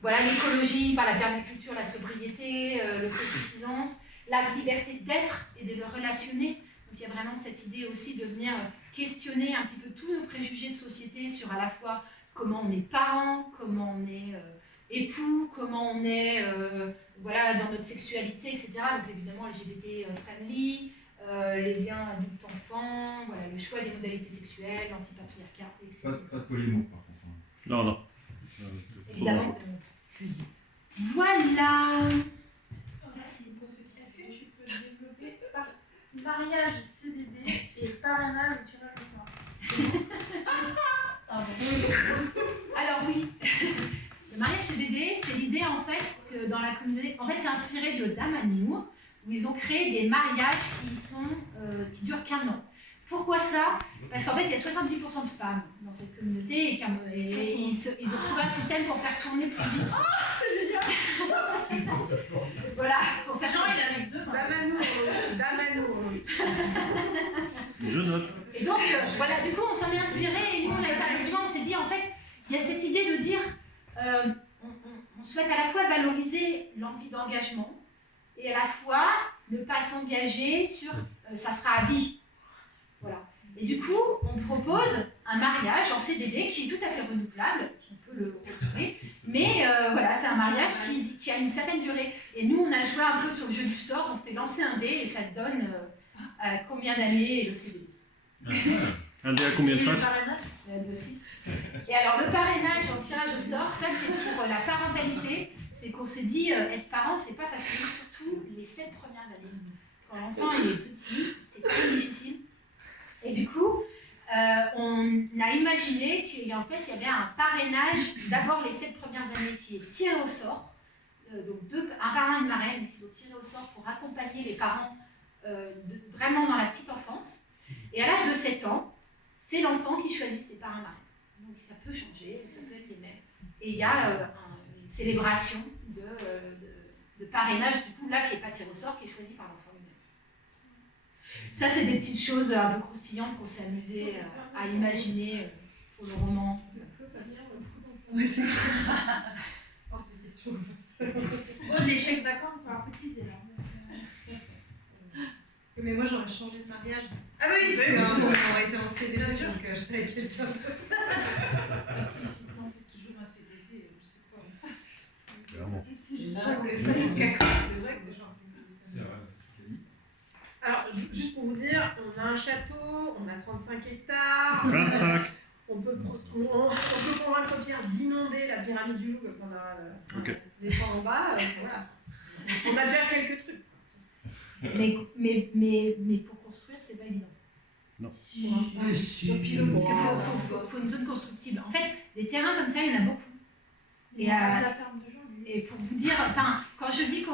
Voilà, l'écologie par la permaculture, la sobriété, l'autosuffisance, la liberté d'être et de le relationner. Donc il y a vraiment cette idée aussi de venir questionner un petit peu tous nos préjugés de société sur à la fois comment on est parent, comment on est époux, comment on est dans notre sexualité, etc. Donc évidemment LGBT friendly, les liens adulte-enfant, voilà, le choix des modalités sexuelles, l'antipatriarcat, etc. Pas de polymots par contre. Non. Évidemment. Voilà. Ça c'est. Est-ce que tu peux développer mariage CDD et parrainage ou tirage au sort? Alors oui, le mariage CDD, c'est l'idée en fait que dans la communauté, en fait c'est inspiré de Damanour, où ils ont créé des mariages qui durent qu'un an. Pourquoi ça? Parce qu'en fait il y a 70% de femmes dans cette communauté et ils ont trouvé un système pour faire tourner plus vite. Oh, c'est génial. Voilà, pour faire Jean, il arrive deux. Damanour. Je note. Et donc, voilà, du coup, on s'en est inspiré et nous, on a été argument, on s'est dit, en fait, il y a cette idée de dire, on souhaite à la fois valoriser l'envie d'engagement et à la fois ne pas s'engager sur ça sera à vie. Voilà. Et du coup, on propose un mariage en CDD qui est tout à fait renouvelable, on peut le retrouver, mais voilà, c'est un mariage qui a une certaine durée. Et nous, on a joué un peu sur le jeu du sort, on fait lancer un dé et ça te donne combien d'années le CDD. Un dé à combien de Et le faces? parrainage de 6. Et alors le parrainage en tirage au sort, ça c'est pour la parentalité, c'est qu'on s'est dit être parent c'est pas facile, surtout les 7 premières années. Quand l'enfant est petit, c'est très difficile. Et du coup, on a imaginé qu'en fait il y avait un parrainage, d'abord les 7 premières années qui est tiré au sort, donc un parrain et une marraine qui sont tirés au sort pour accompagner les parents vraiment dans la petite enfance. Et à l'âge de 7 ans, c'est l'enfant qui choisit ses parrains marraines. Donc ça peut changer, ça peut être les mêmes. Et il y a une célébration de parrainage, du coup, là, qui n'est pas tiré au sort, qui est choisi par l'enfant lui-même. Ça, c'est des petites choses un peu croustillantes qu'on s'est amusé à imaginer pour le roman. Oui, c'est clair. Hors de question. Oh, l'échec vacances, il faut avoir cotisé là. Mais moi j'aurais changé de mariage. Ah oui, Parce qu'à un moment, on aurait été en CDD, Bien sûr. donc je serais avec quelqu'un d'autre. Implicitement, c'est toujours un CDD, je sais pas. Clairement. C'est juste Ah, pour les oui, gens. c'est vrai que les gens C'est vrai. Alors, juste pour vous dire, on a un château, on a 35 hectares. 25. On peut convaincre Pierre d'inonder la pyramide du loup, comme ça on a Ok. les pans en bas. Voilà. On a déjà quelques trucs. Mais pour construire, c'est pas évident. Non. Sur Pilot, parce qu'il faut une zone constructible. En fait, des terrains comme ça, il y en a beaucoup. Et, et pour vous dire, enfin, quand je dis que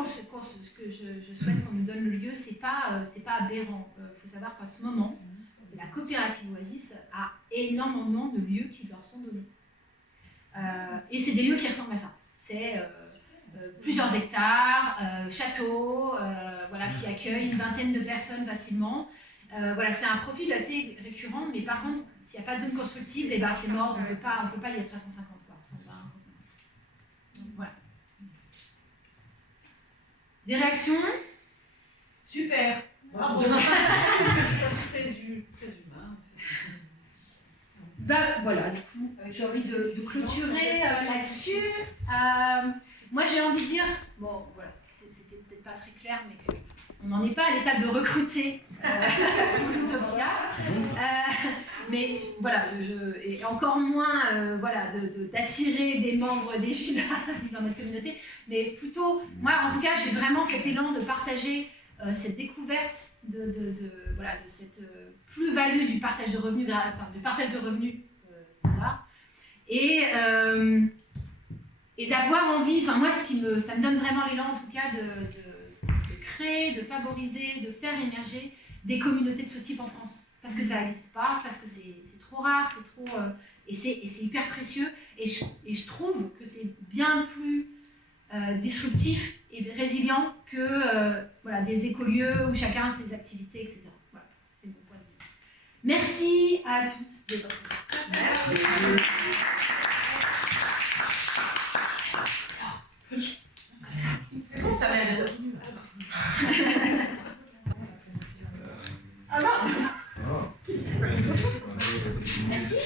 je souhaite qu'on nous donne le lieu, c'est pas aberrant. Il faut savoir qu'en ce moment, la coopérative Oasis a énormément de lieux qui leur sont donnés. Et c'est des lieux qui ressemblent à ça. C'est plusieurs hectares, châteaux, voilà, qui accueillent une vingtaine de personnes facilement. Voilà, c'est un profil assez récurrent, mais par contre, s'il n'y a pas de zone constructible, eh ben, c'est mort, on ne peut pas y être à 150, quoi, 120, 150. Donc, voilà. Des réactions? Super. Bravo. Ça très humain. Ben, voilà, du coup, j'ai envie de clôturer là-dessus. Moi, j'ai envie de dire, bon, voilà, c'était peut-être pas très clair, mais qu'on n'en est pas à l'étape de recruter l'Utopia. Mais voilà, et encore moins voilà, d'attirer des membres des GILA dans notre communauté, mais plutôt, moi en tout cas, j'ai vraiment cet élan de partager cette découverte voilà, de cette plus-value du partage de revenus, standard, et d'avoir envie, enfin moi, ça me donne vraiment l'élan en tout cas de créer, de favoriser, de faire émerger des communautés de ce type en France. Parce que ça n'existe pas, parce que c'est trop rare, c'est trop, et c'est hyper précieux. Et je trouve que c'est bien plus disruptif et résilient que voilà, des écolieux où chacun a ses activités, etc. Voilà, c'est mon point de vue. Merci à tous de votre attention. Merci. C'est bon, ça mérite. Ah non. Merci.